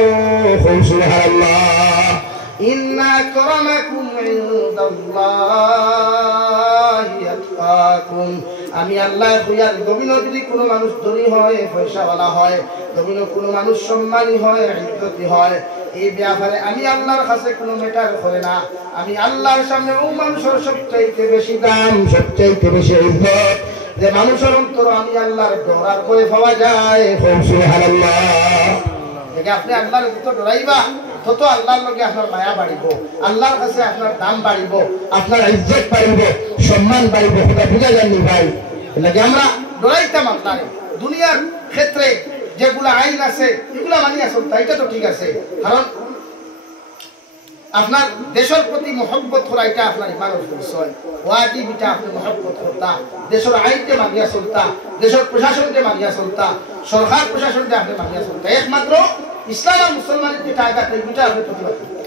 সুবহানাল্লাহ ইন্না আকরামাকুম ইনদাল্লাহি আতকাকুম আমি আল্লাহ কইয়া জমিন যদি কোনো মানুষ ধনী হয় পয়সাওয়ালা হয় জমিন কোনো মানুষ সম্মানী হয় ইজ্জতি হয় এই ব্যাপারে আমি আল্লাহর কাছে কোনো ম্যাটার করে না আমি আল্লাহর সামনে ও মানুষের সবচাইতে বেশি দাম সবচাইতে বেশি ইজ্জত যে মানুষের অন্তর আমি আল্লাহর ডর আর ভয় পাওয়া যায় সুবহানাল্লাহ দেখে আপনি আল্লাহর যত ডরাইবা তত আল্লাহর লগে আপনার মায়া বাড়িব আল্লাহর কাছে আপনার দাম বাড়িব আপনার ইজ্জত বাড়িব সম্মান বাড়িব এটা বুঝা যায়নি ভাই লাগে আমরা ডরাইতাম আল্লাহরে দুনিয়ার ক্ষেত্রে যেগুলা আইন আছে এগুলা মানিয়া চলতা এটা তো ঠিক আছে কারণ আপনার দেশের প্রতি মহব্বত করা এটা আপনার ইমানের পরিচয় ওয়াজিব এটা আপনি মহব্বত করতা দেশের আইনকে মানিয়া চলতা দেশের প্রশাসনকে মানিয়া চলতা সরকার প্রশাসনকে আপনি মানিয়া চলতা একমাত্র ইসলাম আর মুসলমানের যেটা আঘাত এইটা আপনি প্রতিবাদ করতে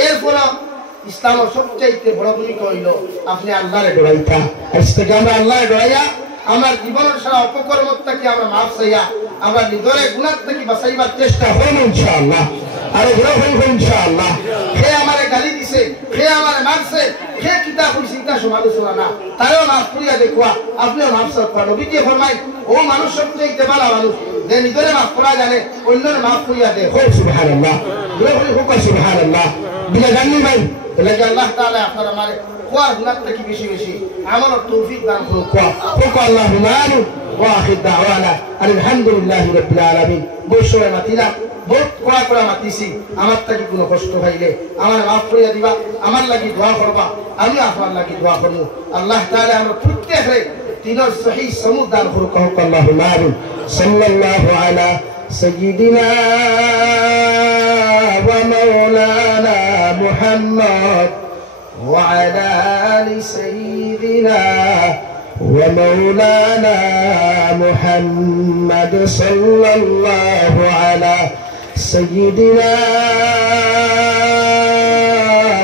এরপর ইসলামের সবচাইতে বড় ভূমিকা হইল আপনি আল্লাহরে ডরাইতা আজ থেকে আমরা আল্লাহরে ডরাইয়া আমার জীবনের সারা অপকর্মটাকে আমরা মাফ চাইয়া আমরা নিজের গুনাহ থেকে বাঁচাইবার চেষ্টা করব ইনশাআল্লাহ আরে বড় হইব ইনশাআল্লাহ হে আমারে গালি দিছে হে আমারে মারছে হে কিতাব পড়িছে সমালোচনা না তারও মাফ করিয়া দেখবা আপনিও মাফ করবা নবী যে ফরমায় ও মানুষ সবচাইতে ভালো মানুষ যে নিজের মাফ করা জানে অন্যের মাফ করিয়া দেয় সুবহানাল্লাহ বড় হইব সুবহানাল্লাহ বিনা জানি ভাই লাগে আল্লাহ তাআলা আপনার আমারে কোয়ার গুনাহ থেকে বেশি বেশি আমলের তৌফিক দান করুক আল্লাহু মানু ওয়া আখির দাওয়ানা আলহামদুলিল্লাহি রাব্বিল আলামিন বৈশরে মাতিলা বহুত কোড়া মাতিছি আমার থেকে কোনো কষ্ট হইলে আমার মাফ করিয়া দিবা আমার লাগি দোয়া করবা আমি আপনার লাগি দোয়া করব আল্লাহ তাআলা আমার প্রত্যেকরে তিনর সহিহ সমুদ দান করুক আল্লাহু মানু সাল্লাল্লাহু আলা সাইয়্যিদিনা ওয়া মাওলানা মুহাম্মদ وعلى آل سيدنا ومولانا محمد صلى الله على سيدنا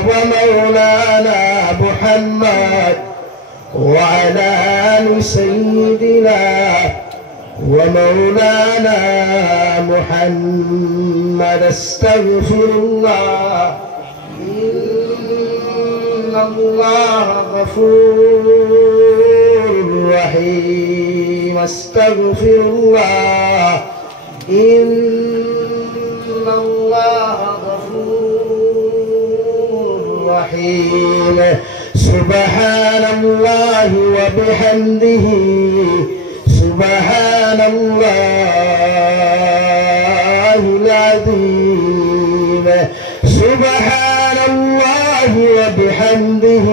ومولانا محمد وعلى آل سيدنا ومولانا محمد استغفر الله إن الله غفور رحيم استغفر الله إن الله غفور رحيم سبحان الله وبحمده سبحان الله العظيم سبحان الله وبحمده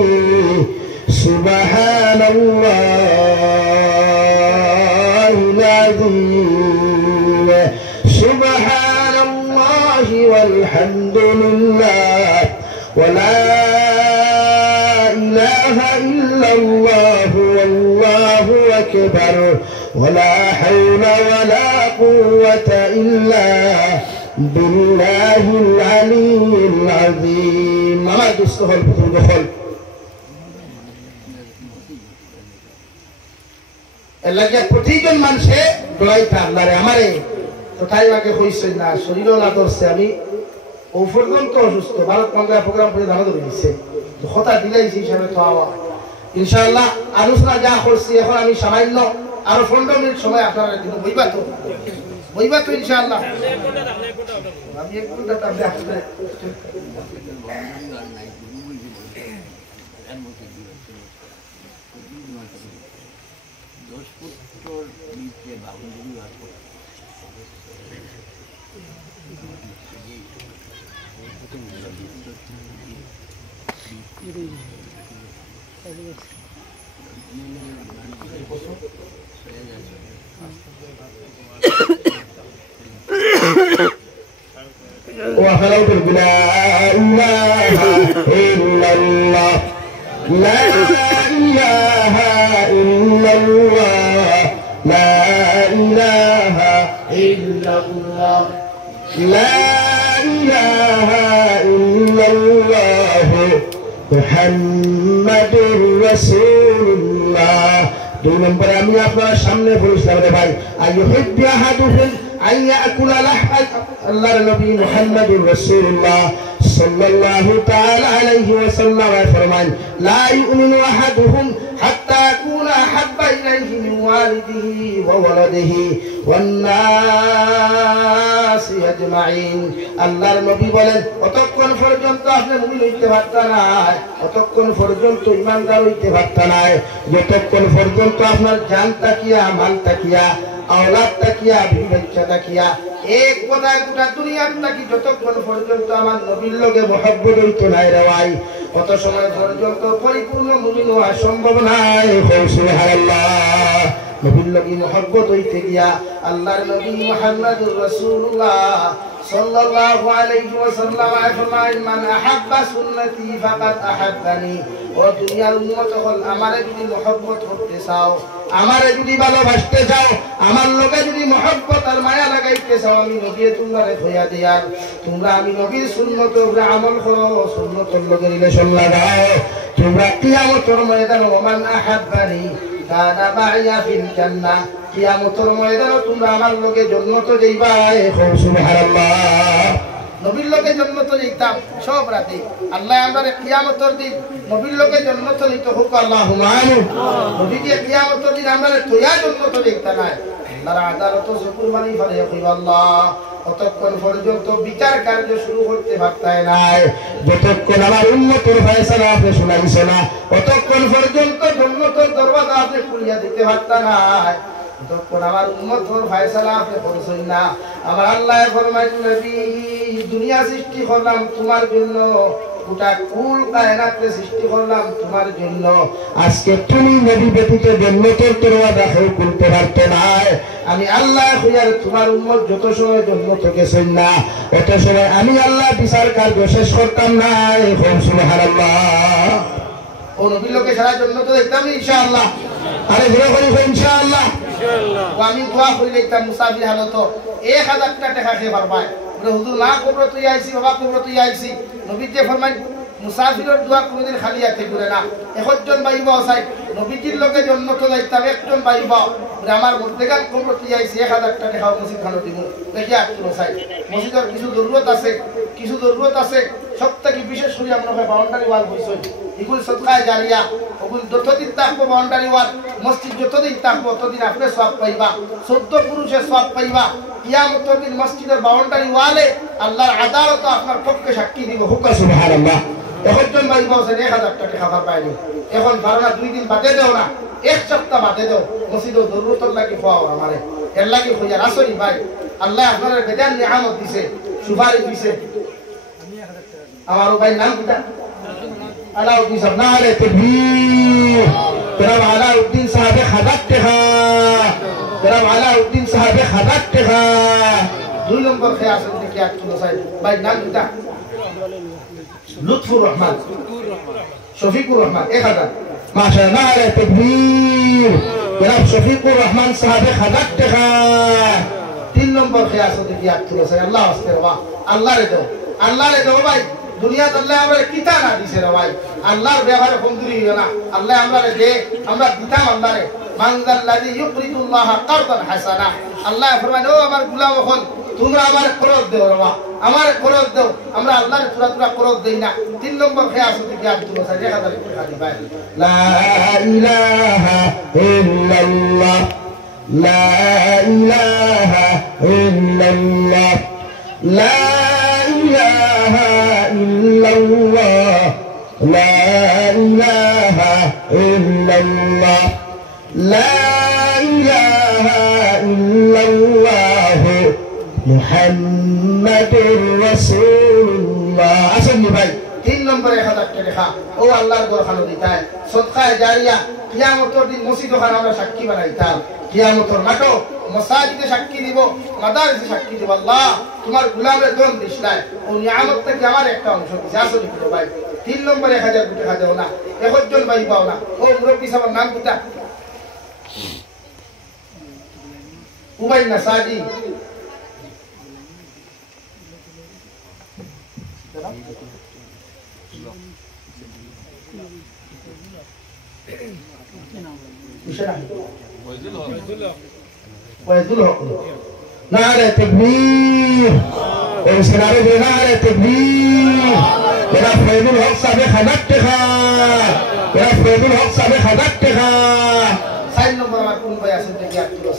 سبحان الله العظيم سبحان الله والحمد لله ولا إله إلا الله والله أكبر ولا حول ولا قوة إلا بالله العلي العظيم ما تستهل بتدخل এলাকা প্রতিজন মানুষে দোয়াইতা আল্লাহরে আমারে তো তাই আগে হইছে না শরীরও না ধরছে আমি ও পর্যন্ত অসুস্থ ভারত বাংলা প্রোগ্রাম করে দাঁড়া ধরে দিচ্ছে তো কথা দিলাইছি হিসাবে তো আওয়া ইনশাআল্লাহ আলোচনা যা করছি এখন আমি সামান্য আরো 15 মিনিট সময় আপনারা দিব বইবা তো ইনশাআল্লাহ আমি এক ঘন্টা তাহলে আসলে وحلوت لا إله إلا الله لا إله إلا الله لا إله إلا الله لا إله إلا الله محمد رسول الله দুই নম্বরে আমি আপনার সামনে বলেছিলাম রে ভাই আইয়ুহিব্বু আহাদুকুম আন ইয়াকুলা লাহমা আল্লাহর নবী মুহাম্মদুর রাসূলুল্লাহ সাল্লাল্লাহু তাআলা আলাইহি ওয়াসাল্লাম ফরমান লা ইউমিনু আহাদুহুম হাত্তা ইয়াকুনা হাব্বা ইলাইহি মিন ওয়ালিদিহি ওয়া ওয়ালাদিহি ওয়ান নাসি আজমাইন আল্লাহর নবী বলেন অতক্ষণ পর্যন্ত আপনি মুমিন হইতে পারতা না অতক্ষণ পর্যন্ত ঈমানদার হইতে পারতা না যতক্ষণ পর্যন্ত আপনার জান তাকিয়া মাল তাকিয়া औलाद तकिया भी बच्चा तकिया एक কথা গোটা দুনিয়ার নাকি যতক্ষণ পর্যন্ত আমার নবীর লগে মহব্বত হইতো না রে ভাই কত সময় পর্যন্ত পরিপূর্ণ মুমিন হওয়া সম্ভব নাই সুবহানাল্লাহ নবীর লগে মহব্বত হইতে গিয়া আল্লাহর নবী মুহাম্মদুর রাসূলুল্লাহ সাল্লাল্লাহু আলাইহি ওয়াসাল্লাম ফরমান মান আহাব্বা সুন্নতি ফাকাদ আহাব্বানি ও দুনিয়ার উম্মত হল আমারে যদি মহব্বত করতে চাও আমারে যদি ভালোবাসতে চাও আমার লগে যদি মহব্বত আর মায়া লাগাইতে চাও আমি নবী তোমারে কইয়া দিয়ার তোমরা আমি নবীর সুন্নতের উপরে আমল করো সুন্নতের লগে রিলেশন লাগাও তোমরা কিয়ামতের ময়দানে ওমান আহাব্বানি কানা মাইয়া ফিল জান্নাহ কিয়ামতের ময়দানে তোমরা আমার লগে জান্নাতে যাইবা সুবহানাল্লাহ নবীর লগে জান্নাতে যাইতাম সব রাতে আল্লাহ আমারে কিয়ামতের দিন নবীর লগে জান্নাতে যাইতে হোক আল্লাহুম্মা আমিন নবী যে কিয়ামতের দিন আমারে তোয়া জান্নাতে যাইতা না আল্লাহর আদালত কুরবানি ফলে আল্লাহ অতক্ষণ পর্যন্ত বিচার কার্য শুরু করতে পারতায় নাই যতক্ষণ আমার উম্মতের ফয়সালা আপনি শুনাইছেন না অতক্ষণ পর্যন্ত জান্নাতের দরওয়াজা আপনি খুলিয়া দিতে পারতা না যতক্ষণ আমার উম্মতের ফয়সালা আপনি করছেন না আমার আল্লাহ ফরমায় নবী দুনিয়া সৃষ্টি করলাম তোমার জন্য গোটা কুল কায়নাতে সৃষ্টি করলাম তোমার জন্য আজকে তুমি নবী ব্যতীত জান্নাতের দরওয়াজা খুলতে পারতে না আমি আল্লাহ খুঁজার তোমার উম্মত যত সময় জান্নাতে গেছেন না তত সময় আমি আল্লাহ বিচার কার্য শেষ করতাম না সুবহানাল্লাহ ও নবীর লোকে সারা জান্নাতে দেখতাম ইনশাআল্লাহ আরে ধরে করি ইনশাআল্লাহ ও আমি দোয়া করি দেখতাম মুসাফির হালত 1000 টাকা খেয়ে পারবাই হুজুর না কবর তুই আইছি বাবা কবর তুই আইছি নবী যে ফরমান মুসাফিরের দোয়া কোনদিন খালি হাতে ঘুরে না 1 জন ভাই বাসাই নবীজির লোকে জন্নত যাইতাম একজন ভাই বাও আমার মধ্যেকার কমিটি আইছে 1000 টাকা খাওয়া মসজিদ খানো দিব দেখি আটলো চাই মসজিদের কিছু জরুরত আছে সবথেকে বিশেষ করে আমরা বাউন্ডারি ওয়াল হইছে এগুলো সদকায়ে জারিয়া ওগুলো যতদিন থাকবো বাউন্ডারি ওয়াল মসজিদ যতদিন থাকবো ততদিন আপনি সওয়াব পাইবা 14 পুরুষে সওয়াব পাইবা কিয়ামতের দিন মসজিদের বাউন্ডারি ওয়ালে আল্লাহর আদালত আপনার পক্ষে সাক্ষী দিব হুকা সুবহানাল্লাহ একজন ভাই বলছেন 1000 টাকা খাবার পাইনি এখন ধারণা 2 দিন বাদে দেও না এক সপ্তাহ বাদে দেও মসজিদের জরুরত লাগি পাও আমারে এর লাগি হইয়া আসরি ভাই আল্লাহ আপনাদের বেজান নিয়ামত দিছে সুপারিশ দিছে আমার ভাই নাম কি আলাউদ্দিন সাহেব নারে তাকবীর জনাব আলাউদ্দিন সাহেব খাদাত টেকা জনাব আলাউদ্দিন সাহেব খাদাত টেকা 2 নম্বর খেয়াল আছে কি আটলো সাহেব ভাই নাম কি লুৎফুর রহমান শফিকুর রহমান 1000 মাশাআল্লাহ নারে তাকবীর জনাব শফিকুর রহমান সাহেব খাদাত টেকা 3 নম্বর খেয়াল আছে কি আটলো সাহেব আল্লাহ আস্তাগফিরুল্লাহ আল্লাহরে দাও ভাই দুনিয়াতে আল্লাহ আমরা কিতা না দিছে রে ভাই আল্লাহর ব্যবহারে কমজোরি হইও না আল্লাহ আমরারে দে আমরা দিতাম আল্লাহরে মানজাল্লাযী ইউকরিদুল্লাহ কারদান হাসানা আল্লাহ ফরমান ও আমার গোলাম হল তোমরা আমার খরচ দাও রে ভাই আমার খরচ দাও আমরা আল্লাহরে তুরা খরচ দেই না 3 নম্বর খেয়াল আছে কি আব্দুল সাহেব 1000 টাকা দি ভাই লা ইলাহা ইল্লাল্লাহ লা ইলাহা ইল্লাল্লাহ লা ইলাহা ইল্লাল্লাহ লা ইলাহা ইল্লাল্লাহ লা ইলাহা ইল্লাল্লাহ মুহাম্মাদুর রাসূলুল্লাহ আসেন ভাই 3 নম্বরে 1000 টাকা লেখা ও আল্লাহর দরখানো দিতায় সদকায়ে জারিয়া কিয়ামতের দিন মসজিদ ওখানে আমরা সাক্ষী বানাইতাম কিয়ামতের মাঠে মসজিদে সাক্ষী দিব মাদারিসে সাক্ষী দিব আল্লাহ তোমার গোলামের দম দিছলাই ও নিয়ামত থেকে আমার একটা অংশ দিছে আসলে কি ভাই 3 নম্বরে 1000 টাকা দাও না একজন ভাই পাও না ও মুরব্বি সাহেবের নাম কি তা উবাই না সাদি ওয়াইদুল হক নারে তাকবীর ও সেনারে নারে তাকবীর এরা ওয়াইদুল হক সাহেব খাদাত টাকা এরা ওয়াইদুল হক সাহেব খাদাত টাকা 4 নম্বর আমার কোন ভাই আছেন দেখি আটলো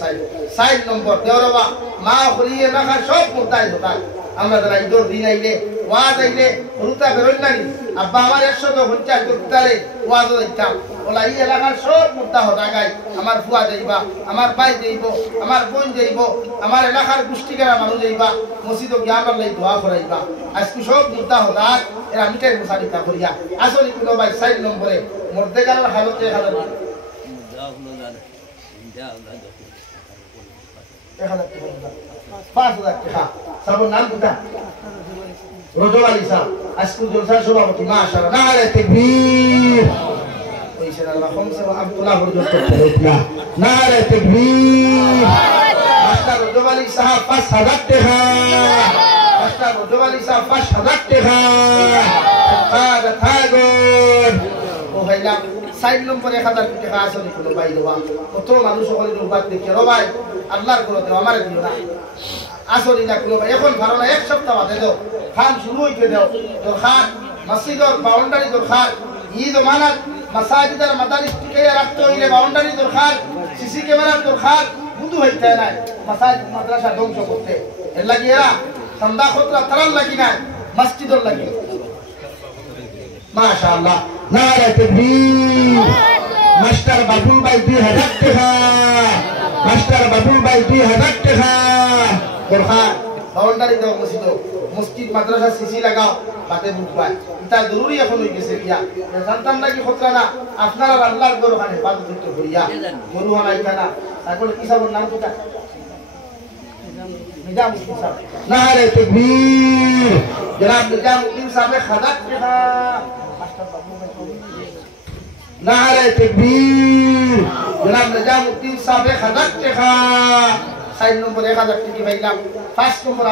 4 নম্বর দেওরবা মা হরিয়ে রাখা সব মুদ্দাই হতা আমরা যারা ঈদের দিন আইলে ওয়াজ আইলে রুতা বেরোন নানি আব্বা আমার 150 করতারে ওয়াজ দিতাম ওলা এই এলাকার সব মুদ্দা হতাগাই আমার ফুয়া যাইবা আমার ভাই যাইব আমার বোন যাইব আমার এলাকার গোষ্ঠীকেরা মানুষ যাইবা মসজিদ গিয়ে আমার লাই দোয়া করাইবা আজকে সব মুদ্দা হতাক এরা মিটাই মুসারিতা করিয়া আসলে কোনো ভাই 4 নম্বরে মরতে গেল হালতে হালত 5000 টাকা সবার নাম কোথা রজব আলী সাহেব আজকুল জলসার সভাপতি মাশাআল্লাহ নারে তাকবীর কইছেন আল্লাহ খমসে আব্দুল্লাহ হরজত করতে নারে তাকবীর মাস্টার রজব আলী সাহেব 5000 টাকা মাস্টার রজব আলী সাহেব 5000 টাকা কাদা থাগর ও ভাইলা 4 নম্বরে 1000 টাকা আসলে কোনো ভাই দেওয়া কত মানুষ সকলের উপাত দেখে রে ভাই আল্লাহর করে দেও আমারে দিও না আসলে না কোনো ভাই এখন ধারণা এক সপ্তাহ বাদে দাও খান শুরু হইতে দাও তো খান মসজিদের বাউন্ডারি দরকার ঈদ মানাত মাসাজিদের মাদারিস টিকে রাখতে হইলে বাউন্ডারি দরকার সিসি ক্যামেরার দরকার বুধু হইতে নাই মাসাজিদ মাদ্রাসা ধ্বংস করতে এর লাগি এরা সন্ধ্যা খতরা তারার লাগি না মসজিদের লাগি মাশাআল্লাহ নারে তাকবীর মাস্টার বাবুল ভাই 2000 টাকা মাস্টার বাবুল ভাই 2000 টাকা দরকার বাউন্ডারি দাও মসজিদ মাদ্রাসা সিসি লাগাও বাতে বুঝবাই এটা জরুরি এখন হই গেছে কিয়া জানতাম না কি খতরা না আপনারা আল্লাহর ঘর ওখানে হেফাজত করতে করিয়া গরু হানাই কানা তারপরে কি সাবর নাম কোটা নিজামউদ্দিন সাহেব নারে তাকবীর জনাব নিজামউদ্দিন সাহেব 1000 টাকা মাস্টার বাবু নারে তাকবীর জনাব নিজামউদ্দিন সাহেব 1000 টাকা 4 নম্বর 1000 টাকা পাইলাম 5 নম্বর